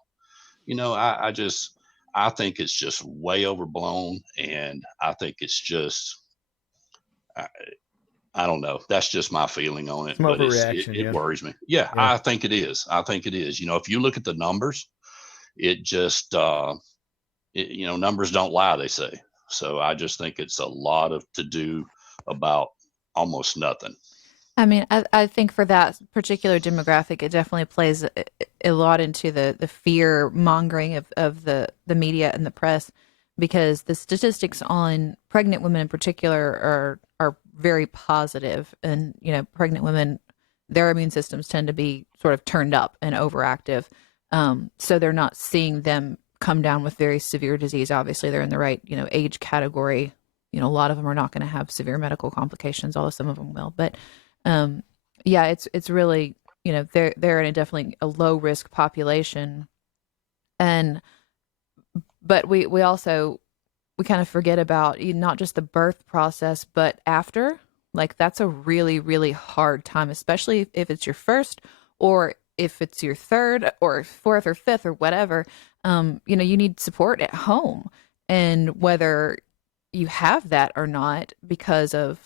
I think it's just way overblown. And I think it's just, I don't know. That's just my feeling on it. But it worries me. Yeah, I think it is. If you look at the numbers, it just, numbers don't lie, they say. So I just think it's a lot of to do about almost nothing. I mean, I think for that particular demographic, it definitely plays a lot into the fear mongering of the media and the press, because the statistics on pregnant women in particular are very positive. And, pregnant women, their immune systems tend to be sort of turned up and overactive. So they're not seeing them come down with very severe disease. Obviously, they're in the right, age category. A lot of them are not going to have severe medical complications, although some of them will. But it's really, they're in definitely a low risk population. But we kind of forget about not just the birth process, but after. Like, that's a really, really hard time, especially if it's your first, or if it's your third or fourth or fifth or whatever. You need support at home, and whether you have that or not because of,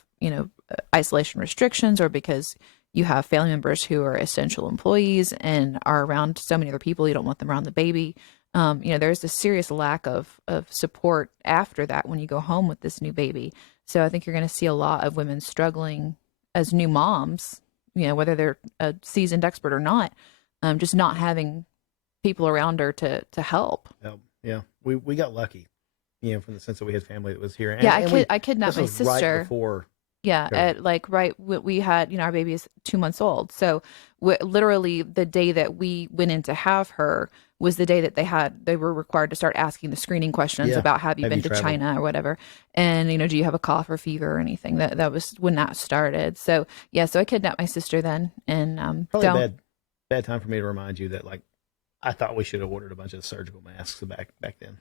isolation restrictions, or because you have family members who are essential employees and are around so many other people, you don't want them around the baby. There's a serious lack of support after that when you go home with this new baby. So I think you're going to see a lot of women struggling as new moms, whether they're a seasoned expert or not, just not having people around her to help. Yeah. We got lucky, from the sense that we had family that was here. And, I kidnapped my sister. Right before. Yeah, we had, our baby is 2 months old. So literally the day that we went in to have her, was the day that they were required to start asking the screening questions Yeah. about have you been to traveled? China or whatever, and do you have a cough or fever or anything. That was when that started. So yeah, so I kidnapped my sister then, and Probably don't. a bad time for me to remind you that like I thought we should have ordered a bunch of surgical masks back then.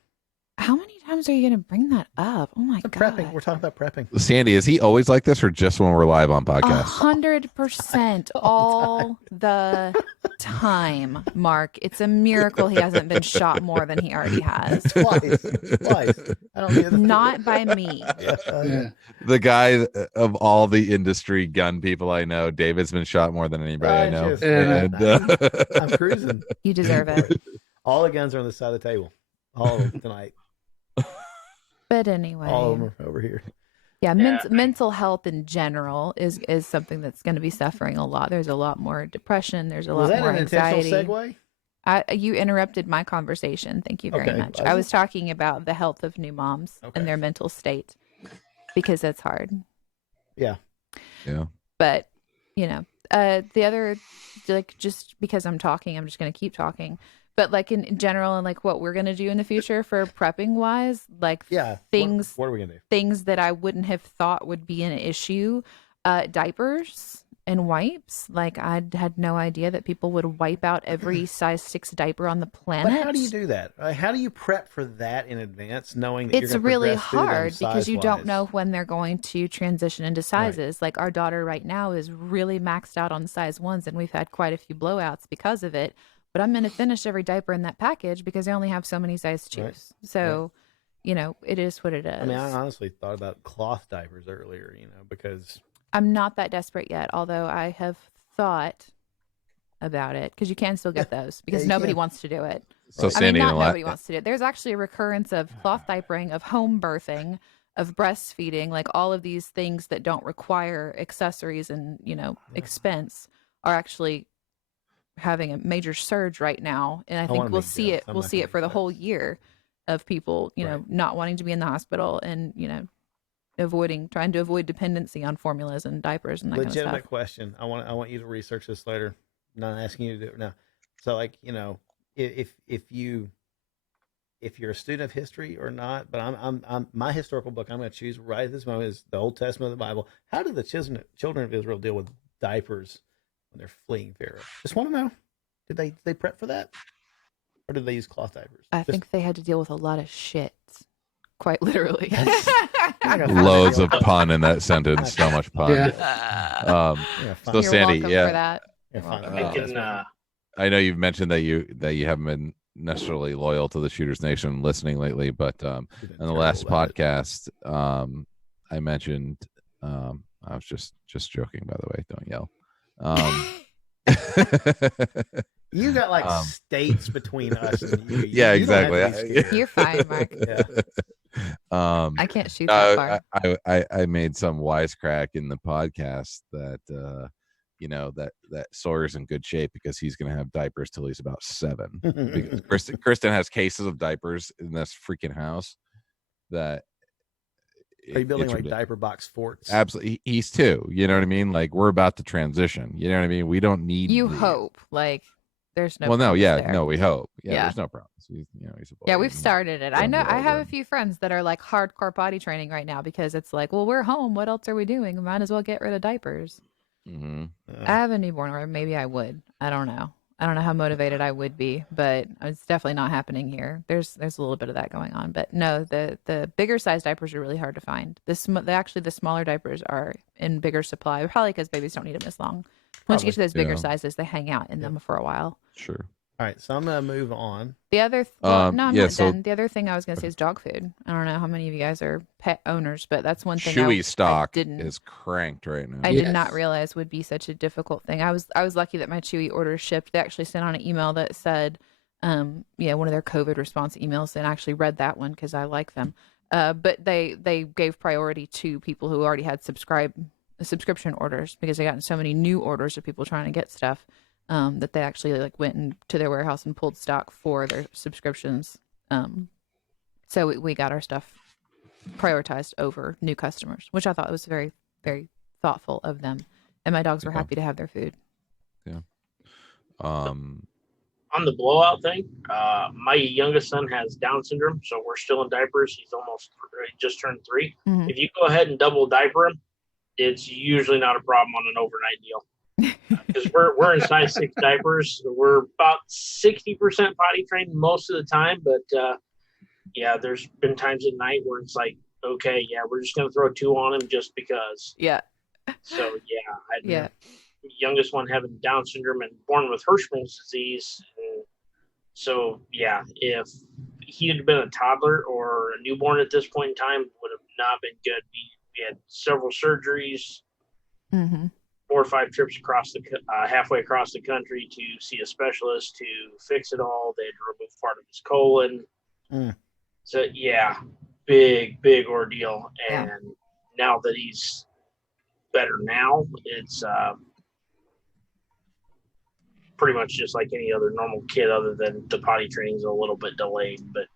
How many times are you going to bring that up? Oh my So god! prepping. We're talking about prepping. Sandy, is he always like this, or just when we're live on podcasts? 100% all the time, Mark. It's a miracle he hasn't been shot more than he already has. Twice. I don't need Not by me. Yeah. The guy of all the industry gun people I know, David's been shot more than anybody I know. I'm cruising. You deserve it. All the guns are on the side of the table. All of them tonight. But anyway, all of them are over here. Yeah, mental health in general is something that's going to be suffering a lot. There's a lot more depression. There's a lot more anxiety. Was that an intentional segue? You interrupted my conversation. Thank you very much. I was talking about the health of new moms and their mental state because it's hard. Yeah. But the other, like, just because I'm talking, I'm just going to keep talking. But like in general, and like what we're gonna do in the future for prepping wise, like things, what are we gonna do? Things that I wouldn't have thought would be an issue, diapers and wipes. Like I had no idea that people would wipe out every size 6 diaper on the planet. But how do you do that? How do you prep for that in advance, knowing that it's you're really progress through them hard because you don't size-wise? know when they're going to transition into sizes. Like our daughter right now is really maxed out on size 1s, and we've had quite a few blowouts because of it. But I'm going to finish every diaper in that package because I only have so many size 2s. Right. So, it is what it is. I mean, I honestly thought about cloth diapers earlier, because I'm not that desperate yet, although I have thought about it because you can still get those because nobody wants to do it. So Sandy, nobody wants to do it. There's actually a recurrence of cloth diapering, of home birthing, of breastfeeding, like all of these things that don't require accessories and, expense are actually having a major surge right now, and I think we'll see it for the whole year of people not wanting to be in the hospital and trying to avoid dependency on formulas and diapers and that kind of stuff. Legitimate question. I want you to research this later. I'm not asking you to do it now. So like if you're a student of history or not, but I'm my historical book I'm going to choose right at this moment is the Old Testament of the Bible. How did the children of Israel deal with diapers when they're fleeing Pharaoh? Just want to know, did they prep for that, or did they use cloth diapers? I think they had to deal with a lot of shit, quite literally. Loads of pun in that sentence. So much pun. Yeah. So You're Sandy, welcome for that. I know you've mentioned that you haven't been necessarily loyal to the Shooters Nation listening lately, but on the last podcast, I mentioned I was just joking, by the way. Don't yell. You got like states between us and you. Yeah, exactly. You're fine, Mark. Yeah. I can't shoot that far. I made some wisecrack in the podcast that that Sawyer's in good shape because he's going to have diapers till he's about 7. Because Kristen has cases of diapers in this freaking house. That are you building like diaper box forts? Absolutely. He's 2. You know what I mean? Like we're about to transition. You know what I mean? We don't need. You hope like. There's no. Well, no, there. No, we hope. Yeah, there's no problems. He's a boy. Yeah, we've started it. I know. I have a few friends that are like hardcore potty training right now because it's like, well, we're home. What else are we doing? We might as well get rid of diapers. Mm-hmm. I have a newborn, or maybe I would. I don't know. I don't know how motivated I would be, but it's definitely not happening here. There's a little bit of that going on, but no, the bigger size diapers are really hard to find. The smaller diapers are in bigger supply, probably because babies don't need them as long. Once you get to those bigger sizes, they hang out in them for a while. Sure. All right, so I'm gonna move on. The other, I'm not done. The other thing I was gonna say is dog food. I don't know how many of you guys are pet owners, but that's one thing. Chewy stock is cranked right now. I did not realize would be such a difficult thing. I was lucky that my Chewy order shipped. They actually sent on an email that said, one of their COVID response emails, and I actually read that one because I like them. But they gave priority to people who already had subscription orders because they gotten so many new orders of people trying to get stuff. That they actually like went into their warehouse and pulled stock for their subscriptions. So we got our stuff prioritized over new customers, which I thought was very, very thoughtful of them. And my dogs were happy to have their food. Yeah. On on the blowout thing, my youngest son has Down syndrome, so we're still in diapers. He's he just turned 3. Mhm. If you go ahead and double diaper him, it's usually not a problem on an overnight deal. Because we're in size 6 diapers. We're about 60% potty trained most of the time, but yeah, there's been times at night where it's like, okay, yeah, we're just gonna throw 2 on him just because. Yeah. So yeah, Yeah. youngest one having Down syndrome and born with Hirschman's disease. And so yeah, if he had been a toddler or a newborn at this point in time, would have not been good. We had several surgeries, Mm-hmm. 4 or 5 trips across the halfway across the country to see a specialist to fix it all. They had to remove part of his colon. Mm. So yeah, big ordeal. Yeah. And now that he's better now, it's pretty much just like any other normal kid, other than the potty training's a little bit delayed. But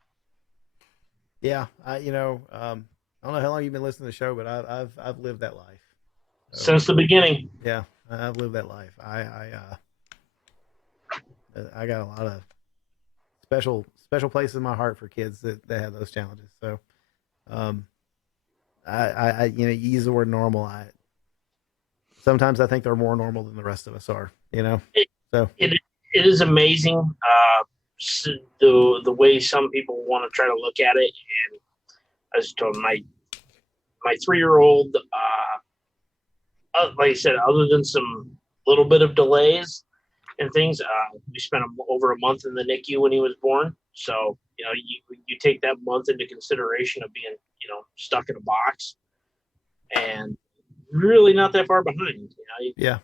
Yeah, I don't know how long you've been listening to the show, but I've lived that life. So, since the beginning, yeah, I've lived that life. I got a lot of special places in my heart for kids that have those challenges. So, I you use the word normal. Sometimes I think they're more normal than the rest of us are. So it is amazing the way some people want to try to look at it. And I just told my 3-year-old, like I said, other than some little bit of delays and things, we spent over a month in the NICU when he was born. So you take that month into consideration of being stuck in a box, and really not that far behind. Yeah.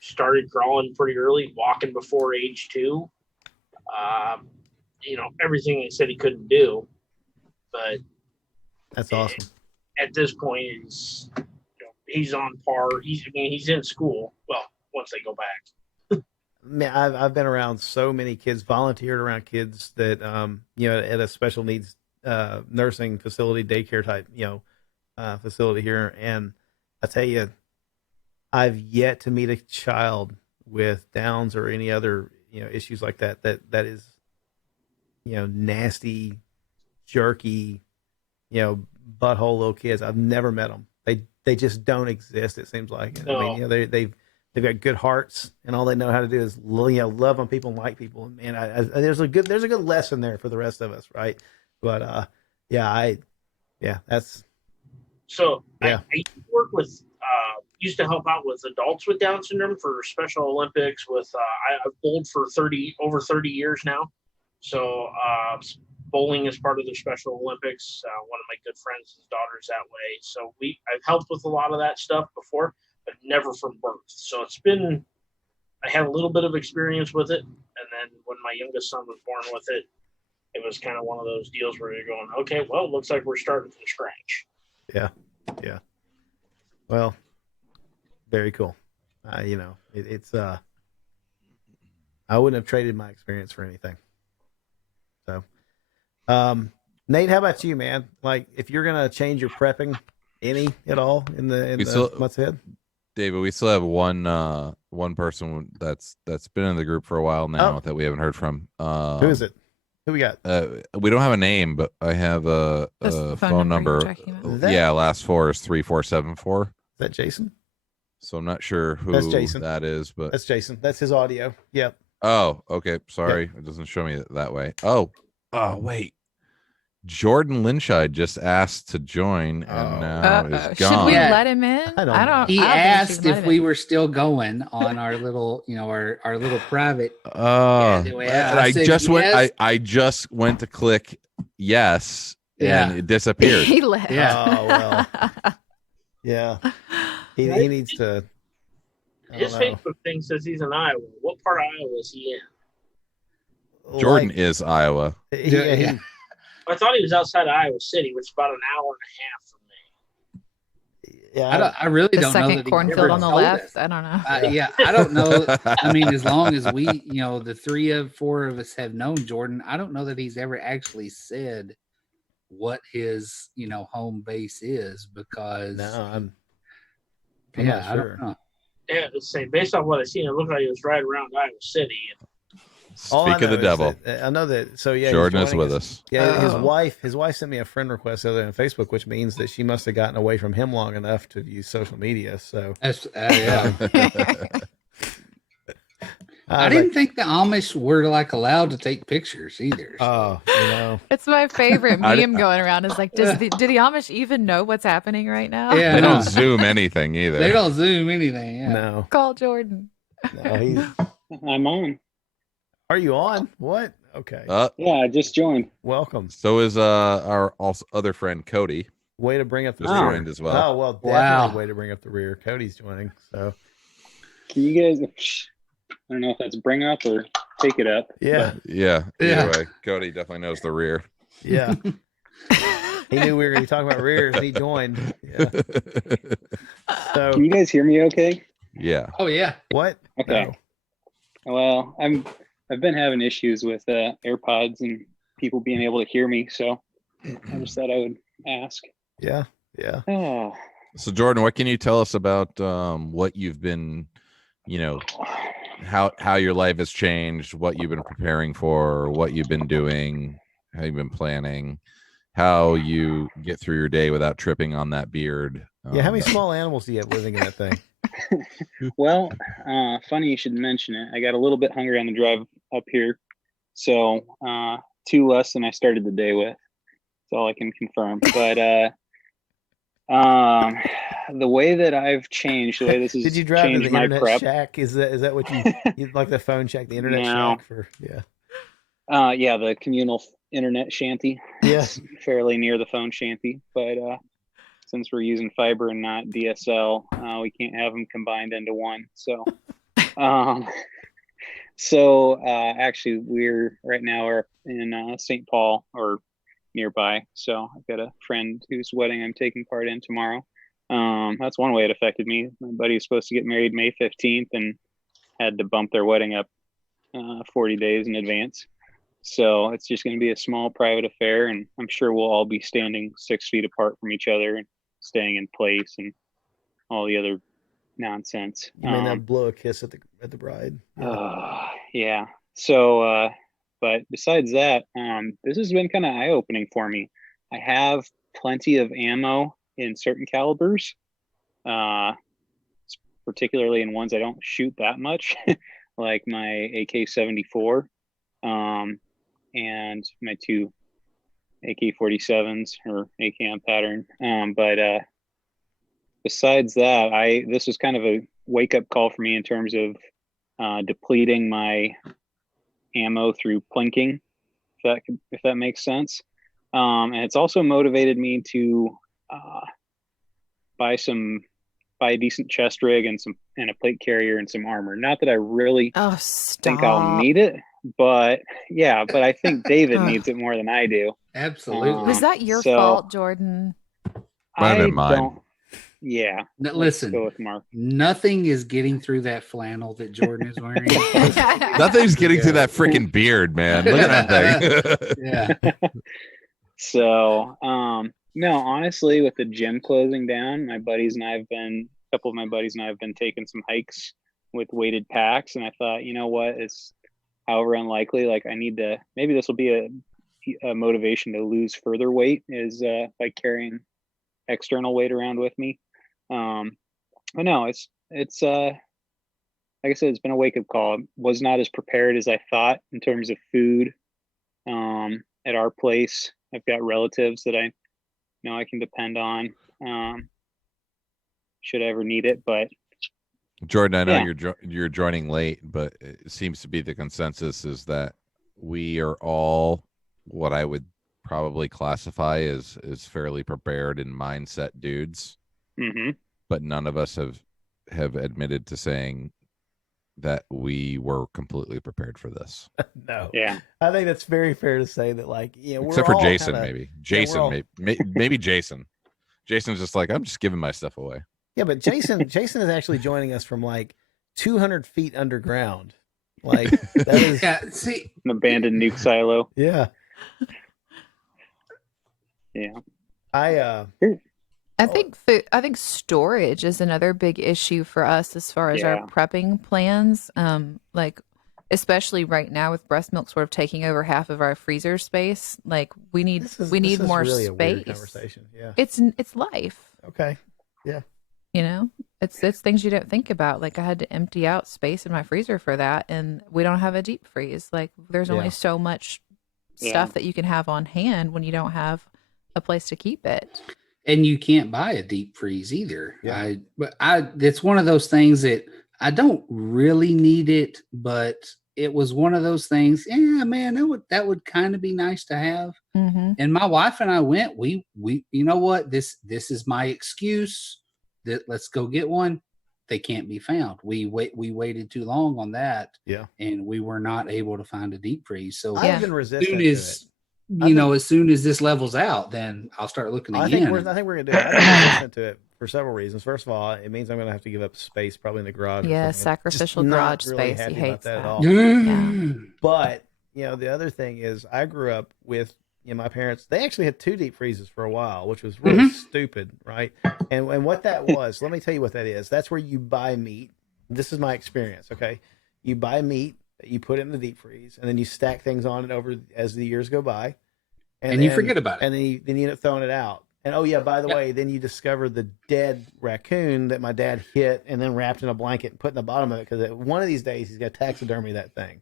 Started crawling pretty early, walking before age 2. Everything they said he couldn't do, but that's awesome. At this point, he's on par. He's in school. Well, once they go back. Man, I've been around so many kids, volunteered around kids that at a special needs nursing facility, daycare type facility here, and I tell you, I've yet to meet a child with Downs or any other issues like that is nasty, jerky, butthole little kids. I've never met them. They just don't exist. It seems like. No. I mean, they've got good hearts, and all they know how to do is love on people and like people. And man, there's a good lesson there for the rest of us, right? But that's. So yeah. I used to help out with adults with Down syndrome for Special Olympics. I've bowled for over 30 years now. So bowling is part of the Special Olympics. One of my good friends' daughter's that way. So I've helped with a lot of that stuff before, but never from birth. So I had a little bit of experience with it. And then when my youngest son was born with it, it was kind of one of those deals where you're going, okay, well, it looks like we're starting from scratch. Yeah. Yeah. Well, very cool. It's I wouldn't have traded my experience for anything. So, Nate, how about you, man? Like, if you're gonna change your prepping any at all in the months ahead? David, we still have one person that's been in the group for a while now that we haven't heard from. Who is it? Who we got? We don't have a name, but I have a phone number. Yeah, last 4 is 3474. Is that Jason? So I'm not sure who that's Jason. That is, but that's Jason. That's his audio. Yep. Oh, okay. Sorry, It doesn't show me that way. Oh, wait. Jordan Lynchide just asked to join and now is gone. Should we let him in? I don't He asked if we were still going on our little, our little private. I just went to click yes, and it disappeared. He left. Yeah. Oh well. Yeah. He needs to. His Facebook thing says he's in Iowa. What part of Iowa is he in? Jordan is Iowa. Yeah. I thought he was outside of Iowa City, which is about an hour and a half from me. Yeah, I really don't know. The second that cornfield on the left. I don't know. I don't know. I mean, as long as we, the 4 of us have known Jordan, I don't know that he's ever actually said what his, home base is because. No, I'm not sure. I don't know. Yeah, let's say based on what I seen, it looked like he was right around Iowa City. All I Speak of the know is devil. that- I know that. So yeah, he's Jordan is joining with us. us. Yeah, his Oh. wife sent me a friend request other than Facebook, which means that she must have gotten away from him long enough to use social media. So That's yeah. I was didn't like, think the Amish were like allowed to take pictures either. oh, you know, It's my favorite I meme going around. Is like, do the Amish even know what's happening right now? Yeah, They no. don't zoom anything either. They don't zoom anything. Yeah. no, Call Jordan. no. He's. I'm on. Are you on? What? Okay. Yeah, I just joined. Welcome. So is our also other friend Cody. Way to bring up the Just rear. joined as well. Oh well, definitely Wow. way to bring up the rear. Cody's joining. So Can you guys? I don't know if that's bring up or take it up. yeah, Yeah. Yeah. Either way, Cody definitely knows the rear. yeah. He knew we were going to talk about rears, and he joined. Yeah. So Can you guys hear me? Okay. Yeah. Oh yeah. what? Okay. No. Well, I've been having issues with AirPods and people being able to hear me, so I just thought I would ask. Yeah. Yeah. Oh, So Jordan, what can you tell us about what you've been, how your life has changed, what you've been preparing for, what you've been doing, how you've been planning, how you get through your day without tripping on that beard. Yeah. How many small animals do you have living in that thing? well, funny you should mention it. I got a little bit hungry on the drive up here, so 2 less than I started the day with. That's all I can confirm. But the way that I've changed, the way this has Did you drive to changed the my internet prep. shack? Is that what you like, the phone shack, the internet No. shack for? Yeah. Yeah, the communal internet shanty. Yeah. It's fairly near the phone shanty, but since we're using fiber and not DSL, we can't have them combined into one. So, actually, we're right now we're in St. Paul or nearby. So I've got a friend whose wedding I'm taking part in tomorrow. That's one way it affected me. My buddy was supposed to get married May 15th and had to bump their wedding up 40 days in advance. So it's just going to be a small private affair, and I'm sure we'll all be standing 6 feet apart from each other and staying in place and all the other nonsense. You may not blow a kiss at the bride. Yeah. So, but besides that, this has been kind of eye-opening for me. I have plenty of ammo in certain calibers, particularly in ones I don't shoot that much, like my AK-74. And my 2 AK-47s or AKM pattern. But besides that, this was kind of a wake-up call for me in terms of depleting my ammo through plinking, if that makes sense. And it's also motivated me to buy a decent chest rig and a plate carrier and some armor. Not that I really think I'll need it, but yeah, but I think David needs it more than I do. Absolutely. Was that your fault, Jordan? Might have been I mine. don't. Yeah. No, let's listen, go with Mark. nothing is getting through that flannel that Jordan is wearing. Nothing's getting through that freaking beard, man. Look at that thing. Yeah. So, no, honestly, with the gym closing down, a couple of my buddies and I have been taking some hikes with weighted packs, and I thought, you know what, it's however unlikely, like maybe this will be a motivation to lose further weight is by carrying external weight around with me. But no, it's like I said, it's been a wake-up call. I was not as prepared as I thought in terms of food. At our place, I've got relatives that I know I can depend on should I ever need it. But Jordan, I know yeah. you're joining late, but it seems to be the consensus is that we are all what I would probably classify as fairly prepared and mindset dudes. Mm-hmm. But none of us have admitted to saying that we were completely prepared for this. No. Yeah. I think that's very fair to say that, like, we're Except for all Jason, kinda, maybe. Jason, maybe Jason. Jason's just like, I'm just giving my stuff away. Yeah, but Jason is actually joining us from like 200 feet underground. Like that is see, an abandoned nuke silo. Yeah. Yeah. I think storage is another big issue for us as far as our prepping plans. Like especially right now with breast milk sort of taking over half of our freezer space. Like we need This need is more really a weird space. conversation. Yeah. It's life. Okay. Yeah. You know, it's things you don't think about. Like I had to empty out space in my freezer for that, and we don't have a deep freeze. Like there's only Yeah. so much Yeah. stuff that you can have on hand when you don't have a place to keep it. And you can't buy a deep freeze either. Yeah. It's one of those things that I don't really need it, but it was one of those things. Yeah, man, that would kind of be nice to have. Mm-hmm. And my wife and I went. We you know what, this is my excuse. That let's go get one. They can't be found. We waited too long on that. Yeah. And we were not able to find a deep freeze. So I've been resistant to it. as soon as this levels out, then I'll start looking I again. think we're gonna do it. I've been resistant to it for several reasons. First of all, it means I'm gonna have to give up space probably in the garage. Yeah, or something. sacrificial Just garage not really space. He happy about hates that at that. all. Yeah. But the other thing is, I grew up with my parents. They actually had 2 deep freezes for a while, which was really stupid, right? And what that was, let me tell you what that is. That's where you buy meat. This is my experience. Okay, you buy meat, you put it in the deep freeze, and then you stack things on it over as the years go by. And you forget about it. And then you end up throwing it out. And oh yeah, by the way, then you discover the dead raccoon that my dad hit and then wrapped in a blanket and put in the bottom of it because one of these days he's got to taxidermy that thing.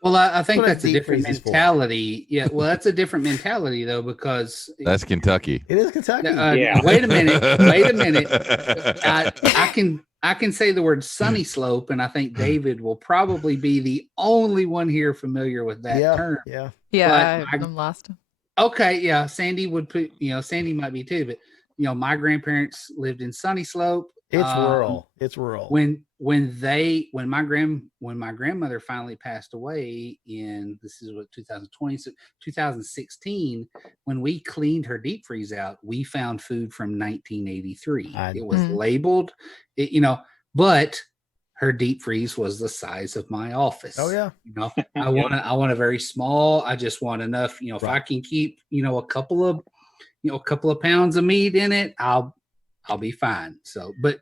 Well, I think what a that's a deep different freeze is for. mentality. Yeah, well, that's a different mentality though, because That's Kentucky. It is Kentucky. Yeah. Wait a minute. I can say the word sunny slope, and I think David will probably be the only one here familiar with that term. Yeah. Yeah, But I'm lost. Okay, yeah, Sandy would put, Sandy might be too, but my grandparents lived in Sunny Slope. It's rural. It's rural. When my grandmother finally passed away this is what 2020, so 2016, when we cleaned her deep freeze out, we found food from 1983. It was labeled, but her deep freeze was the size of my office. Oh yeah. I want a very small. I just want enough. If I can keep a couple of pounds of meat in it, I'll be fine. So, but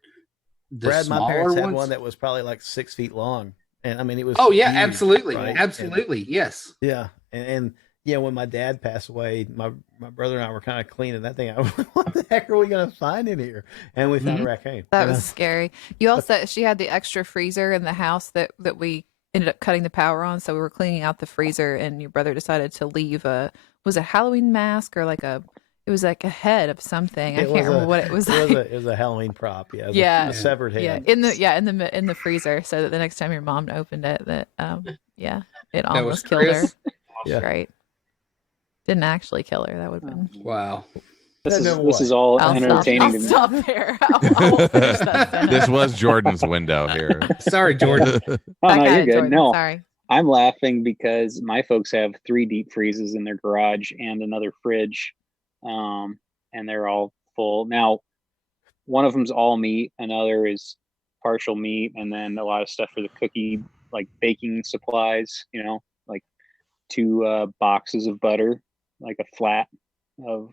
Brad, my parents had one that was probably like 6 feet long, and I mean it was. Oh yeah, huge, absolutely, right? absolutely, yes. Yeah, and when my dad passed away, my brother and I were kind of cleaning that thing out. What the heck are we going to find in here? And we found a raccoon. That was scary. You also, she had the extra freezer in the house that we ended up cutting the power on. So we were cleaning out the freezer, and your brother decided to leave was a Halloween mask or it was like a head of something. I can't remember what it was. It was a Halloween prop. Yeah. A severed head. Yeah. In the freezer. So that the next time your mom opened it, it almost killed her. Yeah. Right. Didn't actually kill her. That would have been wow. This is all entertaining I'll to me. stop there. I won't finish that sentence. This was Jordan's window here. Sorry, Jordan. Oh no, you're good. Jordan, No, sorry. I'm laughing because my folks have 3 deep freezes in their garage and another fridge, and they're all full. Now, one of them's all meat, another is partial meat, and then a lot of stuff for the cookie, like baking supplies. Like 2 boxes of butter, like a flat of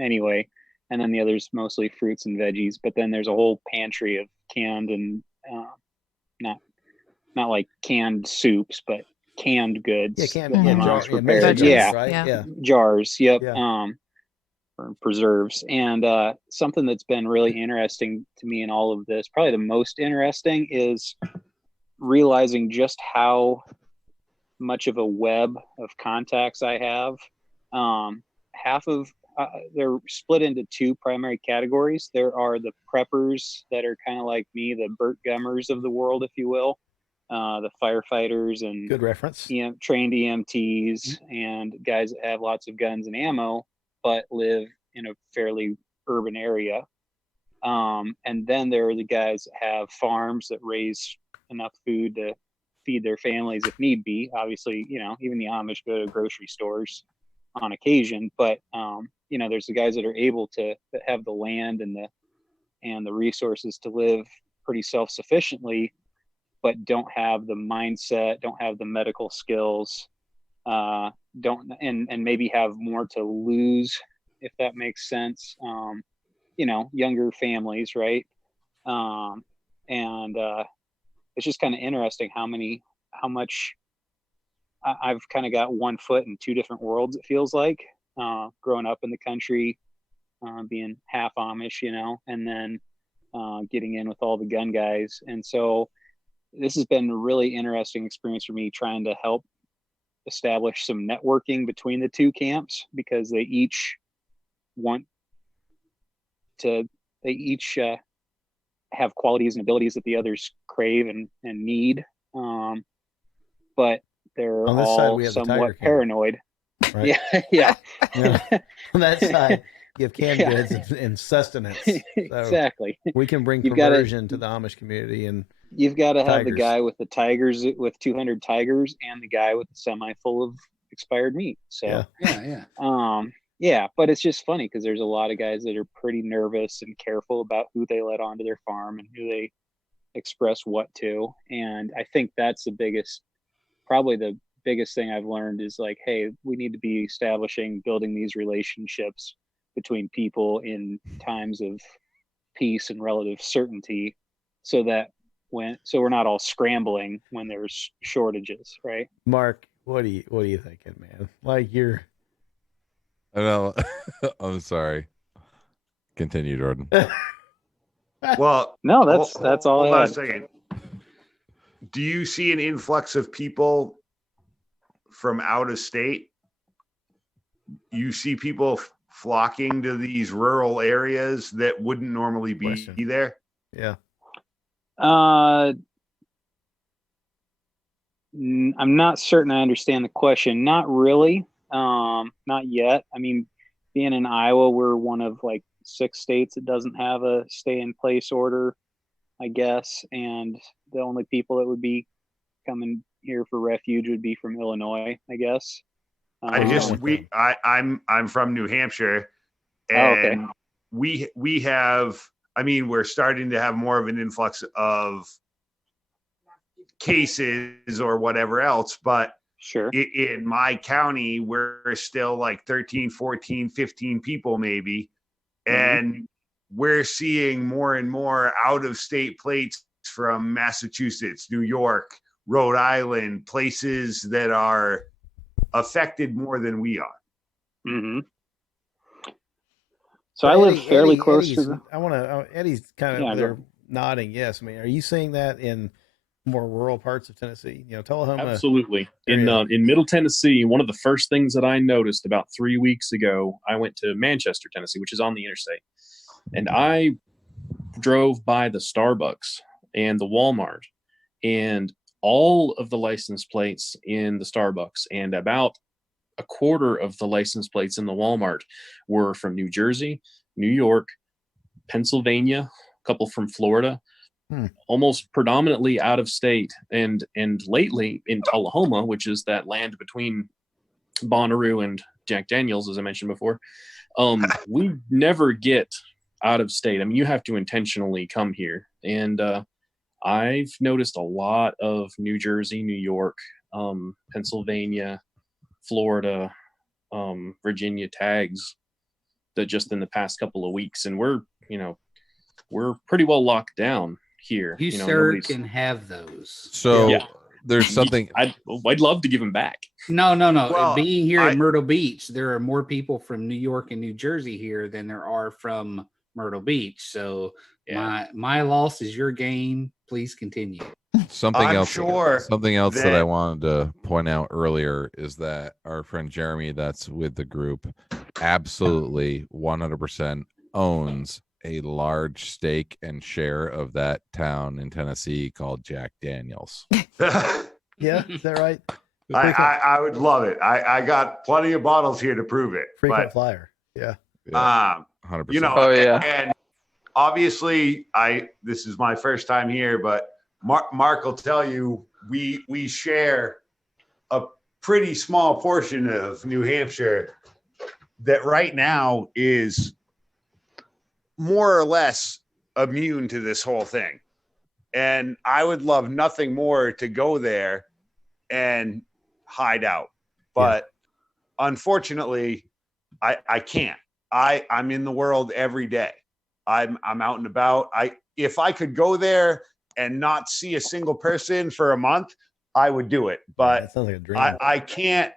anyway, and then the others mostly fruits and veggies, but then there's a whole pantry of canned and not like canned soups, but canned goods. Canned that my mom's jars, prepared. jars, right? Yeah. Jars, yep. Yeah. For preserves. And something that's been really interesting to me in all of this, probably the most interesting, is realizing just how much of a web of contacts I have. Half of they're split into 2 primary categories. There are the preppers that are kind of like me, the Burt Gummers of the world, if you will, the firefighters and good reference, trained EMTs and guys that have lots of guns and ammo, but live in a fairly urban area. And then there are the guys that have farms that raise enough food to feed their families if need be. Obviously, even the Amish go to grocery stores on occasion, but there's the guys that are able to that have the land and the resources to live pretty self-sufficiently, but don't have the mindset, don't have the medical skills, don't and maybe have more to lose, if that makes sense. Younger families, right? And it's just kind of interesting how much I've kind of got one foot in two different worlds. It feels like growing up in the country, being half Amish, and then getting in with all the gun guys. And so this has been a really interesting experience for me, trying to help establish some networking between the two camps, because they each have qualities and abilities that the others crave and need. But they're On this side, all we have the somewhat Tiger King. paranoid. Right? Yeah. On that side, you have canned goods and sustenance. So exactly. we can bring You've gotta- perversion to the Amish community, and You've got to have the tigers. guy with the tigers, with 200 tigers, and the guy with the semi full of expired meat. So yeah. But it's just funny because there's a lot of guys that are pretty nervous and careful about who they let onto their farm and who they express what to. And I think that's probably the biggest thing I've learned is like, hey, we need to be building these relationships between people in times of peace and relative certainty, so we're not all scrambling when there's shortages, right? Mark, what are you thinking, man? Like you're. I know. I'm sorry. Continue, Jordan. Well, no, that's all. Hold I on a had. second. Do you see an influx of people from out of state? You see people flocking to these rural areas that wouldn't normally be there? Yeah. I'm not certain I understand the question. Not really. Not yet. I mean, being in Iowa, we're one of like 6 states that doesn't have a stay in place order, I guess. And the only people that would be coming here for refuge would be from Illinois, I guess. I'm from New Hampshire, and we have, I mean, we're starting to have more of an influx of cases or whatever else, but sure, in my county, we're still like 13, 14, 15 people maybe. And we're seeing more and more out of state plates from Massachusetts, New York, Rhode Island, places that are affected more than we are. Mm-hmm. So I live fairly close to the. Eddie's kind of there nodding yes. I mean, are you seeing that in more rural parts of Tennessee? Tullahoma. Absolutely. In Middle Tennessee, one of the first things that I noticed about 3 weeks ago, I went to Manchester, Tennessee, which is on the interstate, and I drove by the Starbucks and the Walmart, and all of the license plates in the Starbucks and about a quarter of the license plates in the Walmart were from New Jersey, New York, Pennsylvania, a couple from Florida, almost predominantly out of state. And lately in Tullahoma, which is that land between Bonnaroo and Jack Daniels, as I mentioned before, we never get out of state. I mean, you have to intentionally come here. And I've noticed a lot of New Jersey, New York, Pennsylvania, Florida, Virginia tags that just in the past couple of weeks, and we're pretty well locked down here. You sir can have those. So there's something I'd love to give them back. No. Well, being here at Myrtle Beach, there are more people from New York and New Jersey here than there are from Myrtle Beach. So my loss is your gain. Please continue. Something I'm else sure that I wanted to point out earlier is that our friend Jeremy, that's with the group, absolutely 100% owns a large stake and share of that town in Tennessee called Jack Daniels. Yeah, is that right? I would love it. I got plenty of bottles here to prove it. Frequent flyer. Yeah. 100%. And obviously this is my first time here, but Mark will tell you we share a pretty small portion of New Hampshire that right now is more or less immune to this whole thing. And I would love nothing more to go there and hide out. But unfortunately, I can't. I'm in the world every day. I'm out and about. If I could go there and not see a single person for a month, I would do it. Yeah, But that sounds like a dream. I can't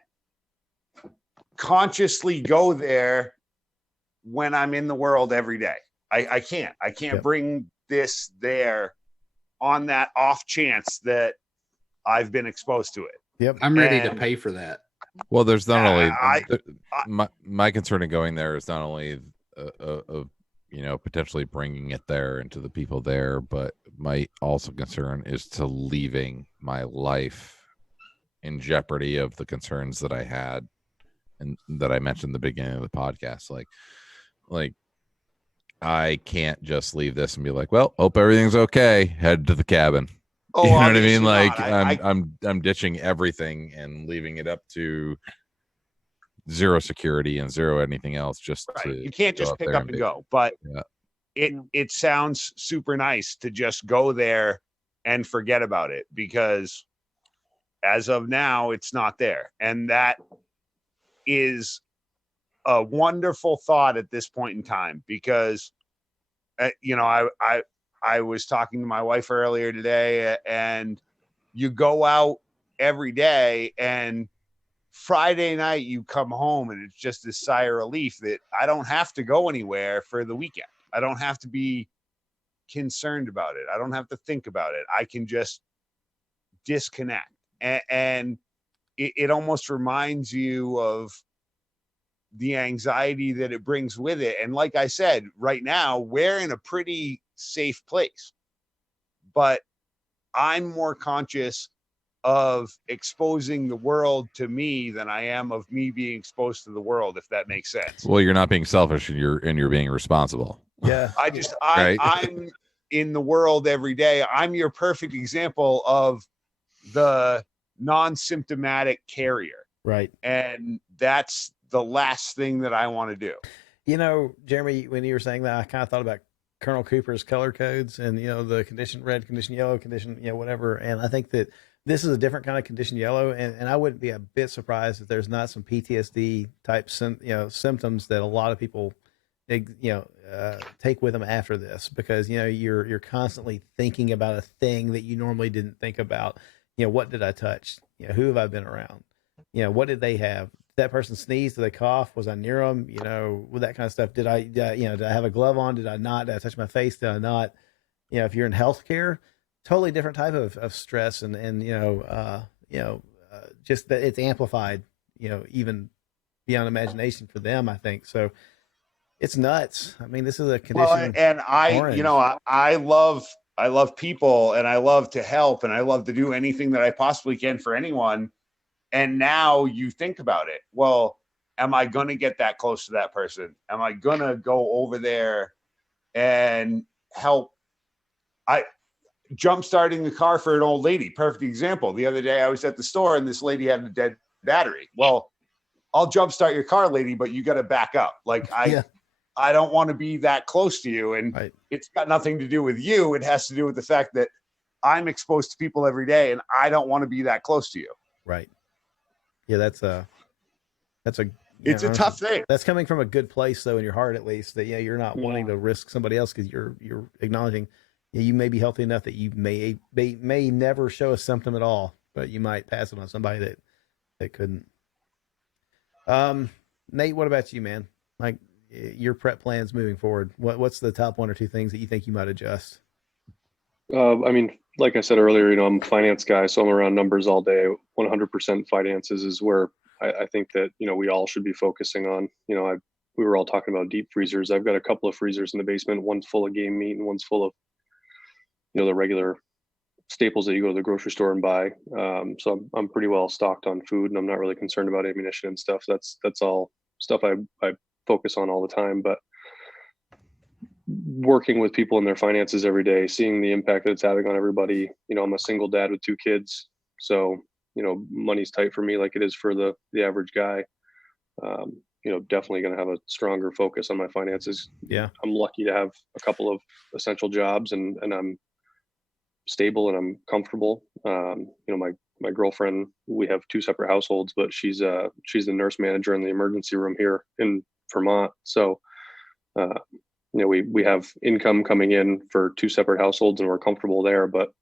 consciously go there when I'm in the world every day. I can't. I can't bring this there on that off chance that I've been exposed to it. Yep. I'm ready to pay for that. Well, there's not only I- my concern in going there is not only of potentially bringing it there and to the people there, but my also concern is to leaving my life in jeopardy of the concerns that I had and that I mentioned in the beginning of the podcast. Like I can't just leave this and be like, well, hope everything's okay. Head to the cabin. Oh, you know what I obviously mean? Like not. I'm ditching everything and leaving it up to zero security and zero anything else. Just you can't just pick up and go. But it sounds super nice to just go there and forget about it, because as of now, it's not there, and that is a wonderful thought at this point in time, because I was talking to my wife earlier today, and you go out every day, and Friday night you come home and it's just this sigh of relief that I don't have to go anywhere for the weekend. I don't have to be concerned about it. I don't have to think about it. I can just disconnect. And it almost reminds you of the anxiety that it brings with it. And like I said, right now we're in a pretty safe place, but I'm more conscious of exposing the world to me than I am of me being exposed to the world, if that makes sense. Well, you're not being selfish, and you're being responsible. Yeah. I'm in the world every day. I'm your perfect example of the non-symptomatic carrier. Right. And that's the last thing that I want to do. Jeremy, when you were saying that, I kind of thought about Colonel Cooper's color codes and, the condition red, condition yellow, condition, whatever. And I think that this is a different kind of condition yellow. And I wouldn't be a bit surprised if there's not some PTSD type, symptoms that a lot of people, take with them after this, because, you're constantly thinking about a thing that you normally didn't think about. What did I touch? Who have I been around? What did they have? Did that person sneeze? Did they cough? Was I near them? With that kind of stuff. Did I have a glove on? Did I not? Did I touch my face? Did I not? If you're in healthcare, totally different type of stress and just that it's amplified, even beyond imagination for them, I think. So it's nuts. I mean, this is a condition. Well, and I love people, and I love to help, and I love to do anything that I possibly can for anyone. And now you think about it. Well, am I going to get that close to that person? Am I going to go over there and help? Jump starting the car for an old lady. Perfect example. The other day I was at the store and this lady had a dead battery. Well, I'll jump start your car, lady, but you got to back up. Like I don't want to be that close to you. And It's got nothing to do with you. It has to do with the fact that I'm exposed to people every day and I don't want to be that close to you. Right. Yeah. It's a tough thing. That's coming from a good place though, in your heart, at least, that, you're not wanting to risk somebody else, because you're acknowledging you may be healthy enough that you may never show a symptom at all, but you might pass it on somebody that couldn't. Nate, what about you, man? Like your prep plans moving forward, what's the top one or two things that you think you might adjust? Like I said earlier, I'm a finance guy, so I'm around numbers all day. 100% finances is where I think that, we all should be focusing on. We were all talking about deep freezers. I've got a couple of freezers in the basement. One's full of game meat and one's full of, the regular staples that you go to the grocery store and buy. So I'm pretty well stocked on food, and I'm not really concerned about ammunition and stuff. That's all stuff I focus on all the time. But working with people in their finances every day, seeing the impact that it's having on everybody. I'm a single dad with 2 kids. So, money's tight for me like it is for the average guy. Definitely going to have a stronger focus on my finances. Yeah. I'm lucky to have a couple of essential jobs and I'm stable and I'm comfortable. My girlfriend, we have 2 separate households, but she's the nurse manager in the emergency room here in Vermont. So, we have income coming in for 2 separate households and we're comfortable there, but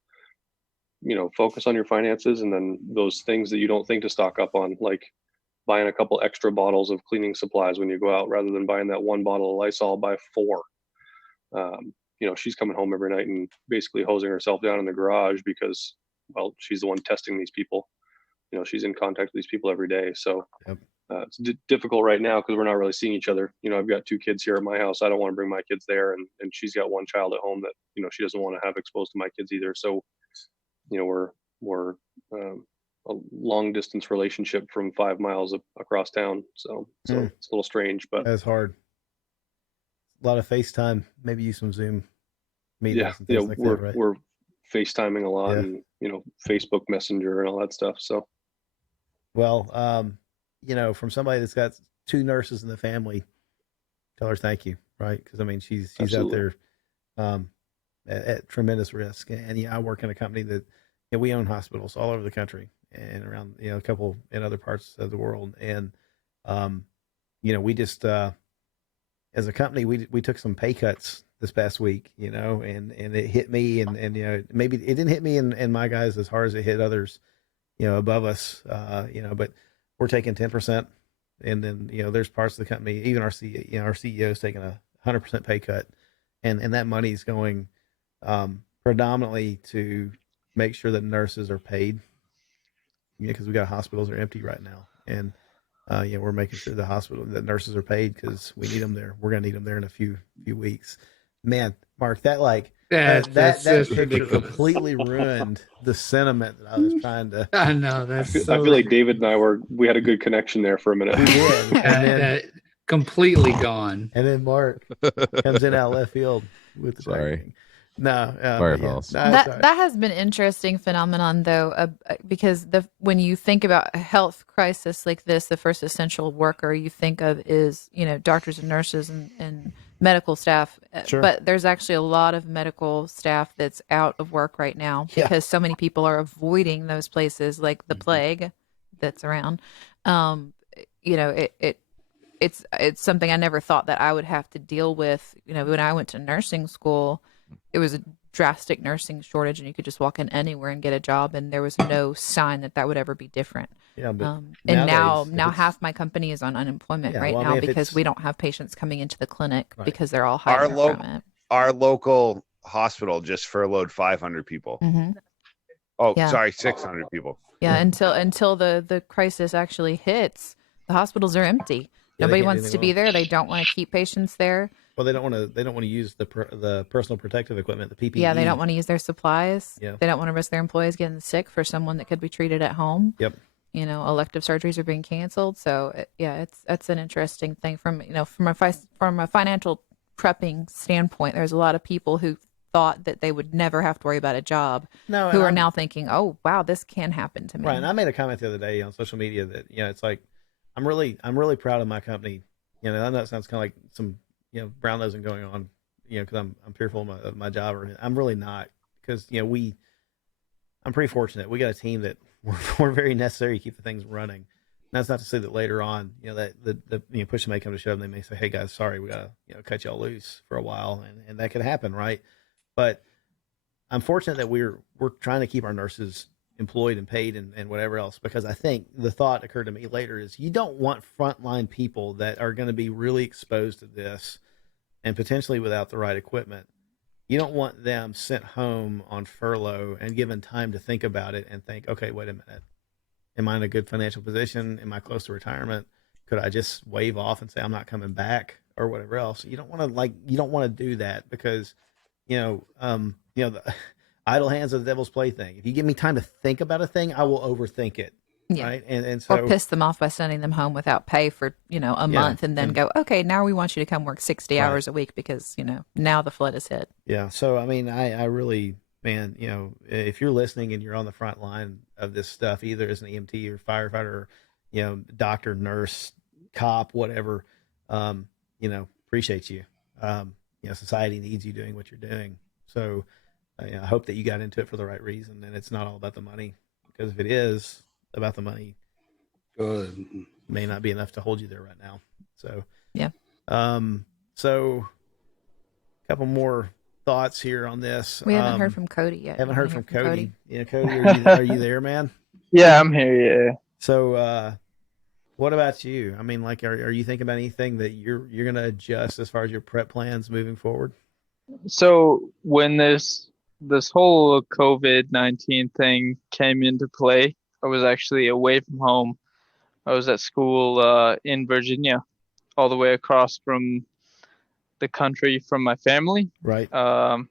focus on your finances, and then those things that you don't think to stock up on, like buying a couple extra bottles of cleaning supplies when you go out, rather than buying that one bottle of Lysol, buy 4. She's coming home every night and basically hosing herself down in the garage because, well, she's the one testing these people. She's in contact with these people every day. So Yep. it's difficult right now because we're not really seeing each other. I've got 2 kids here at my house. I don't want to bring my kids there. And she's got 1 child at home that, she doesn't want to have exposed to my kids either. So, we're a long distance relationship from 5 miles across town. So it's a little strange, but that's hard. A lot of FaceTime, maybe use some Zoom meetings and things like we're, that, right? we're FaceTiming a lot, and, Facebook Messenger and all that stuff. So, well, from somebody that's got 2 nurses in the family, tell her thank you, right? Because I mean, she's Absolutely. out there at tremendous risk. And I work in a company that we own hospitals all over the country and around a couple in other parts of the world. And we just as a company we took some pay cuts this past week, and it hit me, and maybe it didn't hit me and my guys as hard as it hit others, above us, but we're taking 10%, and then there's parts of the company, even our CEO is taking 100% pay cut, and that money's going predominantly to make sure that nurses are paid, because we got hospitals that are empty right now, and we're making sure the nurses are paid because we need them there. We're gonna need them there in a few weeks. Man, Mark, that that's picture ridiculous. completely ruined the sentiment that I was trying to. I know I feel like David and I we had a good connection there for a minute. We did, and then completely gone. And then Mark comes in out of left field with the Sorry. No, that has been interesting phenomenon though, because when you think about a health crisis like this, the first essential worker you think of is doctors and nurses and medical staff. Sure. But there's actually a lot of medical staff that's out of work right now because so many people are avoiding those places like the plague that's around. It's something I never thought that I would have to deal with. When I went to nursing school, it was a drastic nursing shortage, and you could just walk in anywhere and get a job, and there was no sign that would ever be different. Yeah, but and now half my company is on unemployment now because we don't have patients coming into the clinic because they're all hiding from it. Our local hospital just furloughed 500 people. Mm-hmm. Oh, sorry, 600 people. Yeah, until the crisis actually hits, the hospitals are empty. Nobody wants to be there. They don't want to keep patients there. Well, they don't want to use the personal protective equipment, the PPE. Yeah, they don't want to use their supplies. Yeah. They don't want to risk their employees getting sick for someone that could be treated at home. Yep. Elective surgeries are being canceled. So it's an interesting thing from a financial prepping standpoint. There's a lot of people who thought that they would never have to worry about a job who are now thinking, oh wow, this can happen to me. Right. And I made a comment the other day on social media that it's like I'm really proud of my company. I know that sounds kind of like some brown nosing going on, because I'm fearful of my job, or I'm really not, because I'm pretty fortunate. We got a team that we're very necessary to keep the things running. And that's not to say that later on, that the push may come to shove, and they may say, hey guys, sorry, we gotta cut y'all loose for a while, and that could happen, right? But I'm fortunate that we're trying to keep our nurses employed and paid and whatever else, because I think the thought occurred to me later is you don't want frontline people that are going to be really exposed to this and potentially without the right equipment. You don't want them sent home on furlough and given time to think about it and think, okay, wait a minute. Am I in a good financial position? Am I close to retirement? Could I just wave off and say I'm not coming back or whatever else? You don't want to do that, because the idle hands are the devil's plaything. If you give me time to think about a thing, I will overthink it. Yeah. Right. And so, or piss them off by sending them home without pay for, a month, and then go, okay, now we want you to come work 60 hours a week because, now the flood has hit. Yeah. So, I mean, I really, man, if you're listening and you're on the front line of this stuff, either as an EMT or firefighter, or, doctor, nurse, cop, whatever, appreciate you. Society needs you doing what you're doing. So, I hope that you got into it for the right reason, and it's not all about the money, because if it is about the money, it may not be enough to hold you there right now. So, yeah. So a couple more thoughts here on this. We haven't heard from Cody yet. Haven't You heard wanna from hear Cody. Yeah, Cody, are you there, man? Yeah, I'm here. Yeah. So, what about you? I mean, like, are you thinking about anything that you're going to adjust as far as your prep plans moving forward? So when this whole COVID-19 thing came into play, I was actually away from home. I was at school in Virginia, all the way across from the country from my family. Right. I'm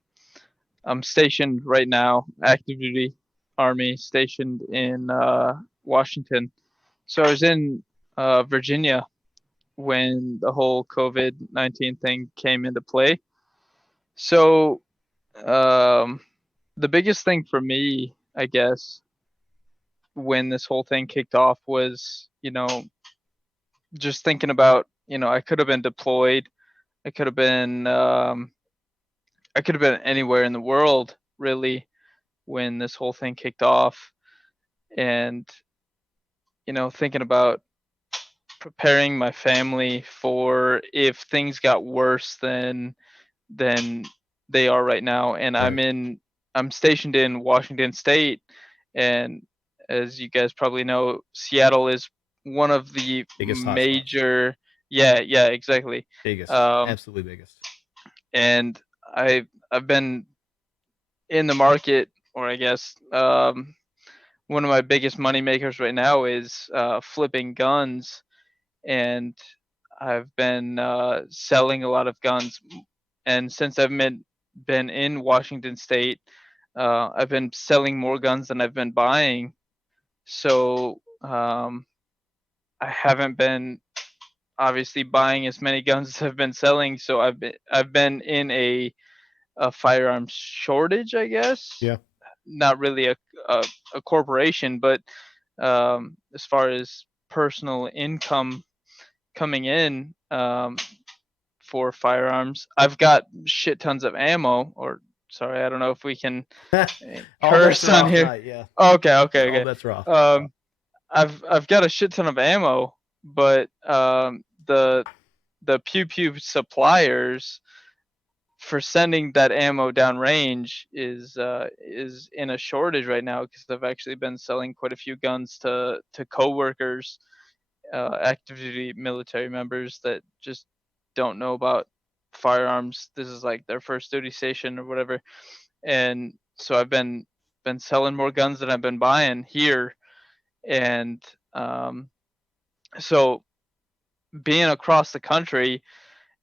stationed right now, active duty Army, stationed in Washington. So I was in Virginia when the whole COVID-19 thing came into play. So the biggest thing for me, I guess, when this whole thing kicked off was, just thinking about, I could have been deployed. I could have been anywhere in the world really when this whole thing kicked off. And, thinking about preparing my family for if things got worse than they are right now. And I'm stationed in Washington State, and as you guys probably know, Seattle is one of the Biggest hotspots. major. Yeah, exactly. Biggest, absolutely biggest. And I've been in the market, or I guess one of my biggest money makers right now is flipping guns, and I've been selling a lot of guns. And since I've been in Washington State, I've been selling more guns than I've been buying. So I haven't been obviously buying as many guns as I've been selling. So I've been in a firearms shortage, I guess. Yeah. Not really a corporation, but as far as personal income coming in for firearms, I've got shit tons of ammo. Or sorry, I don't know if we can curse on here. Tonight, yeah. Okay. All bets are off. I've got a shit ton of ammo, but the pew pew suppliers for sending that ammo downrange is in a shortage right now, because I've actually been selling quite a few guns to coworkers, active duty military members that just don't know about firearms. This is like their first duty station or whatever, and so I've been selling more guns than I've been buying here. And so being across the country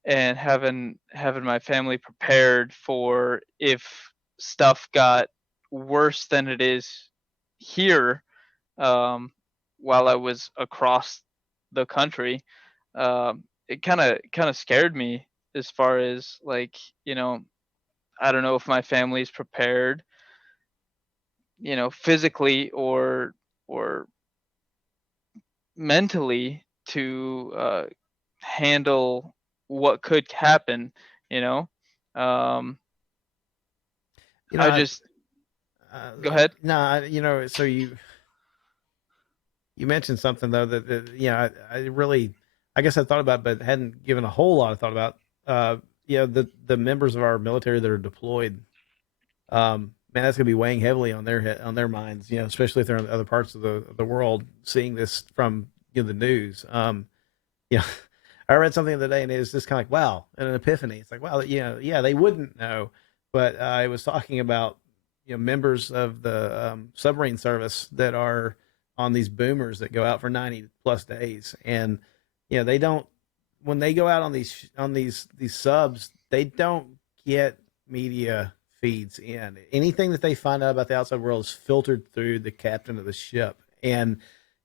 and having my family prepared for if stuff got worse than it is here, while I was across the country, it kind of scared me, as far as like, I don't know if my family is prepared, physically or mentally to handle what could happen. I just go ahead. No, so you mentioned something though that I really, I guess I thought about, but hadn't given a whole lot of thought about. The members of our military that are deployed. Man, that's going to be weighing heavily on their minds. Especially if they're in other parts of the world, seeing this from the news. I read something the other day, and it was just kind of like, wow, an epiphany. It's like, wow, they wouldn't know, but it was talking about members of the submarine service that are on these boomers that go out for 90 plus days, and they don't, when they go out on these subs, they don't get media feeds in. Anything that they find out about the outside world is filtered through the captain of the ship, and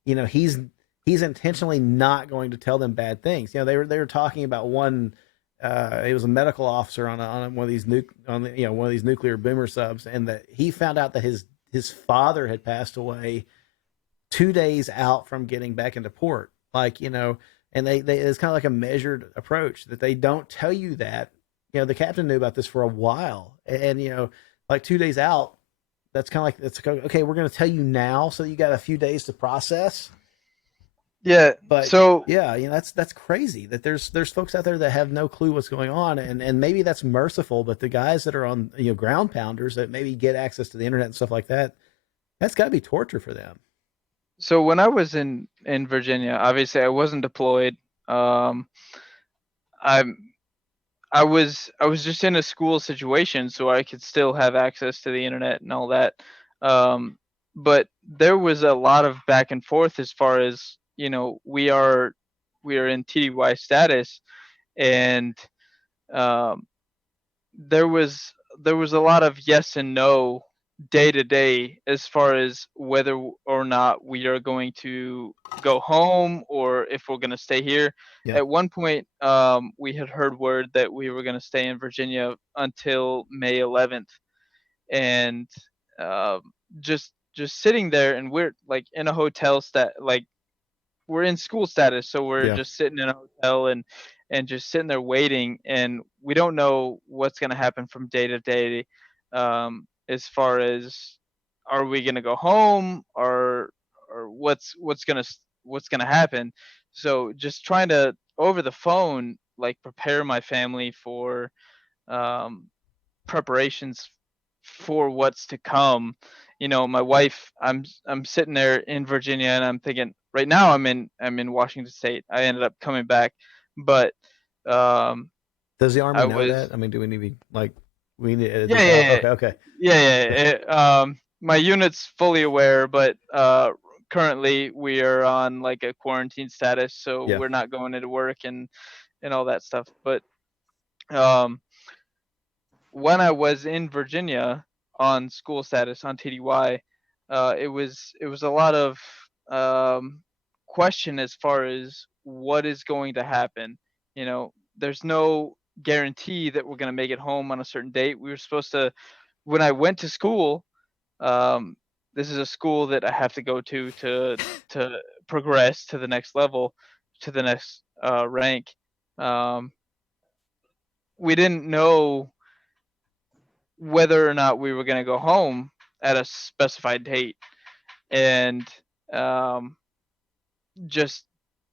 he's intentionally not going to tell them bad things. They were talking about one. It was a medical officer on one of these one of these nuclear boomer subs, and that he found out that his father had passed away 2 days out from getting back into port. And they it's kind of like a measured approach that they don't tell you that. The captain knew about this for a while, and like 2 days out, that's kind of like, it's okay. We're going to tell you now, so you got a few days to process. Yeah. But So yeah, that's crazy that there's folks out there that have no clue what's going on, and maybe that's merciful, but the guys that are on ground pounders that maybe get access to the internet and stuff like that, that's got to be torture for them. so when I was in Virginia, obviously I wasn't deployed. Um, I'm I was just in a school situation, so I could still have access to the internet and all that. Um, but there was a lot of back and forth as far as we are in TDY status, and um, there was there was a lot of yes and no day to day as far as whether or not we are going to go home or if we're going to stay here. Yeah. At one point, we had heard word that we were going to stay in Virginia until May 11th, and um, just sitting there, and we're like in a hotel like we're in school status, so we're Yeah. just sitting in a hotel and just sitting there waiting, and we don't know what's going to happen from day to day, as far as are we going to go home or what's going to happen. So just trying to over the phone like prepare my family for um, preparations for what's to come. My wife, I'm sitting there in Virginia and I'm thinking right now I'm in Washington State. I ended up coming back, but um Does the Army I know was that? I mean, do we need to be like we need to edit yeah, this out? yeah, Okay, okay. yeah, yeah, yeah. My unit's fully aware, but currently we are on like a quarantine status, so Yeah. we're not going into work and all that stuff. But um when I was in Virginia on school status on TDY, it was a lot of um, question as far as what is going to happen. There's no guarantee that we're going to make it home on a certain date. We were supposed to when I went to school. Um, this is a school that I have to go to progress to the next level, to the next rank. Um, we didn't know whether or not we were going to go home at a specified date, and um, just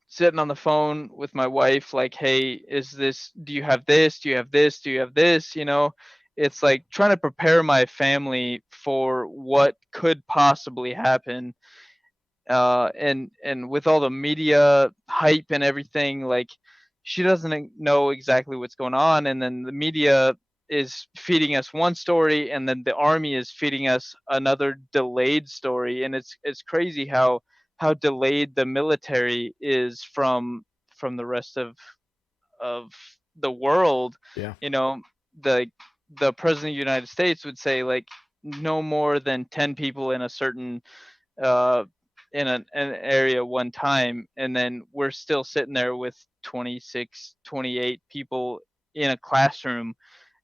sitting on the phone with my wife like, hey, do you have this, do you have this, do you have this, it's like trying to prepare my family for what could possibly happen. And with all the media hype and everything, like she doesn't know exactly what's going on, and then the media is feeding us one story, and then the army is feeding us another delayed story, and it's crazy how delayed the military is from the rest of the world. Yeah. You know, the the president of the United States would say like no more than 10 people in a certain uh, in an area one time, and then we're still sitting there with 26, 28 people in a classroom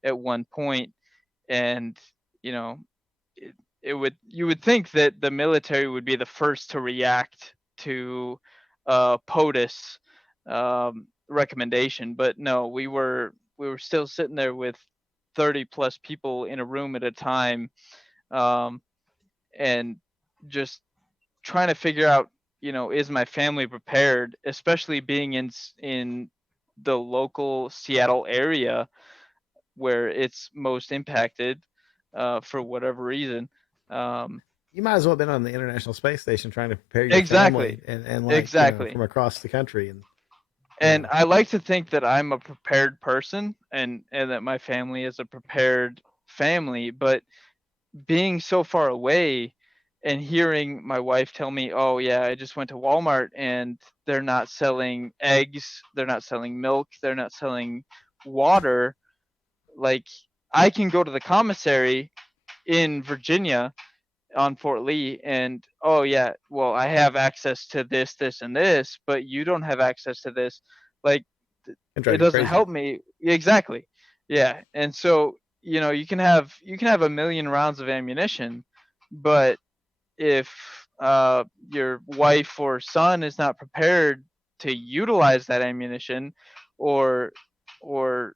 at one point. And you know you would think that the military would be the first to react to POTUS recommendation, but no, we were still sitting there with 30 plus people in a room at a time, um, and just trying to figure out, is my family prepared, especially being in the local Seattle area where it's most impacted for whatever reason. Um, You might as well have been on the International Space Station trying to prepare your exactly, family and like, exactly. from across the country and And I like to think that I'm a prepared person and that my family is a prepared family, but being so far away and hearing my wife tell me, "Oh yeah, I just went to Walmart and they're not selling eggs, they're not selling milk, they're not selling water." Like I can go to the commissary in Virginia on Fort Lee and, "Oh yeah, well I have access to this, this and this, but you don't have access to this." Like can it drive you doesn't crazy. help me. Exactly. Yeah. And so, you can have a million rounds of ammunition, but if your wife or son is not prepared to utilize that ammunition, or or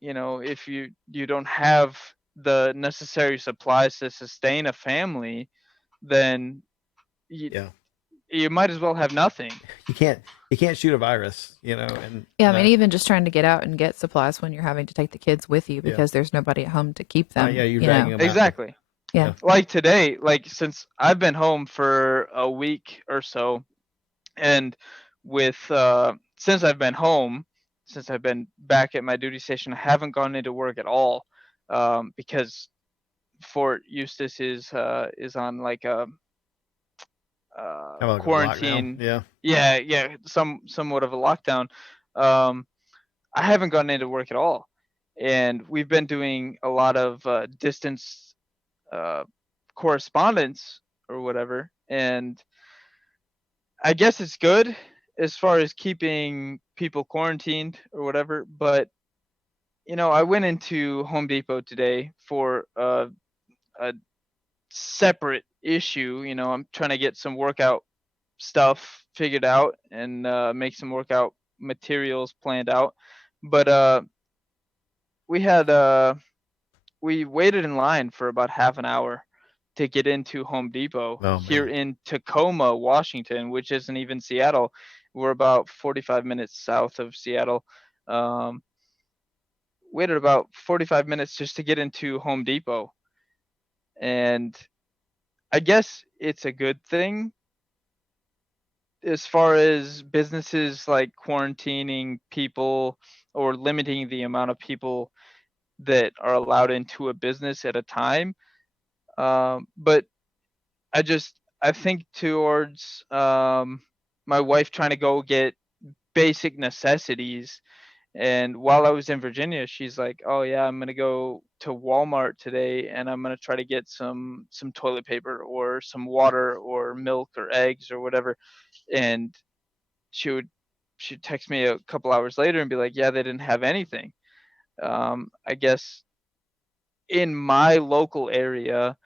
if you don't have the necessary supplies to sustain a family, then you, Yeah. you might as well have nothing. You can't shoot a virus, and Yeah, I mean, even just trying to get out and get supplies when you're having to take the kids with you Yeah. because there's nobody at home to keep them. yeah, you're you dragging know. them out. Exactly. Yeah. Like today, like since I've been home for a week or so, and with since I've been home, since I've been back at my duty station, I haven't gone into work at all, because Fort Eustis is on like a Kind of like a lockdown. quarantine. Yeah. Yeah, somewhat of a lockdown. Um, I haven't gone into work at all, and we've been doing a lot of distance uh, correspondence or whatever, and I guess it's good as far as keeping people quarantined or whatever. But I went into Home Depot today for a separate issue. I'm trying to get some workout stuff figured out and make some workout materials planned out. But we had we waited in line for about half an hour to get into Home Depot Oh, here man. in Tacoma, Washington, which isn't even Seattle. We're about 45 minutes south of Seattle. Um, Waited about 45 minutes just to get into Home Depot. And I guess it's a good thing as far as businesses like quarantining people or limiting the amount of people that are allowed into a business at a time. But I think towards my wife trying to go get basic necessities. And while I was in Virginia, she's like, "Oh yeah, I'm gonna go to Walmart today, and I'm gonna try to get some toilet paper or some water or milk or eggs or whatever." And she would she'd text me a couple hours later and be like, "Yeah, they didn't have anything." I guess in my local area,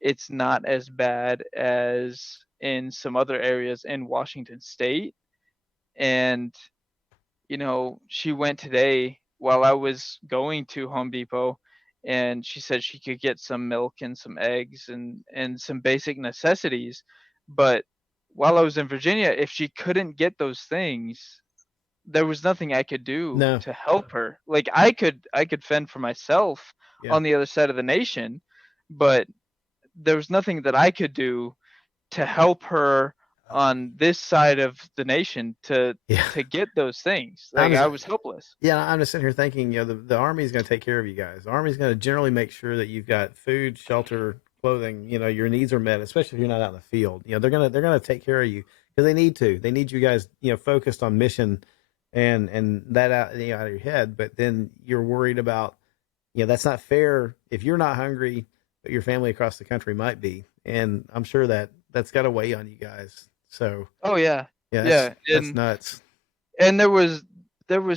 it's not as bad as in some other areas in Washington State. And she went today while I was going to Home Depot, and she said she could get some milk and some eggs and some basic necessities. But while I was in Virginia, if she couldn't get those things, there was nothing I could do No. to help her. Like I could fend for myself Yeah. on the other side of the nation, but there was nothing that I could do to help her on this side of the nation Yeah. to get those things. I'm Like just, I was helpless. yeah, I'm just sitting here thinking, the Army is going to take care of you guys. The Army is going to generally make sure that you've got food, shelter, clothing. Your needs are met, especially if you're not out in the field. They're gonna take care of you because they need to. They need you guys, focused on mission, and that out out of your head. But then you're worried about, that's not fair if you're not hungry, but your family across the country might be, and I'm sure that's got to weigh on you guys. So Oh yeah. yeah, Yeah. that's nuts. And there was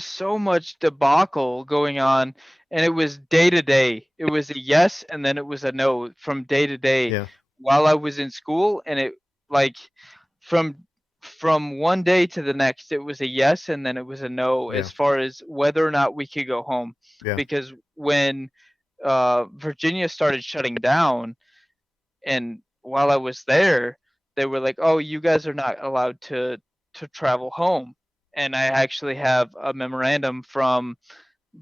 so much debacle going on, and it was day to day. It was a yes and then it was a no from day to day Yeah. while I was in school. And it, like, from one day to the next, it was a yes and then it was a no Yeah. as far as whether or not we could go home. Yeah. Because when Virginia started shutting down, and while I was there, they were like, "Oh, you guys are not allowed to travel home." And I actually have a memorandum from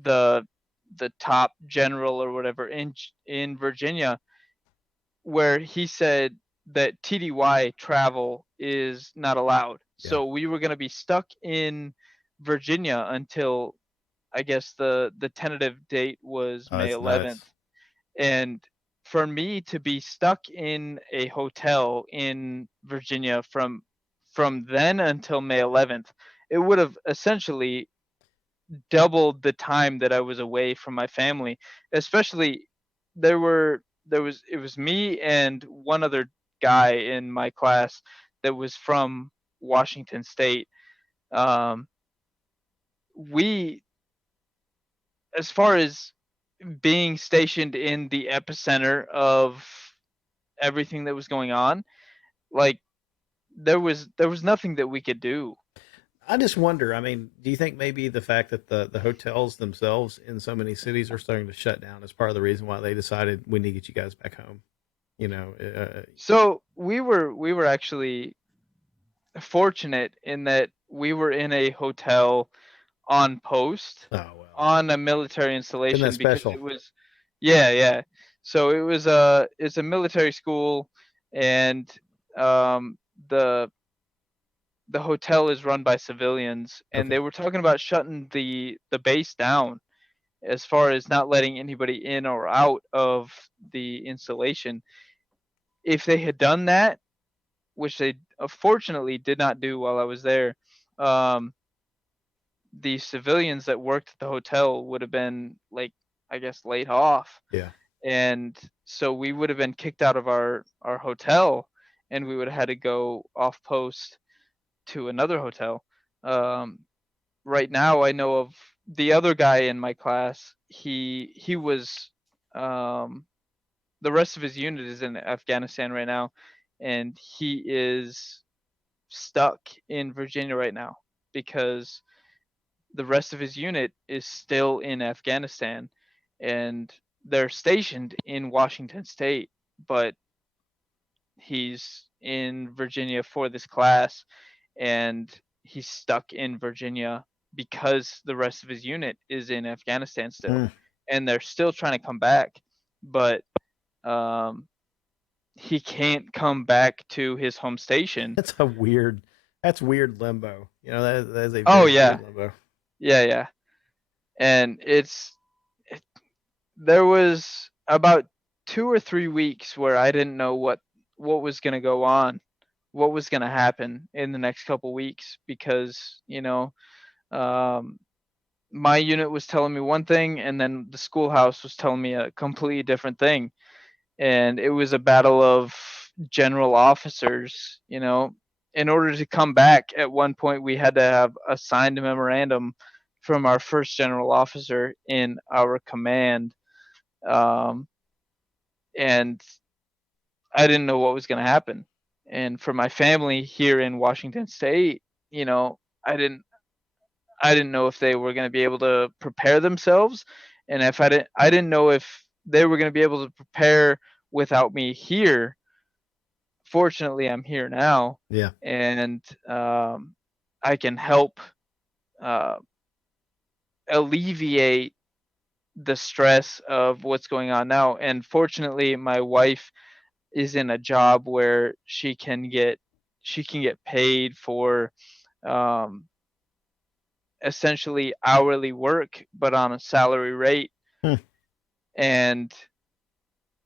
the top general or whatever in Virginia, where he said that TDY travel is not allowed. Yeah. So we were going to be stuck in Virginia until, I guess, the tentative date was Oh, May that's 11th. nuts. And for me to be stuck in a hotel in Virginia from then until May 11th, it would have essentially doubled the time that I was away from my family. Especially it was me and one other guy in my class that was from Washington State. Um, we, as far as being stationed in the epicenter of everything that was going on, like there was nothing that we could do. I just wonder. I mean, do you think maybe the fact that the hotels themselves in so many cities are starting to shut down is part of the reason why they decided we need to get you guys back home? You know, So we were actually fortunate in that we were in a hotel on post on a military installation because special? it was, yeah. So it's a military school, and um, the the hotel is run by civilians, and Okay. they were talking about shutting the base down as far as not letting anybody in or out of the installation. If they had done that, which they fortunately did not do while I was there, um, the civilians that worked at the hotel would have been like, I guess, laid off, Yeah. and so we would have been kicked out of our hotel, and we would have had to go off post to another hotel. Um, right now, I know of the other guy in my class. He was the rest of his unit is in Afghanistan right now, and he is stuck in Virginia right now because the rest of his unit is still in Afghanistan, and they're stationed in Washington State, but he's in Virginia for this class, and he's stuck in Virginia because the rest of his unit is in Afghanistan still, Hmm. and they're still trying to come back, but um, he can't come back to his home station. That's weird limbo. You know, that is a Oh very yeah, weird limbo. yeah, and there was about 2 or 3 weeks where I didn't know what was gonna go on, what was gonna happen in the next couple weeks because um, my unit was telling me one thing, and then the schoolhouse was telling me a completely different thing, and it was a battle of general officers. In order to come back, at one point we had to have a signed memorandum from our first general officer in our command, um, and I didn't know what was going to happen. And for my family here in Washington State, you know, I didn't I didn't know if they were going to be able to prepare themselves, and if I didn't know if they were going to be able to prepare without me here. Fortunately, I'm here now, Yeah. and I can help uh, alleviate the stress of what's going on now. And fortunately, my wife is in a job where she can get paid for um, essentially hourly work, but on a salary rate, Hmm. and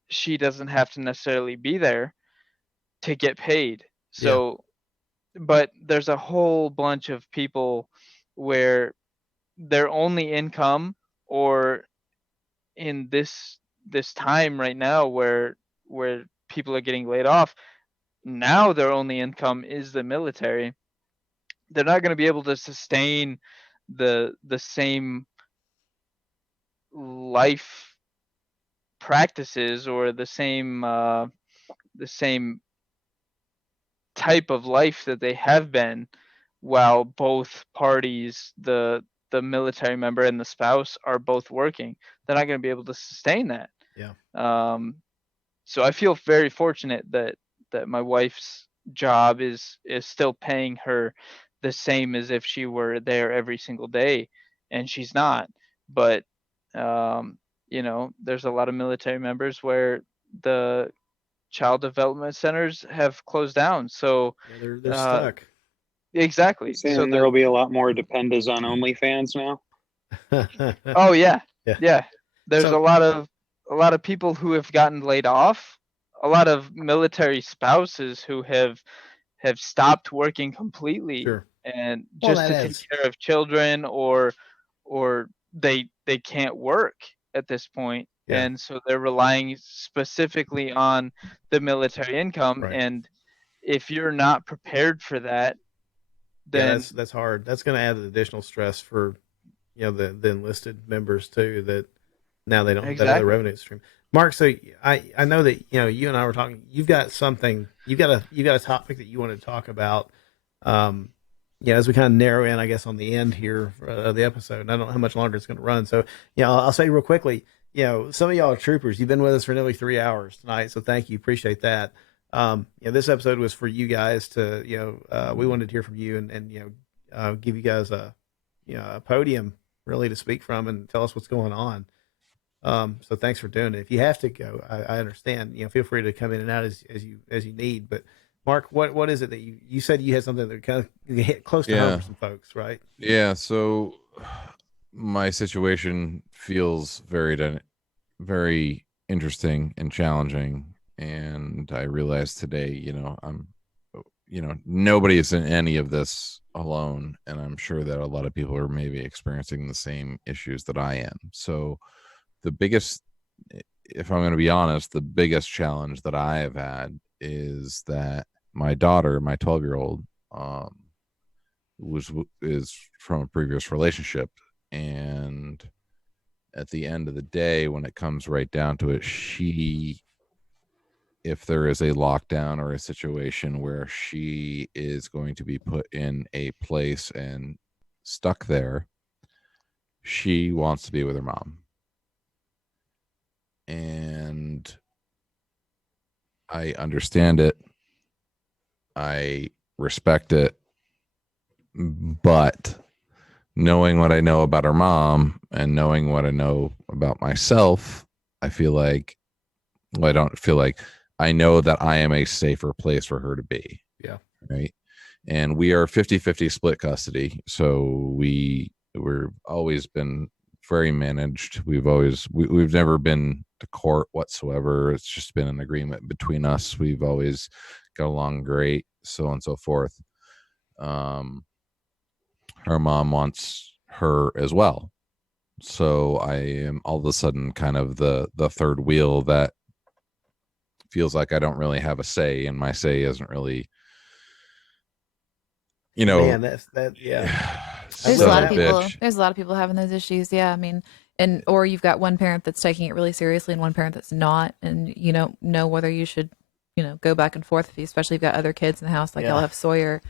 she doesn't have to necessarily be there to get paid. Yeah. So, but there's a whole bunch of people where their only income, or in this time right now where people are getting laid off, now their only income is the military. They're not going to be able to sustain the same life practices or the same type of life that they have been while both parties, the military member and the spouse, are both working. They're not going to be able to sustain that. Yeah. So I feel very fortunate that my wife's job is still paying her the same as if she were there every single day, and she's not. But um, there's a lot of military members where the child development centers have closed down. So Yeah, they're uh, stuck. exactly. So Saying there will be a lot more dependas on OnlyFans now. oh yeah, Yeah. yeah. There's So a lot of people who have gotten laid off. A lot of military spouses who have stopped working completely, sure. and Well, just that to take is. care of children, or they can't work at this point, Yeah. and so they're relying specifically on the military income. Right. And if you're not prepared for that, Yeah, then that's hard. That's going to add an additional stress for the enlisted members too. That now they don't have that other exactly. revenue stream. Mark, so I know that you and I were talking. You've got a topic that you want to talk about. As we kind of narrow in, I guess, on the end here of the episode. And I don't know how much longer it's going to run. So I'll say real quickly. Some of y'all are troopers. You've been with us for nearly 3 hours tonight, so thank you. Appreciate that. This episode was for you guys to, we wanted to hear from you and give you guys a podium really to speak from and tell us what's going on. So thanks for doing it. If you have to go, I understand. Feel free to come in and out as you need. But Mark, what is it that you said you had something that kind of hit close to home for some folks, right? Yeah. So my situation feels very interesting and challenging, and I realized today, nobody is in any of this alone, and I'm sure that a lot of people are maybe experiencing the same issues that I am. So the biggest, if I'm going to be honest, the biggest challenge that I have had is that my daughter, my 12-year-old, is from a previous relationship, and at the end of the day, when it comes right down to it, if there is a lockdown or a situation where she is going to be put in a place and stuck there, she wants to be with her mom. And I understand it. I respect it. But knowing what I know about her mom and knowing what I know about myself, I feel like, well, I don't feel like, I know that I am a safer place for her to be. Yeah. Right. And we are 50-50 split custody. So we're always been very managed. We've never been to court whatsoever. It's just been an agreement between us. We've always got along great, so on and so forth. Her mom wants her as well. So I am all of a sudden kind of the third wheel that feels like I don't really have a say, and my say isn't really, Man, yeah. There's a lot of people. There's a lot of people having those issues. Yeah, I mean, or you've got one parent that's taking it really seriously and one parent that's not, and you don't know whether you should, go back and forth. Especially if you've got other kids in the house, like y'all have Sawyer.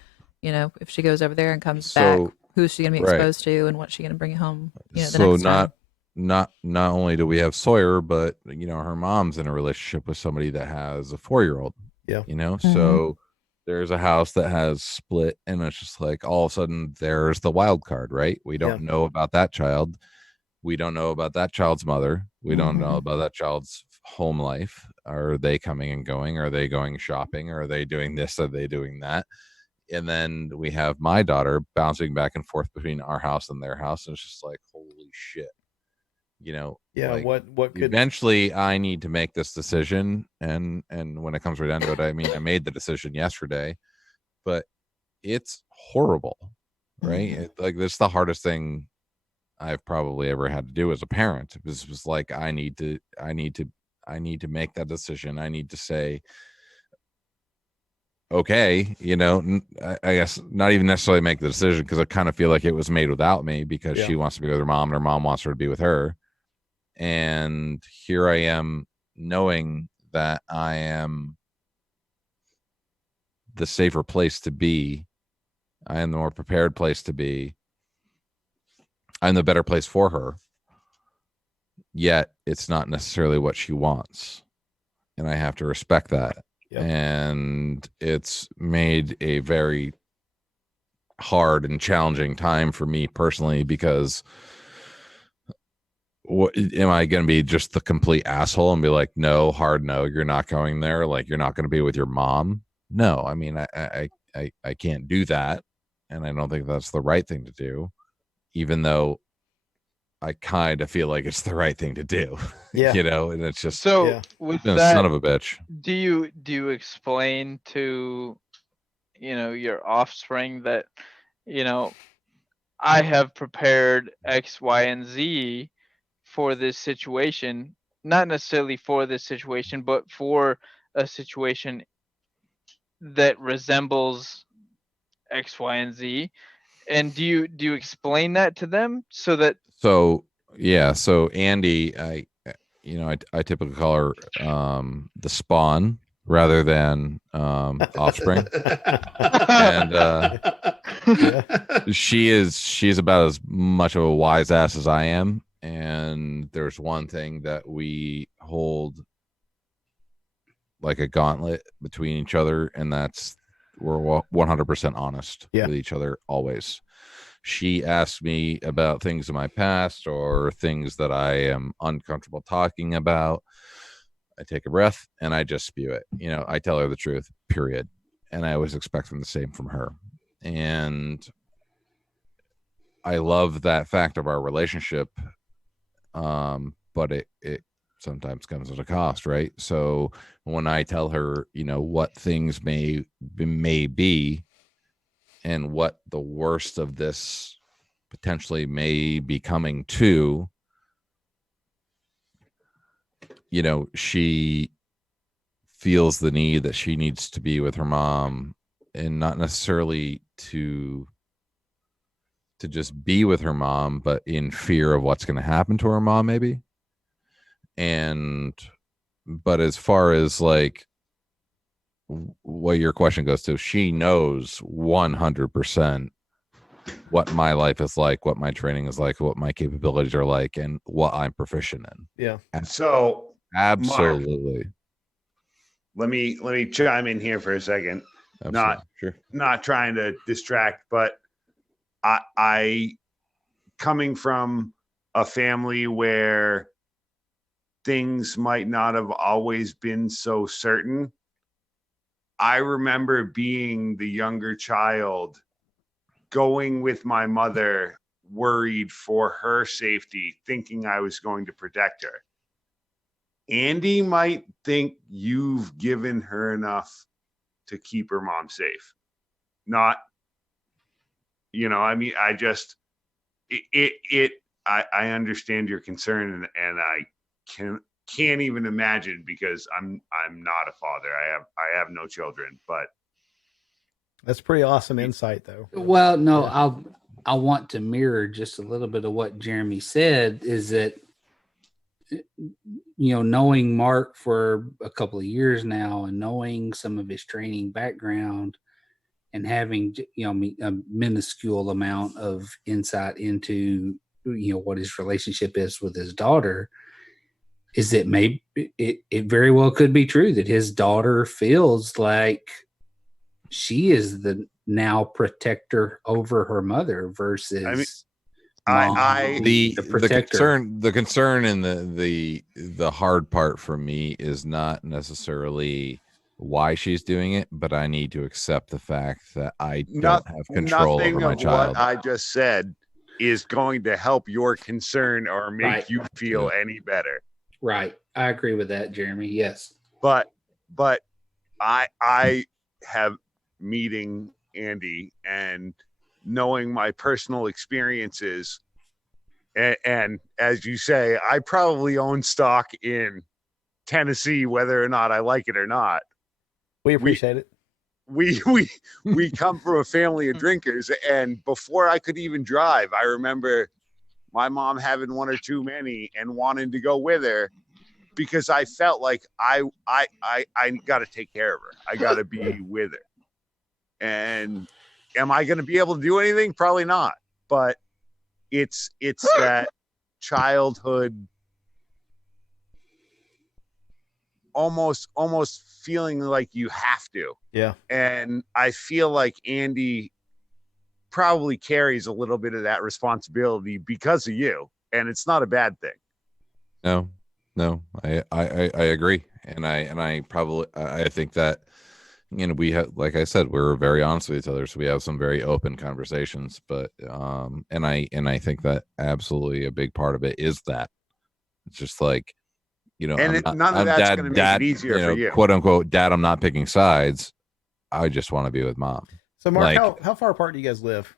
If she goes over there and comes back, who's she going to be exposed to, and what's she going to bring home? The next time. Not only do we have Sawyer, but her mom's in a relationship with somebody that has a 4-year-old. Yeah. So there's a house that has split, and it's just like all of a sudden there's the wild card, right? We don't know about that child. We don't know about that child's mother. We don't know about that child's home life. Are they coming and going? Are they going shopping? Are they doing this? Are they doing that? And then we have my daughter bouncing back and forth between our house and their house. And it's just like, holy shit. What could eventually I need to make this decision, and when it comes right down to it, I mean, I made the decision yesterday, but it's horrible, right? This is the hardest thing I've probably ever had to do as a parent. It was like I need to make that decision. I need to say, okay, I guess not even necessarily make the decision, because I kind of feel like it was made without me, because she wants to be with her mom and her mom wants her to be with her. And here I am knowing that I am the safer place to be. I am the more prepared place to be. I'm the better place for her. Yet it's not necessarily what she wants. And I have to respect that. Yep. And it's made a very hard and challenging time for me personally, because am I going to be just the complete asshole and be like, no, hard no, you're not going there, like you're not going to be with your mom? No, I mean, I can't do that, and I don't think that's the right thing to do, even though I kind of feel like it's the right thing to do. Yeah. And it's just with a that, son of a bitch. Do you explain to your offspring that I have prepared X, Y, and Z for this situation, not necessarily for this situation, but for a situation that resembles X, Y, and Z? And do you explain that to them so that? So Andy, I typically call her the spawn rather than offspring. And she's about as much of a wise ass as I am. And there's one thing that we hold like a gauntlet between each other, and we're 100% honest with each other always. She asks me about things in my past or things that I am uncomfortable talking about. I take a breath and I just spew it. I tell her the truth, period. And I always expect the same from her. And I love that fact of our relationship. But it sometimes comes at a cost, right? So when I tell her, what things may be and what the worst of this potentially may be coming to, she feels the need that she needs to be with her mom, and not necessarily to just be with her mom, but in fear of what's going to happen to her mom, maybe. But as far as like what your question goes to, she knows 100% what my life is like, what my training is like, what my capabilities are like, and what I'm proficient in. Yeah. So absolutely. Mark, let me chime in here for a second. Absolutely. Not trying to distract, but I coming from a family where things might not have always been so certain. I remember being the younger child, going with my mother, worried for her safety, thinking I was going to protect her. Andy might think you've given her enough to keep her mom safe. Not, I understand your concern, and I can't even imagine, because I'm not a father. I have no children, but that's pretty awesome insight, though. Well, no, I want to mirror just a little bit of what Jeremy said, is that, knowing Mark for a couple of years now and knowing some of his training background and having, a minuscule amount of insight into, what his relationship is with his daughter, is that maybe it very well could be true that his daughter feels like she is the now protector over her mother versus the concern and the hard part for me is not necessarily why she's doing it, but I need to accept the fact that I don't have control over my child. What I just said is going to help your concern or make you feel any better. Right. I agree with that, Jeremy. Yes. But I have meeting Andy and knowing my personal experiences, and as you say, I probably own stock in Tennessee, whether or not I like it or not. We appreciate it. We come from a family of drinkers, and before I could even drive, I remember my mom having one or too many and wanting to go with her, because I felt like I got to take care of her. I got to be with her. And am I going to be able to do anything? Probably not. But it's that childhood, almost feeling like you have to. Yeah. And I feel like Andy probably carries a little bit of that responsibility because of you, and it's not a bad thing. No, I agree, and I think that, we have, like I said, we're very honest with each other, so we have some very open conversations. But and I think that absolutely a big part of it is that it's just like, and none of that's going to make it easier for you, quote unquote, Dad, I'm not picking sides. I just want to be with Mom. So Mark, how far apart do you guys live?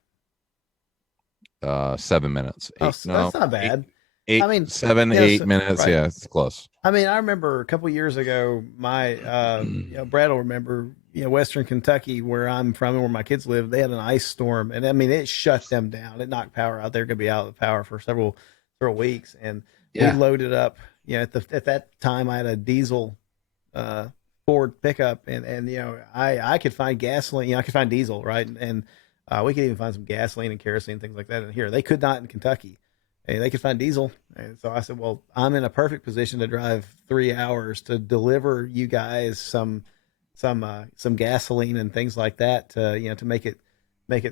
7 minutes. That's not bad. 8 minutes. Right. Yeah, it's close. I mean, I remember a couple years ago, my Brad will remember, Western Kentucky, where I'm from and where my kids live, they had an ice storm, and I mean, it shut them down. It knocked power out. They're going to be out of the power for several weeks, and we loaded up. At that time, I had a diesel Ford pickup, and I could find gasoline. I could find diesel, right, and we could even find some gasoline and kerosene, things like that in here. They could not in Kentucky. hey, they could find diesel. And so I said, well, I'm in a perfect position to drive 3 hours to deliver you guys some gasoline and things like that to make it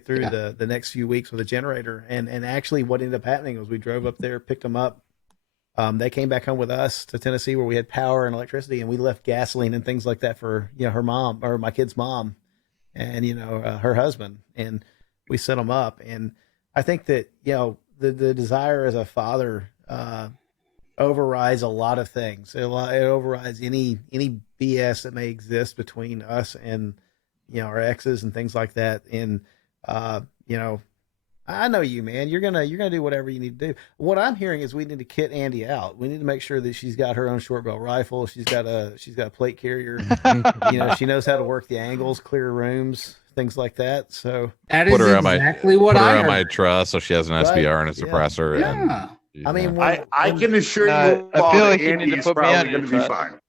through the next few weeks with a generator. And actually what ended up happening was we drove up there, picked them up. They came back home with us to Tennessee where we had power and electricity, and we left gasoline and things like that for, her mom or my kid's mom and, her husband. And we set them up. And I think that, the desire as a father, overrides a lot of things. It overrides any BS that may exist between us and, our exes and things like that. And, I know you, man. You're gonna do whatever you need to do. What I'm hearing is we need to kit Andy out. We need to make sure that she's got her own short barrel rifle. She's got a plate carrier. She knows how to work the angles, clear rooms, things like that. So that is exactly what I put her heard. on my truss so she has an SBR and a suppressor. Yeah. I mean, I can assure you, I feel like you Andy need to is put me probably on your going to be truck. fine.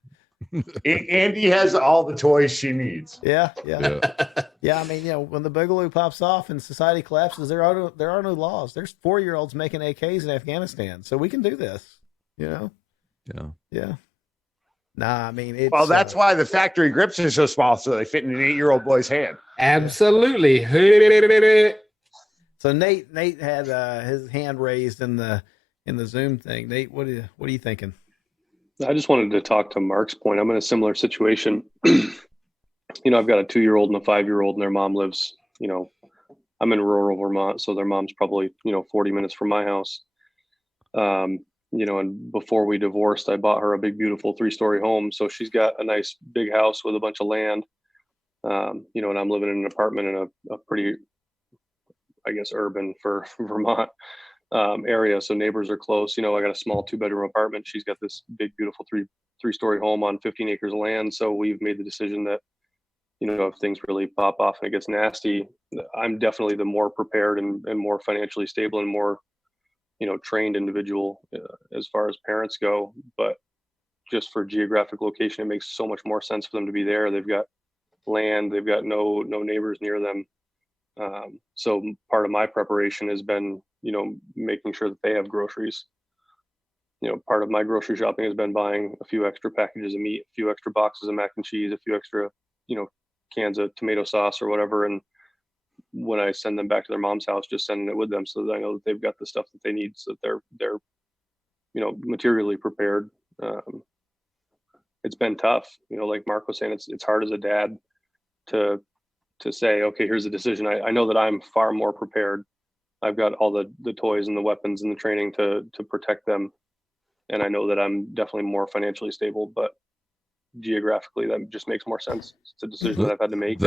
Andy has all the toys she needs. Yeah. I mean, when the boogaloo pops off and society collapses, there are no laws. There's 4-year-olds making AKs in Afghanistan, so we can do this. Yeah. Nah, I mean, it's that's why the factory grips are so small, so they fit in an 8-year-old boy's hand. Absolutely. So Nate had his hand raised in the Zoom thing. Nate, what are you thinking? I just wanted to talk to Mark's point. I'm in a similar situation. I've got a 2-year-old and a 5-year-old, and their mom lives, I'm in rural Vermont, so their mom's probably, 40 minutes from my house. And before we divorced, I bought her a big, beautiful 3-story home. So she's got a nice big house with a bunch of land. And I'm living in an apartment in a pretty, I guess, urban for Vermont area. So neighbors are close. I got a small 2-bedroom apartment. She's got this big, beautiful three-story home on 15 acres of land. So we've made the decision that, if things really pop off and it gets nasty, I'm definitely the more prepared and more financially stable and more, trained individual as far as parents go. But just for geographic location, it makes so much more sense for them to be there. They've got land, they've got no neighbors near them. So part of my preparation has been, making sure that they have groceries. Part of my grocery shopping has been buying a few extra packages of meat, a few extra boxes of mac and cheese, a few extra, cans of tomato sauce or whatever. And when I send them back to their mom's house, just sending it with them so that I know that they've got the stuff that they need, so that they're materially prepared. It's been tough, like Mark was saying, it's hard as a dad to say, okay, here's a decision. I know that I'm far more prepared. I've got all the toys and the weapons and the training to protect them. And I know that I'm definitely more financially stable, but geographically that just makes more sense. It's a decision that I've had to make.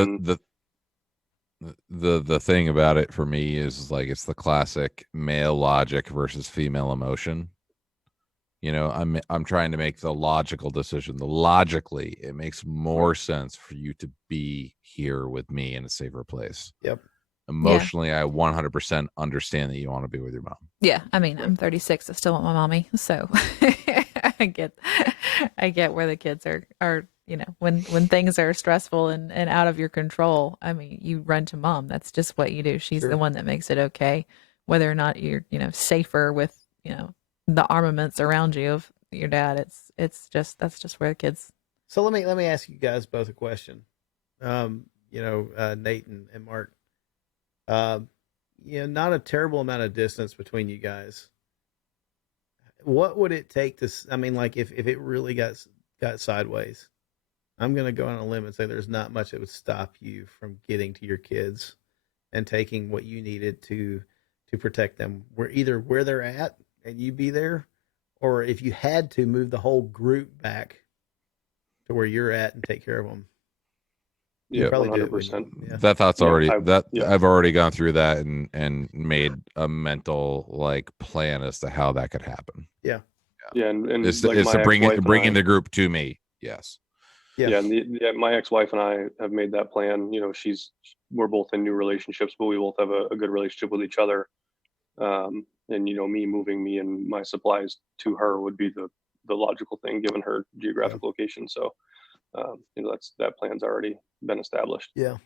The thing about it for me is like, it's the classic male logic versus female emotion. I'm trying to make the logical decision. Logically, it makes more sense for you to be here with me in a safer place. Yep. Emotionally, I 100% understand that you want to be with your mom. Yeah, I mean, I'm 36. I still want my mommy, so I get where the kids are. When things are stressful and out of your control, I mean, you run to mom. That's just what you do. She's the one that makes it okay, whether or not you're safer with the armaments around you of your dad. That's just where the kids. So let me ask you guys both a question. Nate and Mark. Not a terrible amount of distance between you guys. What would it take to? I mean, like if it really got sideways, I'm going to go on a limb and say there's not much that would stop you from getting to your kids and taking what you needed to protect them. Where they're at and you be there, or if you had to move the whole group back to where you're at and take care of them. Yeah, probably 100%. That thought's already I've already gone through that and made a mental plan as to how that could happen. Yeah. And it's like to bringing the group to me. Yes. Yeah. And my ex-wife and I have made that plan. We're both in new relationships, but we both have a good relationship with each other. And me moving me and my supplies to her would be the logical thing given her geographic location. So that plan's already been established. Yeah.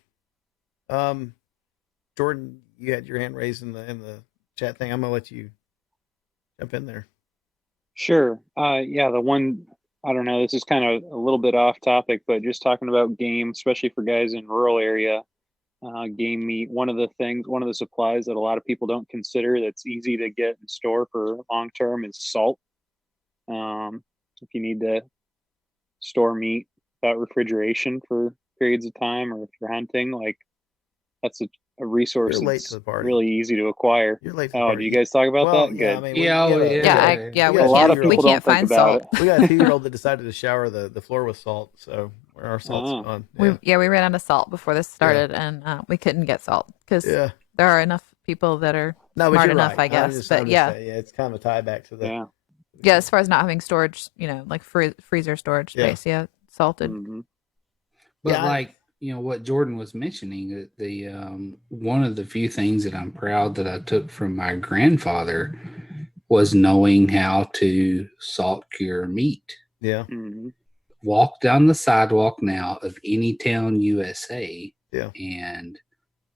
Jordan, you had your hand raised in the chat thing. I'm gonna let you jump in there. Sure. Yeah, the one, I don't know, this is kind of a little bit off topic, but just talking about game, especially for guys in rural area, game meat, one of the supplies that a lot of people don't consider that's easy to get and store for long term is salt. If you need to store meat without refrigeration for periods of time, or if you're hunting, like that's a resource You're late that's to the party. really easy to acquire. You're late to the Oh, party. do you guys talk about Well, that? yeah, Good. I mean, Yeah, we we a lot of can't, we people can't don't think find about salt. it. we got a 2-year-old that decided to shower the floor with salt, so our salt's Oh. gone. We ran out of salt before this started, and we couldn't get salt because Yeah. there are enough people that are No, but smart you're enough, right. I guess. I'm just But yeah, saying, it's kind of a tie back to the. Yeah. as far as not having storage, like freezer storage Yeah. space, salted. Mm-hmm. But Yeah, like what Jordan was mentioning, the one of the few things that I'm proud that I took from my grandfather was knowing how to salt cure meat. Yeah. Mm-hmm. Walk down the sidewalk now of any town USA, Yeah. and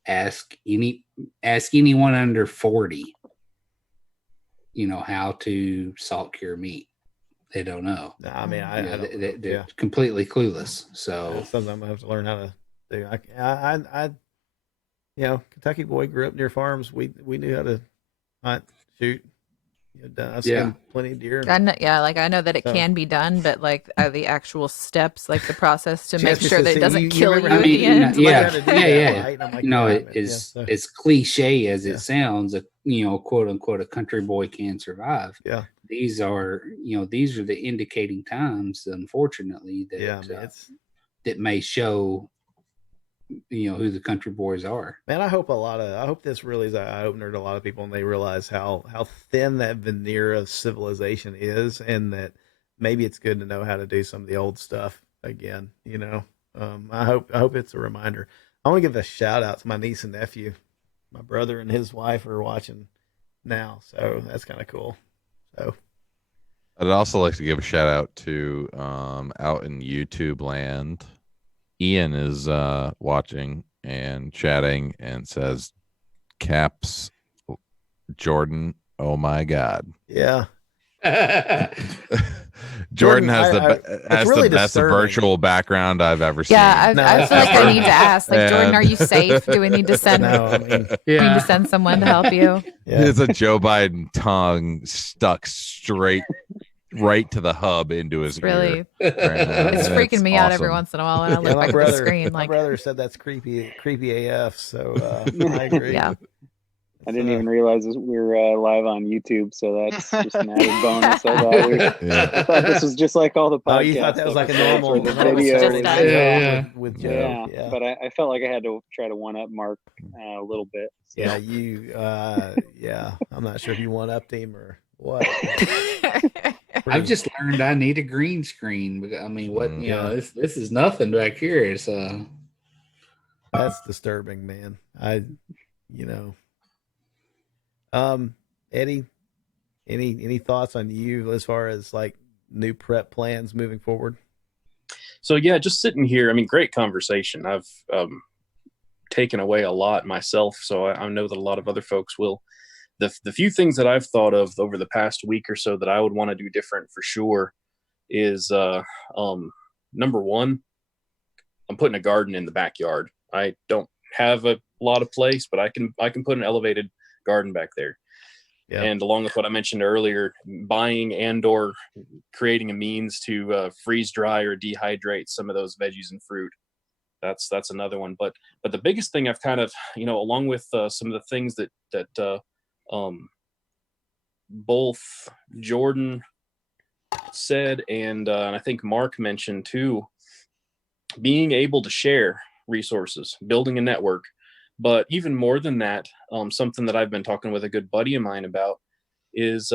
ask anyone under 40, how to salt cure meat. They don't know. No, I mean, I don't know. They're completely clueless. So That's something I'm gonna have to learn how to do. I Kentucky boy, grew up near farms. We knew how to hunt, shoot. I've seen plenty of deer. I know that it So- can be done, but the actual steps, like the process to She make asked me, sure she that it said, doesn't "You kill you remember at how the you- end. you had to do that, right?" And I'm like, it's so- cliche as Yeah. it sounds. Quote unquote, a country boy can survive. Yeah. These are the indicating times, unfortunately, that Yeah, I mean, that may show who the country boys are. Man, I hope this really is an eye opener to a lot of people, and they realize how thin that veneer of civilization is, and that maybe it's good to know how to do some of the old stuff again. I hope it's a reminder. I want to give a shout out to my niece and nephew. My brother and his wife are watching now, so that's kind of cool. So I'd also like to give a shout out to out in YouTube land. Ian is watching and chatting and says, "Caps, Jordan, oh my God." Yeah. Jordan has really the best disturbing. virtual background I've ever seen. Yeah, I feel like I need to ask. Jordan, And- are you safe? Do we need to send? No, I mean, we need to send someone to help you. Yeah. It's a Joe Biden tongue stuck straight right to the hub into his Really, ear. Right now. it's And freaking me out every awesome. once in a while when I Yeah, look back at the screen. my brother said that's creepy AF. So I agree. Yeah. I didn't even realize we were live on YouTube, so that's just an added bonus. I thought this was just like all the podcasts. Oh, you thought that was like a normal, where the normal video setting was- with Joe. Yeah, but I felt like I had to try to one up Mark a little bit. So. Yeah, I'm not sure if you one upped him or what. I've just learned I need a green screen. But I mean, this is nothing back here. So that's disturbing, man. Eddie, any thoughts on you as far as like new prep plans moving forward? So yeah, just sitting here. I mean, great conversation. I've taken away a lot myself, so I know that a lot of other folks will. The few things that I've thought of over the past week or so that I would want to do different for sure is number one, I'm putting a garden in the backyard. I don't have a lot of place, but I can put an elevated garden back there. Yeah. And along with what I mentioned earlier, buying and or creating a means to freeze dry or dehydrate some of those veggies and fruit. That's another one. But the biggest thing I've kind of, along with some of the things that both Jordan said and I think Mark mentioned too, being able to share resources, building a network. But even more than that, something that I've been talking with a good buddy of mine about is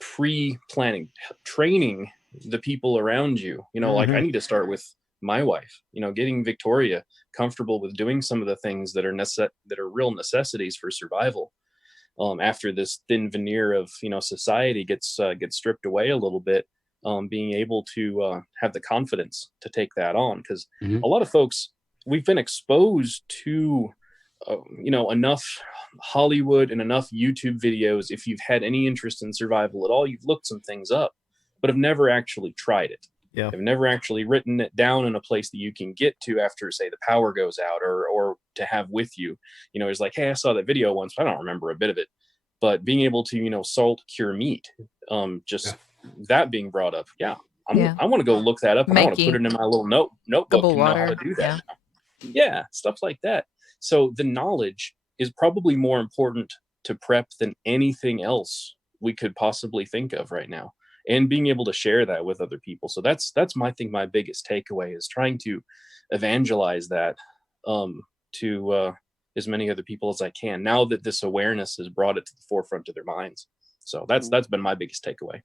pre-planning, training the people around you. Like I need to start with my wife, getting Victoria comfortable with doing some of the things that are real necessities for survival. After this thin veneer of society gets stripped away a little bit, being able to have the confidence to take that on, because a lot of folks, we've been exposed to enough Hollywood and enough YouTube videos. If you've had any interest in survival at all, you've looked some things up, but have never actually tried it. Yeah. Have never actually written it down in a place that you can get to after, say, the power goes out, or to have with you. It's like, hey, I saw that video once, but I don't remember a bit of it. But being able to, salt cure meat, that being brought up, I want to go look that up, and I want to put it in my little notebook and know how to do that. Yeah, stuff like that. So the knowledge is probably more important to prep than anything else we could possibly think of right now, and being able to share that with other people. So that's my biggest takeaway is trying to evangelize that to as many other people as I can, now that this awareness has brought it to the forefront of their minds. So that's been my biggest takeaway.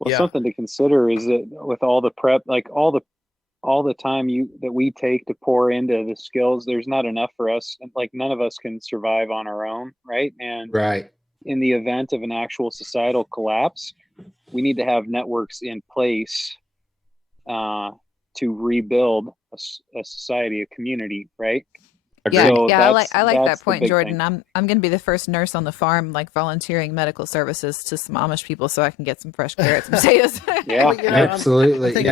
Well, something to consider is that with all the prep, like all the time that we take to pour into the skills, there's not enough for us. Like none of us can survive on our own, right? And in the event of an actual societal collapse, we need to have networks in place to rebuild a society, a community, right? Yeah, So I like that's that point, the big Jordan. thing. I'm going to be the first nurse on the farm, like volunteering medical services to some Amish people, so I can get some fresh carrots and potatoes. Yeah, absolutely. You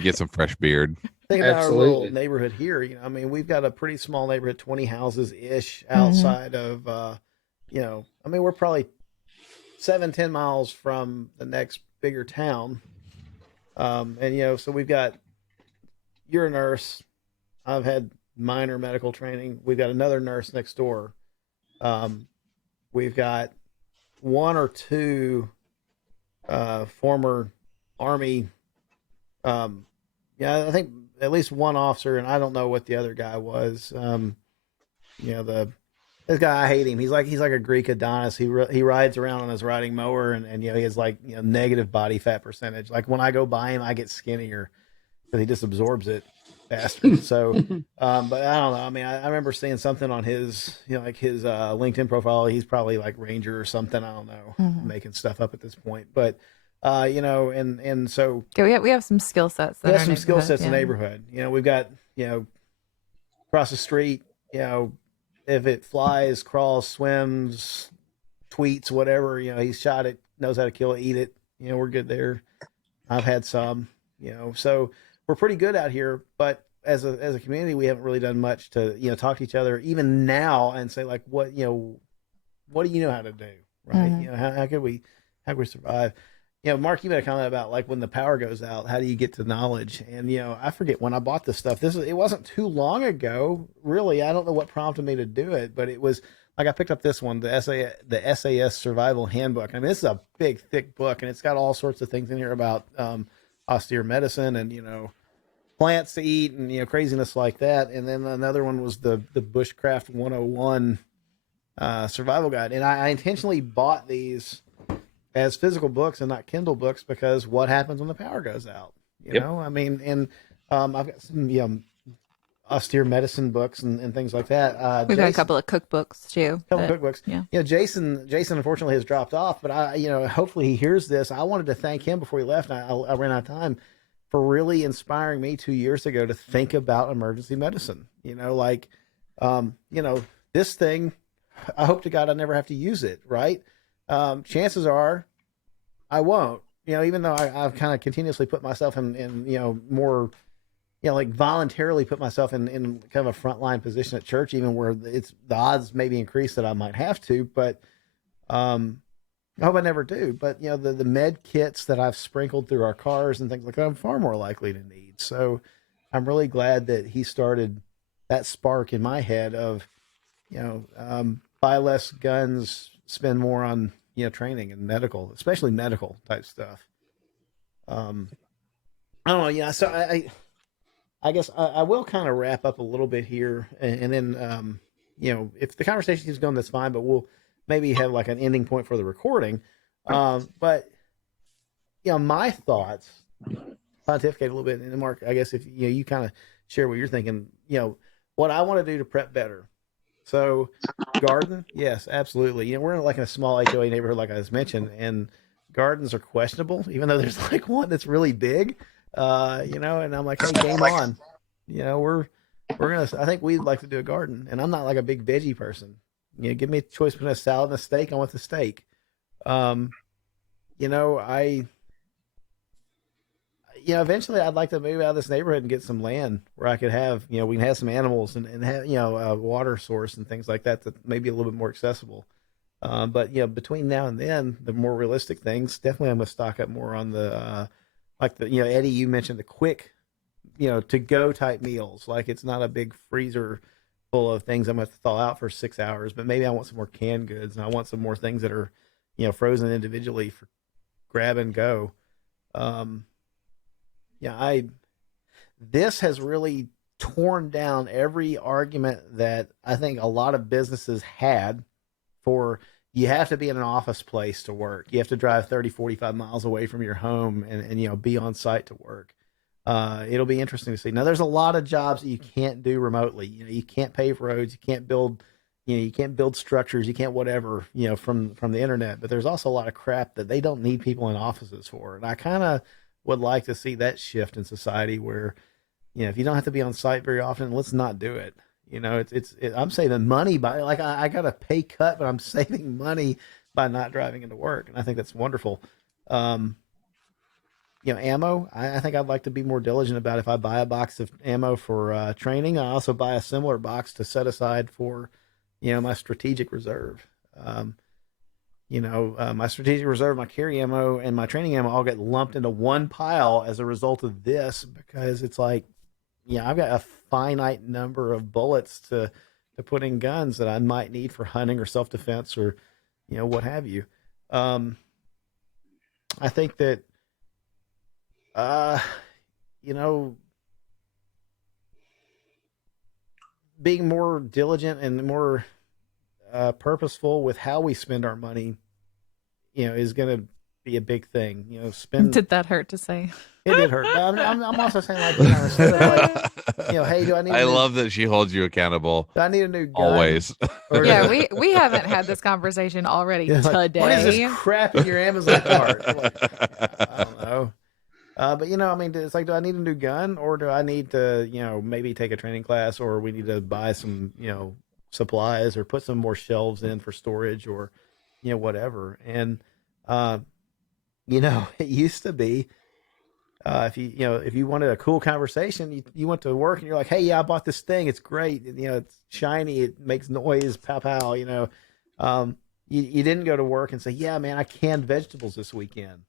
get some fresh beard. Think about our little neighborhood here. I mean, we've got a pretty small neighborhood, 20 houses ish outside of, I mean, we're probably 7-10 miles from the next bigger town. And, so we've got, you're a nurse. I've had minor medical training. We've got another nurse next door. We've got one or two former Army. I think at least one officer, and I don't know what the other guy was. This guy, I hate him. He's like a Greek Adonis. He rides around on his riding mower, and he has negative body fat percentage. Like when I go by him, I get skinnier because he just absorbs it faster. So, but I don't know. I mean, I remember seeing something on his, his LinkedIn profile. He's probably like Ranger or something. I don't know, making stuff up at this point. But, and so we have some skill sets. We have some skill sets in the neighborhood. We've got, across the street, if it flies, crawls, swims, tweets, whatever, he's shot it, knows how to kill it, eat it. We're good there. I've had some, so we're pretty good out here, but as a community, we haven't really done much to, talk to each other even now and say like, what do you know how to do? Right. How could we survive? Mark, you made a comment about like when the power goes out, how do you get to knowledge? And, I forget when I bought this stuff, it wasn't too long ago, really. I don't know what prompted me to do it, but it was like, I picked up this one, the SAS Survival Handbook. I mean, this is a big, thick book, and it's got all sorts of things in here about, austere medicine and, plants to eat and, craziness like that. And then another one was the Bushcraft 101, survival guide. And I intentionally bought these as physical books and not Kindle books because what happens when the power goes out? You know, I mean, and I've got some austere medicine books and things like that. We've got a couple of cookbooks too. Cookbooks. Yeah. Jason unfortunately has dropped off, but hopefully he hears this. I wanted to thank him before he left. And I ran out of time for really inspiring me 2 years ago to think about emergency medicine. This thing, I hope to God I never have to use it. Right. Chances are I won't, even though I've kind of continuously put myself in more, like voluntarily put myself in kind of a frontline position at church, even where the odds maybe increase that I might have to, but, I hope I never do. But, the med kits that I've sprinkled through our cars and things like that, I'm far more likely to need. So I'm really glad that he started that spark in my head of, buy less guns, spend more on, training and medical, especially medical type stuff. I don't know. Yeah. So I guess I will kind of wrap up a little bit here and then, if the conversation keeps going, that's fine, but we'll maybe have like an ending point for the recording. But my thoughts pontificate a little bit. And Mark, I guess if you kind of share what you're thinking, what I want to do to prep better. So garden, yes, absolutely. We're in a small HOA neighborhood, like I just mentioned, and gardens are questionable, even though there's like one that's really big, and I'm like, hey, game on. I think we'd like to do a garden, and I'm not like a big veggie person. Give me a choice between a salad and a steak. I want the steak. Um, you know, eventually I'd like to move out of this neighborhood and get some land where I could have, we can have some animals and have, a water source and things like that may be a little bit more accessible. But between now and then, the more realistic things, definitely I'm going to stock up more on the, Eddie, you mentioned the quick, to go type meals. Like it's not a big freezer full of things I'm going to thaw out for 6 hours, but maybe I want some more canned goods and I want some more things that are, frozen individually for grab and go. This has really torn down every argument that I think a lot of businesses had for you have to be in an office place to work. You have to drive 30, 45 miles away from your home and be on site to work. It'll be interesting to see. Now there's a lot of jobs that you can't do remotely. You can't pave roads, you can't build, you can't build structures, you can't whatever, from the internet, but there's also a lot of crap that they don't need people in offices for. And I kind of would like to see that shift in society where, if you don't have to be on site very often, let's not do it. I'm saving money by I got a pay cut, but I'm saving money by not driving into work. And I think that's wonderful. Ammo, I think I'd like to be more diligent about if I buy a box of ammo for training, I also buy a similar box to set aside for, my strategic reserve. My strategic reserve, my carry ammo, and my training ammo all get lumped into one pile as a result of this because it's like, I've got a finite number of bullets to put in guns that I might need for hunting or self-defense or, what have you. I think that, being more diligent and more purposeful with how we spend our money, is going to be a big thing. Did that hurt to say? It did hurt. But I'm also saying instead of hey, do I need? I love that she holds you accountable. Do I need a new gun? Always. Yeah, we haven't had this conversation already today. What is this crap in your Amazon cart? I don't know. But it's like, do I need a new gun or do I need to, maybe take a training class or we need to buy some, supplies or put some more shelves in for storage or, whatever. And, it used to be, if you wanted a cool conversation, you went to work and you're like, hey, yeah, I bought this thing. It's great. It's shiny. It makes noise. Pow, pow, you didn't go to work and say, yeah, man, I canned vegetables this weekend.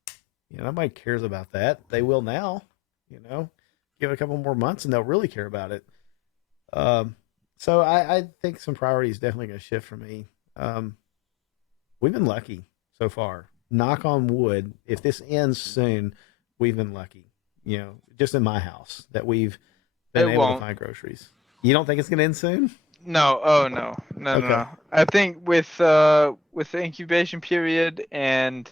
Nobody cares about that. They will now, give it a couple more months and they'll really care about it. So I think some priorities definitely going to shift for me. We've been lucky so far. Knock on wood. If this ends soon, we've been lucky, just in my house that we've been able to find groceries. You don't think it's going to end soon? No. Oh, no. No. I think with the incubation period and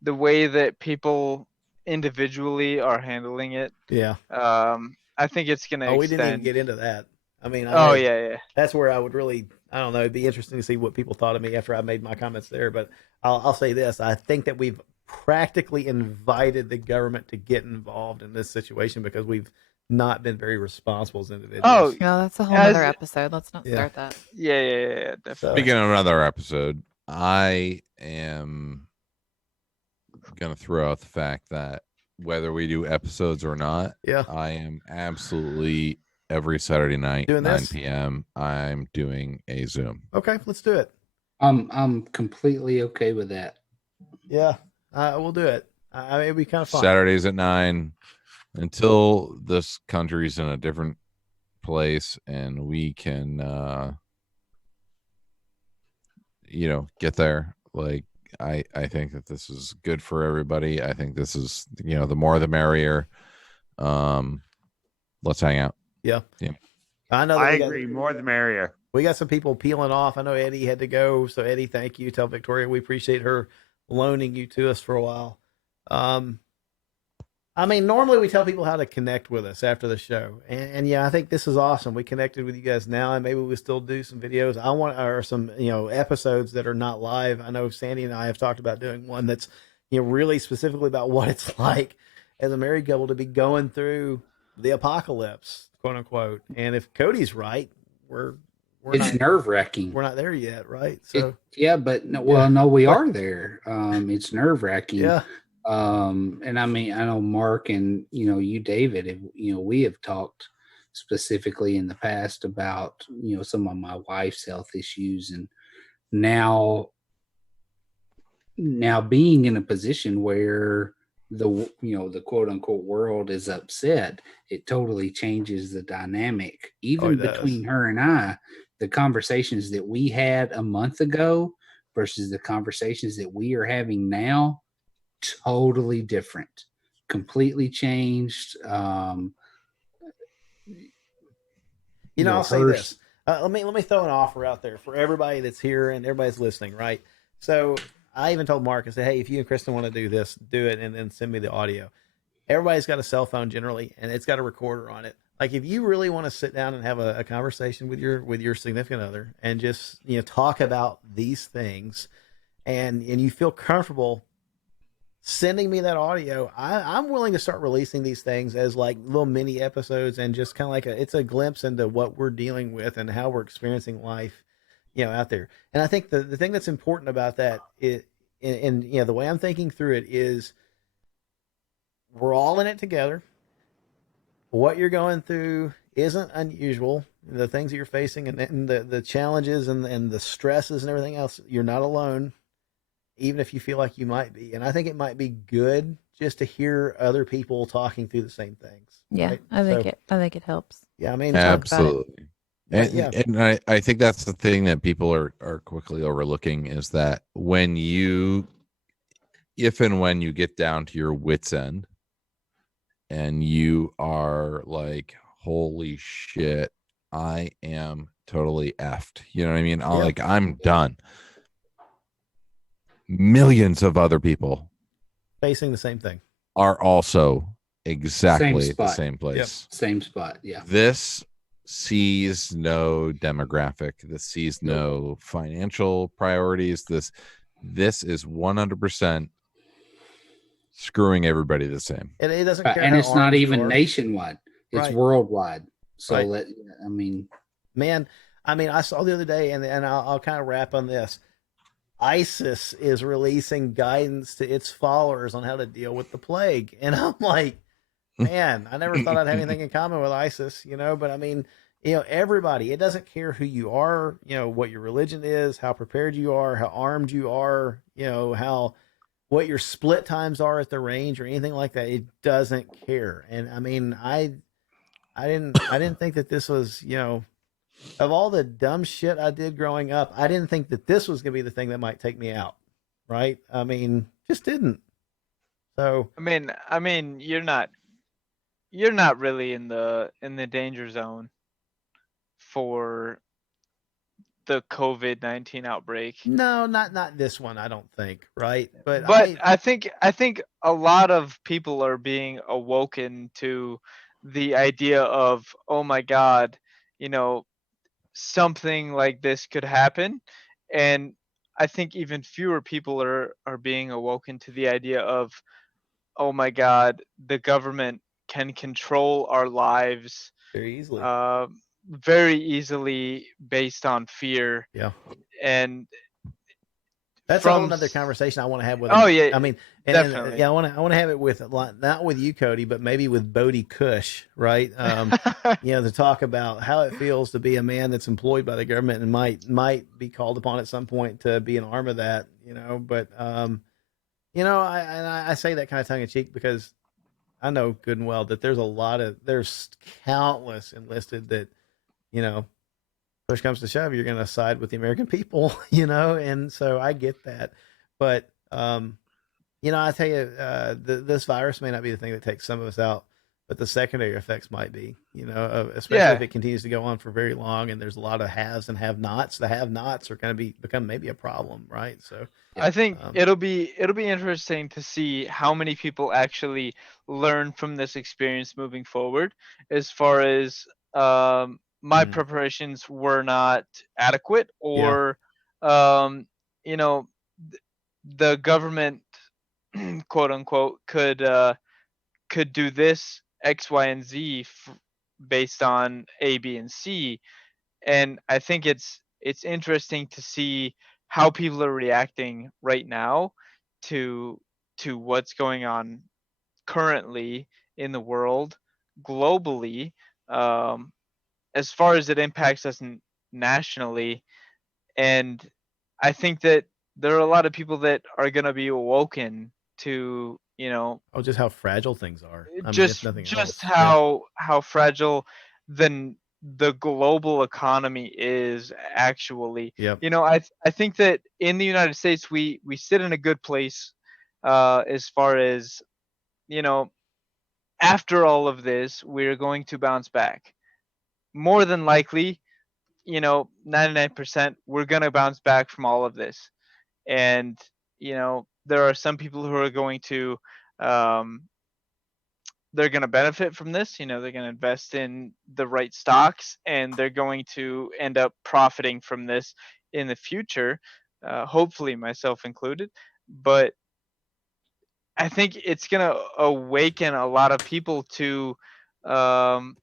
the way that people individually are handling it. Yeah. I think it's going to extend. We didn't even get into that. I mean, yeah. That's where I would really, I don't know, it'd be interesting to see what people thought of me after I made my comments there. But I'll say this. I think that we've practically invited the government to get involved in this situation because we've not been very responsible as individuals. Oh, no, that's a whole other episode. Let's not start that. Yeah, definitely. Speaking of another episode, I am going to throw out the fact that whether we do episodes or not, I am absolutely every Saturday night, doing 9 this? p.m. I'm doing a Zoom. Okay, let's do it. I'm completely okay with that. Yeah, we'll do it. I mean, it'd be kind of fun. Saturdays at 9 until this country's in a different place and we can, get there. Like, I think that this is good for everybody. I think this is, the more the merrier. Let's hang out. Yeah. I agree. More the merrier. We got some people peeling off. I know Eddie had to go. So Eddie, thank you. Tell Victoria we appreciate her loaning you to us for a while. I mean, normally we tell people how to connect with us after the show. And yeah, I think this is awesome. We connected with you guys now and maybe we'll still do some videos. Or some, episodes that are not live. I know Sandy and I have talked about doing one that's, really specifically about what it's like as a married couple to be going through the apocalypse, quote unquote. And if Cody's right, we're It's not nerve-wracking. we're not there yet, right? So Yeah, but no, Yeah. well, no, we are there. It's nerve-wracking. yeah, And I mean, I know Mark and you, David, we have talked specifically in the past about some of my wife's health issues, and now being in a position where the quote unquote world is upset, it totally changes the dynamic even it does. between her and I. The conversations that we had a month ago versus the conversations that we are having now, totally different, completely changed. I'll say this. Let me throw an offer out there for everybody that's here and everybody's listening, right? So I even told Mark, I said, hey, if you and Kristen want to do this, do it, and then send me the audio. Everybody's got a cell phone generally, and it's got a recorder on it. Like if you really want to sit down and have a conversation with your significant other and just talk about these things, and you feel comfortable sending me that audio, I'm willing to start releasing these things as like little mini episodes and just kind of like it's a glimpse into what we're dealing with and how we're experiencing life, out there. And I think the thing that's important about that is, and the way I'm thinking through it is we're all in it together. What you're going through isn't unusual. The things that you're facing and the challenges and the stresses and everything else, you're not alone, even if you feel like you might be. And I think it might be good just to hear other people talking through the same things. Yeah, right? I think it helps. Yeah, I mean, Absolutely. But, yeah. And I think that's the thing that people are quickly overlooking is that if and when you get down to your wit's end and you are like, holy shit, I am totally effed. You know what I mean? Like, I'm done. Millions of other people facing the same thing are also exactly the spot. same place. Same spot. Yeah. This sees no demographic. This sees no financial priorities. This is 100% screwing everybody the same. It doesn't care. And how it's not armed you even are. nationwide. It's Right. worldwide. So Right. Man, I saw the other day, and I'll kind of wrap on this. ISIS is releasing guidance to its followers on how to deal with the plague. And I'm like, man, I never thought I'd have anything in common with ISIS, but I mean, everybody, it doesn't care who you are, what your religion is, how prepared you are, how armed you are, what your split times are at the range or anything like that. It doesn't care. And I mean, I didn't think that this was, of all the dumb shit I did growing up, I didn't think that this was going to be the thing that might take me out. Right. I mean, just didn't. So, I mean, you're not really in the danger zone for the COVID-19 outbreak. No, not this one, I don't think. Right. But I think a lot of people are being awoken to the idea of, oh my God, something like this could happen. And I think even fewer people are being awoken to the idea of, oh my God, the government can control our lives very easily based on feir. Yeah. And that's a whole other conversation I want to have with him. Oh yeah, I mean, definitely. I want to have it with not with you, Cody, but maybe with Bodie Cush, right? To talk about how it feels to be a man that's employed by the government and might be called upon at some point to be an arm of that, But I say that kind of tongue in cheek because I know good and well that there's countless enlisted that, push comes to shove, you're going to side with the American people, and so I get that. But, I tell you, this virus may not be the thing that takes some of us out, but the secondary effects might be, especially if it continues to go on for very long and there's a lot of haves and have-nots. The have-nots are going to become maybe a problem, right? So I think it'll be interesting to see how many people actually learn from this experience moving forward. As far as my preparations were not adequate, or the government, quote unquote, could do this X, Y, and Z based on A, B, and C. And I think it's interesting to see how people are reacting right now to what's going on currently in the world globally, um, as far as it impacts us nationally. And I think that there are a lot of people that are going to be awoken to, Oh, just how fragile things are. I mean, if just nothing just else. Yeah. how fragile the global economy is actually. Yep. I think that in the United States we sit in a good place, as far as, you know after all of this we're going to bounce back more than likely. 99% we're going to bounce back from all of this. And there are some people who are going to, um, they're going to benefit from this. They're going to invest in the right stocks, and they're going to end up profiting from this in the future, hopefully myself included. But I think it's going to awaken a lot of people to, um,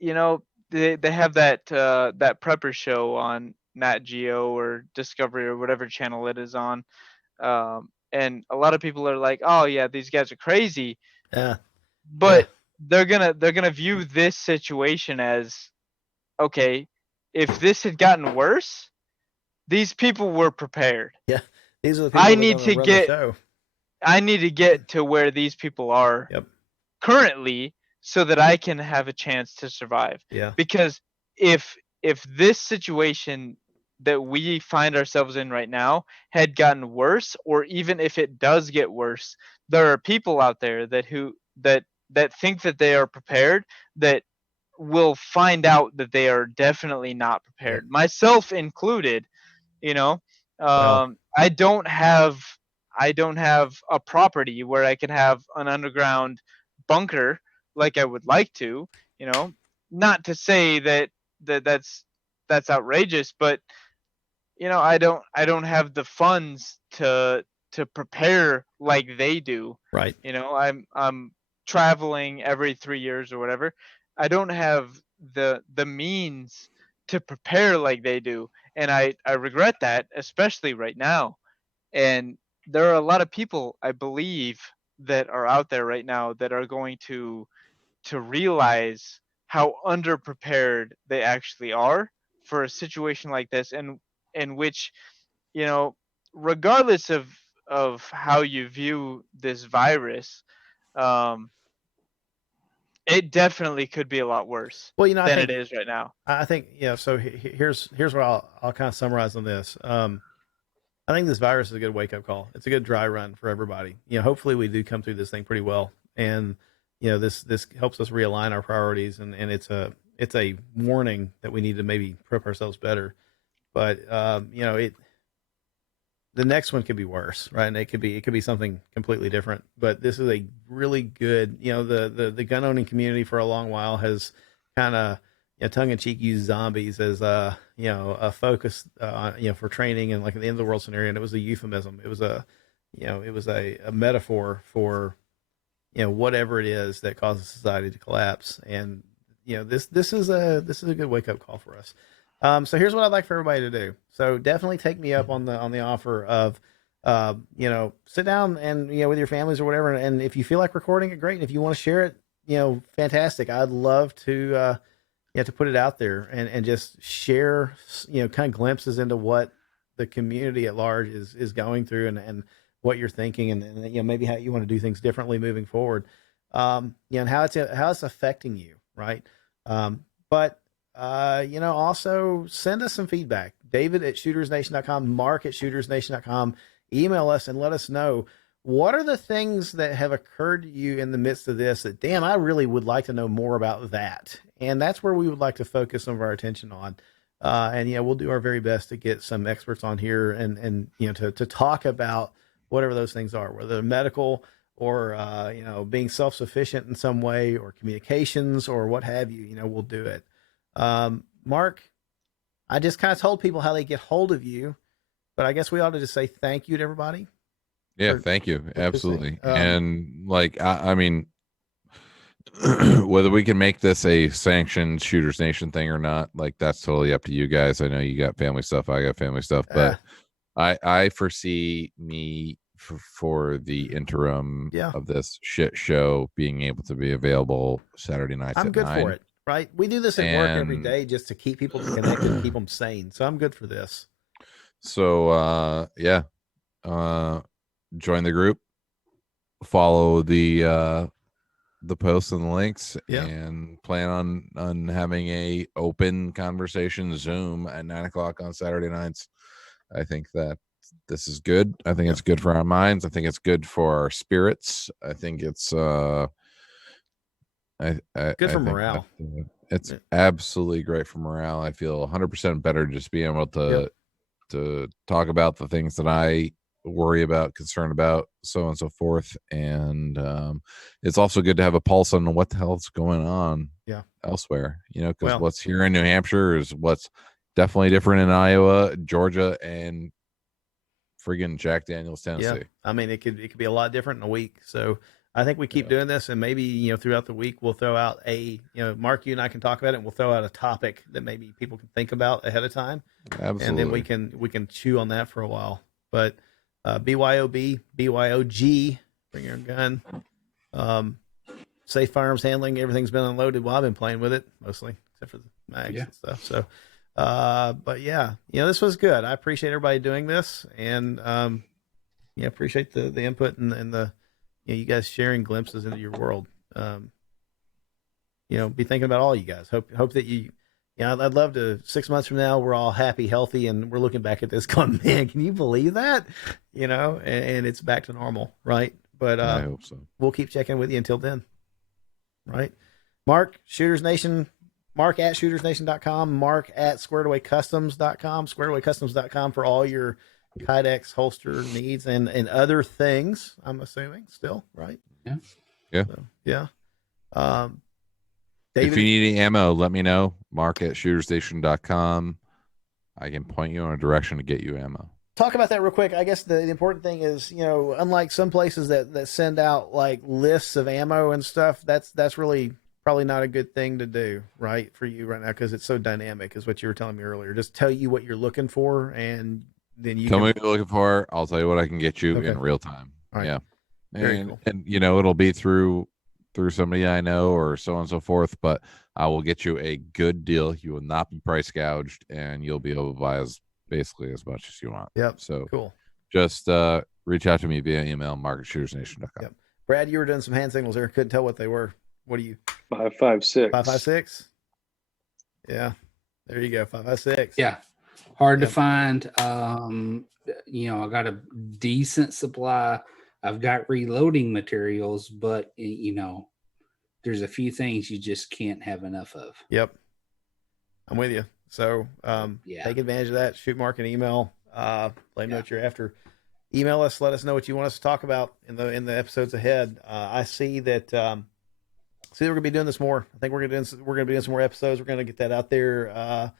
they have that prepper show on Nat Geo or Discovery or whatever channel it is on. And a lot of people are like, "Oh yeah, these guys are crazy," Yeah. but they're gonna view this situation as, okay, if this had gotten worse, these people were prepared. Yeah. These are the people I that are need going to to run the get show. I need to get to where these people are Yep. currently so that I can have a chance to survive. Yeah. Because if this situation that we find ourselves in right now had gotten worse, or even if it does get worse, there are people out there that think that they are prepared, that will find out that they are definitely not prepared, myself included. you know Well, I don't have a property where I can have an underground bunker like I would like to. Not to say that's outrageous, but I don't have the funds to prepare like they do. right. I'm traveling every 3 years or whatever. I don't have the means to prepare like they do, and I regret that, especially right now. And there are a lot of people, I believe, that are out there right now that are going to realize how underprepared they actually are for a situation like this, and in which, you know regardless of how you view this virus, um it definitely could be a lot worse Well, I than it think is right now. So here's what I'll kind of summarize on this. I think this virus is a good wake up call. It's a good dry run for everybody. Hopefully we do come through this thing pretty well, and this helps us realign our priorities, and it's a warning that we need to maybe prep ourselves better. But the next one could be worse, right? And it could be something completely different. But this is a really good, the gun owning community for a long while has kind of tongue in cheek used zombies as a focus for training and like an end of the world scenario, and it was a euphemism. It was a metaphor for whatever it is that causes society to collapse. And this is a good wake up call for us. So here's what I'd like for everybody to do. So definitely take me up on the offer of, sit down and, with your families or whatever. And if you feel like recording it, great. And if you want to share it, fantastic. I'd love to, to put it out there and just share, kind of glimpses into what the community at large is going through and what you're thinking and maybe how you want to do things differently moving forward. And how it's affecting you. Right. But also send us some feedback. David at shootersnation.com, Mark at shootersnation.com. Email us and let us know what are the things that have occurred to you in the midst of this that, damn, I really would like to know more about that. And that's where we would like to focus some of our attention on. And we'll do our very best to get some experts on here and to talk about whatever those things are, whether they're medical or, being self-sufficient in some way or communications or what have you, we'll do it. Mark, I just kind of told people how they get hold of you, but I guess we ought to just say thank you to everybody. Yeah, thank you. Absolutely. listening. And like, I mean, whether we can make this a sanctioned Shooters Nation thing or not, like that's totally up to you guys. I know you got family stuff, I got family stuff, but I foresee me for the interim of this shit show being able to be available Saturday nights I'm at good 9. for it. Right? We do this at work every day just to keep people connected and keep them sane. So I'm good for this. So join the group, follow the posts and the links, and plan on having a open conversation Zoom at 9:00 on Saturday nights. I think that this is good. I think it's good for our minds. I think it's good for our spirits. I think it's good for think morale. that, it's absolutely great for morale. I feel 100% better just being able to talk about the things that I worry about, concern about, so on and so forth. And it's also good to have a pulse on what the hell's going on elsewhere, because what's here in New Hampshire is what's definitely different in Iowa, Georgia, and friggin' Jack Daniels, Tennessee. Yeah. I mean, it could be a lot different in a week. So I think we keep doing this, and maybe, throughout the week we'll throw out Mark, you and I can talk about it, and we'll throw out a topic that maybe people can think about ahead of time. Absolutely. And then we can chew on that for a while. But BYOB, BYOG, bring your gun. Safe firearms handling, everything's been unloaded. Well, I've been playing with it mostly, except for the mags and stuff. So, but yeah, this was good. I appreciate everybody doing this, and appreciate the input and the you guys sharing glimpses into your world. Be thinking about all you guys. Hope that I'd love to 6 months from now we're all happy, healthy, and we're looking back at this going, man, can you believe that? And it's back to normal, right? But I hope so. We'll keep checking with you until then, right? Mark, Shooters Nation, Mark at shootersnation.com, Mark at squaredawaycustoms.com, squaredawaycustoms.com for all your Kydex holster needs and other things, I'm assuming, still, right? Yeah. So, yeah. If you need any ammo, let me know. Mark at shooterstation.com. I can point you in a direction to get you ammo. Talk about that real quick. I guess the important thing is, unlike some places that send out like lists of ammo and stuff, that's really probably not a good thing to do, right, for you right now, because it's so dynamic, is what you were telling me earlier. Just tell you what you're looking for, and then you tell me what you're looking for. I'll tell you what I can get you in real time. All right. Yeah. Very cool. And it'll be through somebody I know or so on and so forth, but I will get you a good deal. You will not be price gouged, and you'll be able to buy basically as much as you want. Yep. So cool. Just reach out to me via email, mark@shootersnation.com. Yep. Brad, you were doing some hand signals there. Couldn't tell what they were. What are you? 5.56. 5.56. Yeah. There you go. 5.56. Yeah. Hard to find. I got a decent supply. I've got reloading materials, but there's a few things you just can't have enough of. Yep. I'm with you. So take advantage of that. Shoot Mark an email. Let him know what you're after. Email us. Let us know what you want us to talk about in the episodes ahead. I see that we're gonna be doing this more. I think we're gonna be doing some more episodes. We're gonna get that out there.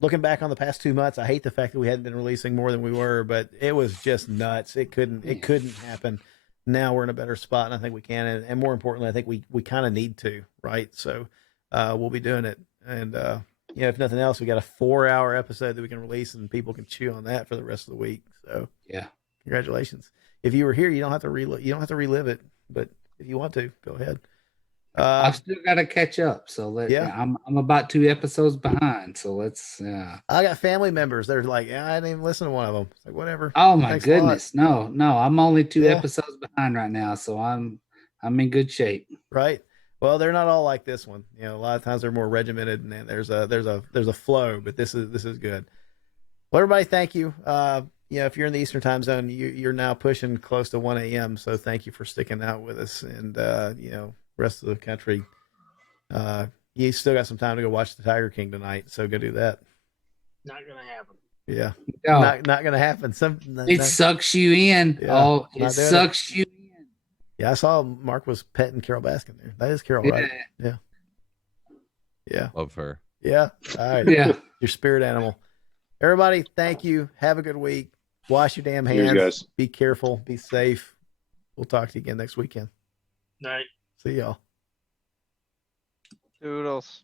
Looking back on the past 2 months, I hate the fact that we hadn't been releasing more than we were, but it was just nuts. It couldn't happen. Now we're in a better spot, and I think we can. And more importantly, I think we kind of need to, right? So we'll be doing it. And if nothing else, we got a 4-hour episode that we can release, and people can chew on that for the rest of the week. So congratulations. If you were here, you don't have to relive it, but if you want to, go ahead. I've still got to catch up, so I'm about 2 episodes behind. So let's. I got family members that are like, I didn't even listen to one of them. It's like, whatever. Oh my goodness, no, I'm only 2 episodes behind right now, so I'm in good shape. Right. Well, they're not all like this one. A lot of times they're more regimented, and there's a flow. But this is good. Well, everybody, thank you. If you're in the Eastern time zone, you're now pushing close to 1 a.m. So thank you for sticking out with us, and rest of the country, you still got some time to go watch the Tiger King tonight, so go do that. Not gonna happen. Yeah, no. not gonna happen. It sucks you in. Yeah, it sucks you in. Yeah, I saw Mark was petting Carol Baskin there. That is Carol, right? Yeah. Love her. Yeah. All right. Yeah. Your spirit animal. Everybody, thank you. Have a good week. Wash your damn hands. Cheers, guys. Be careful. Be safe. We'll talk to you again next weekend. Night. See y'all. Doodles.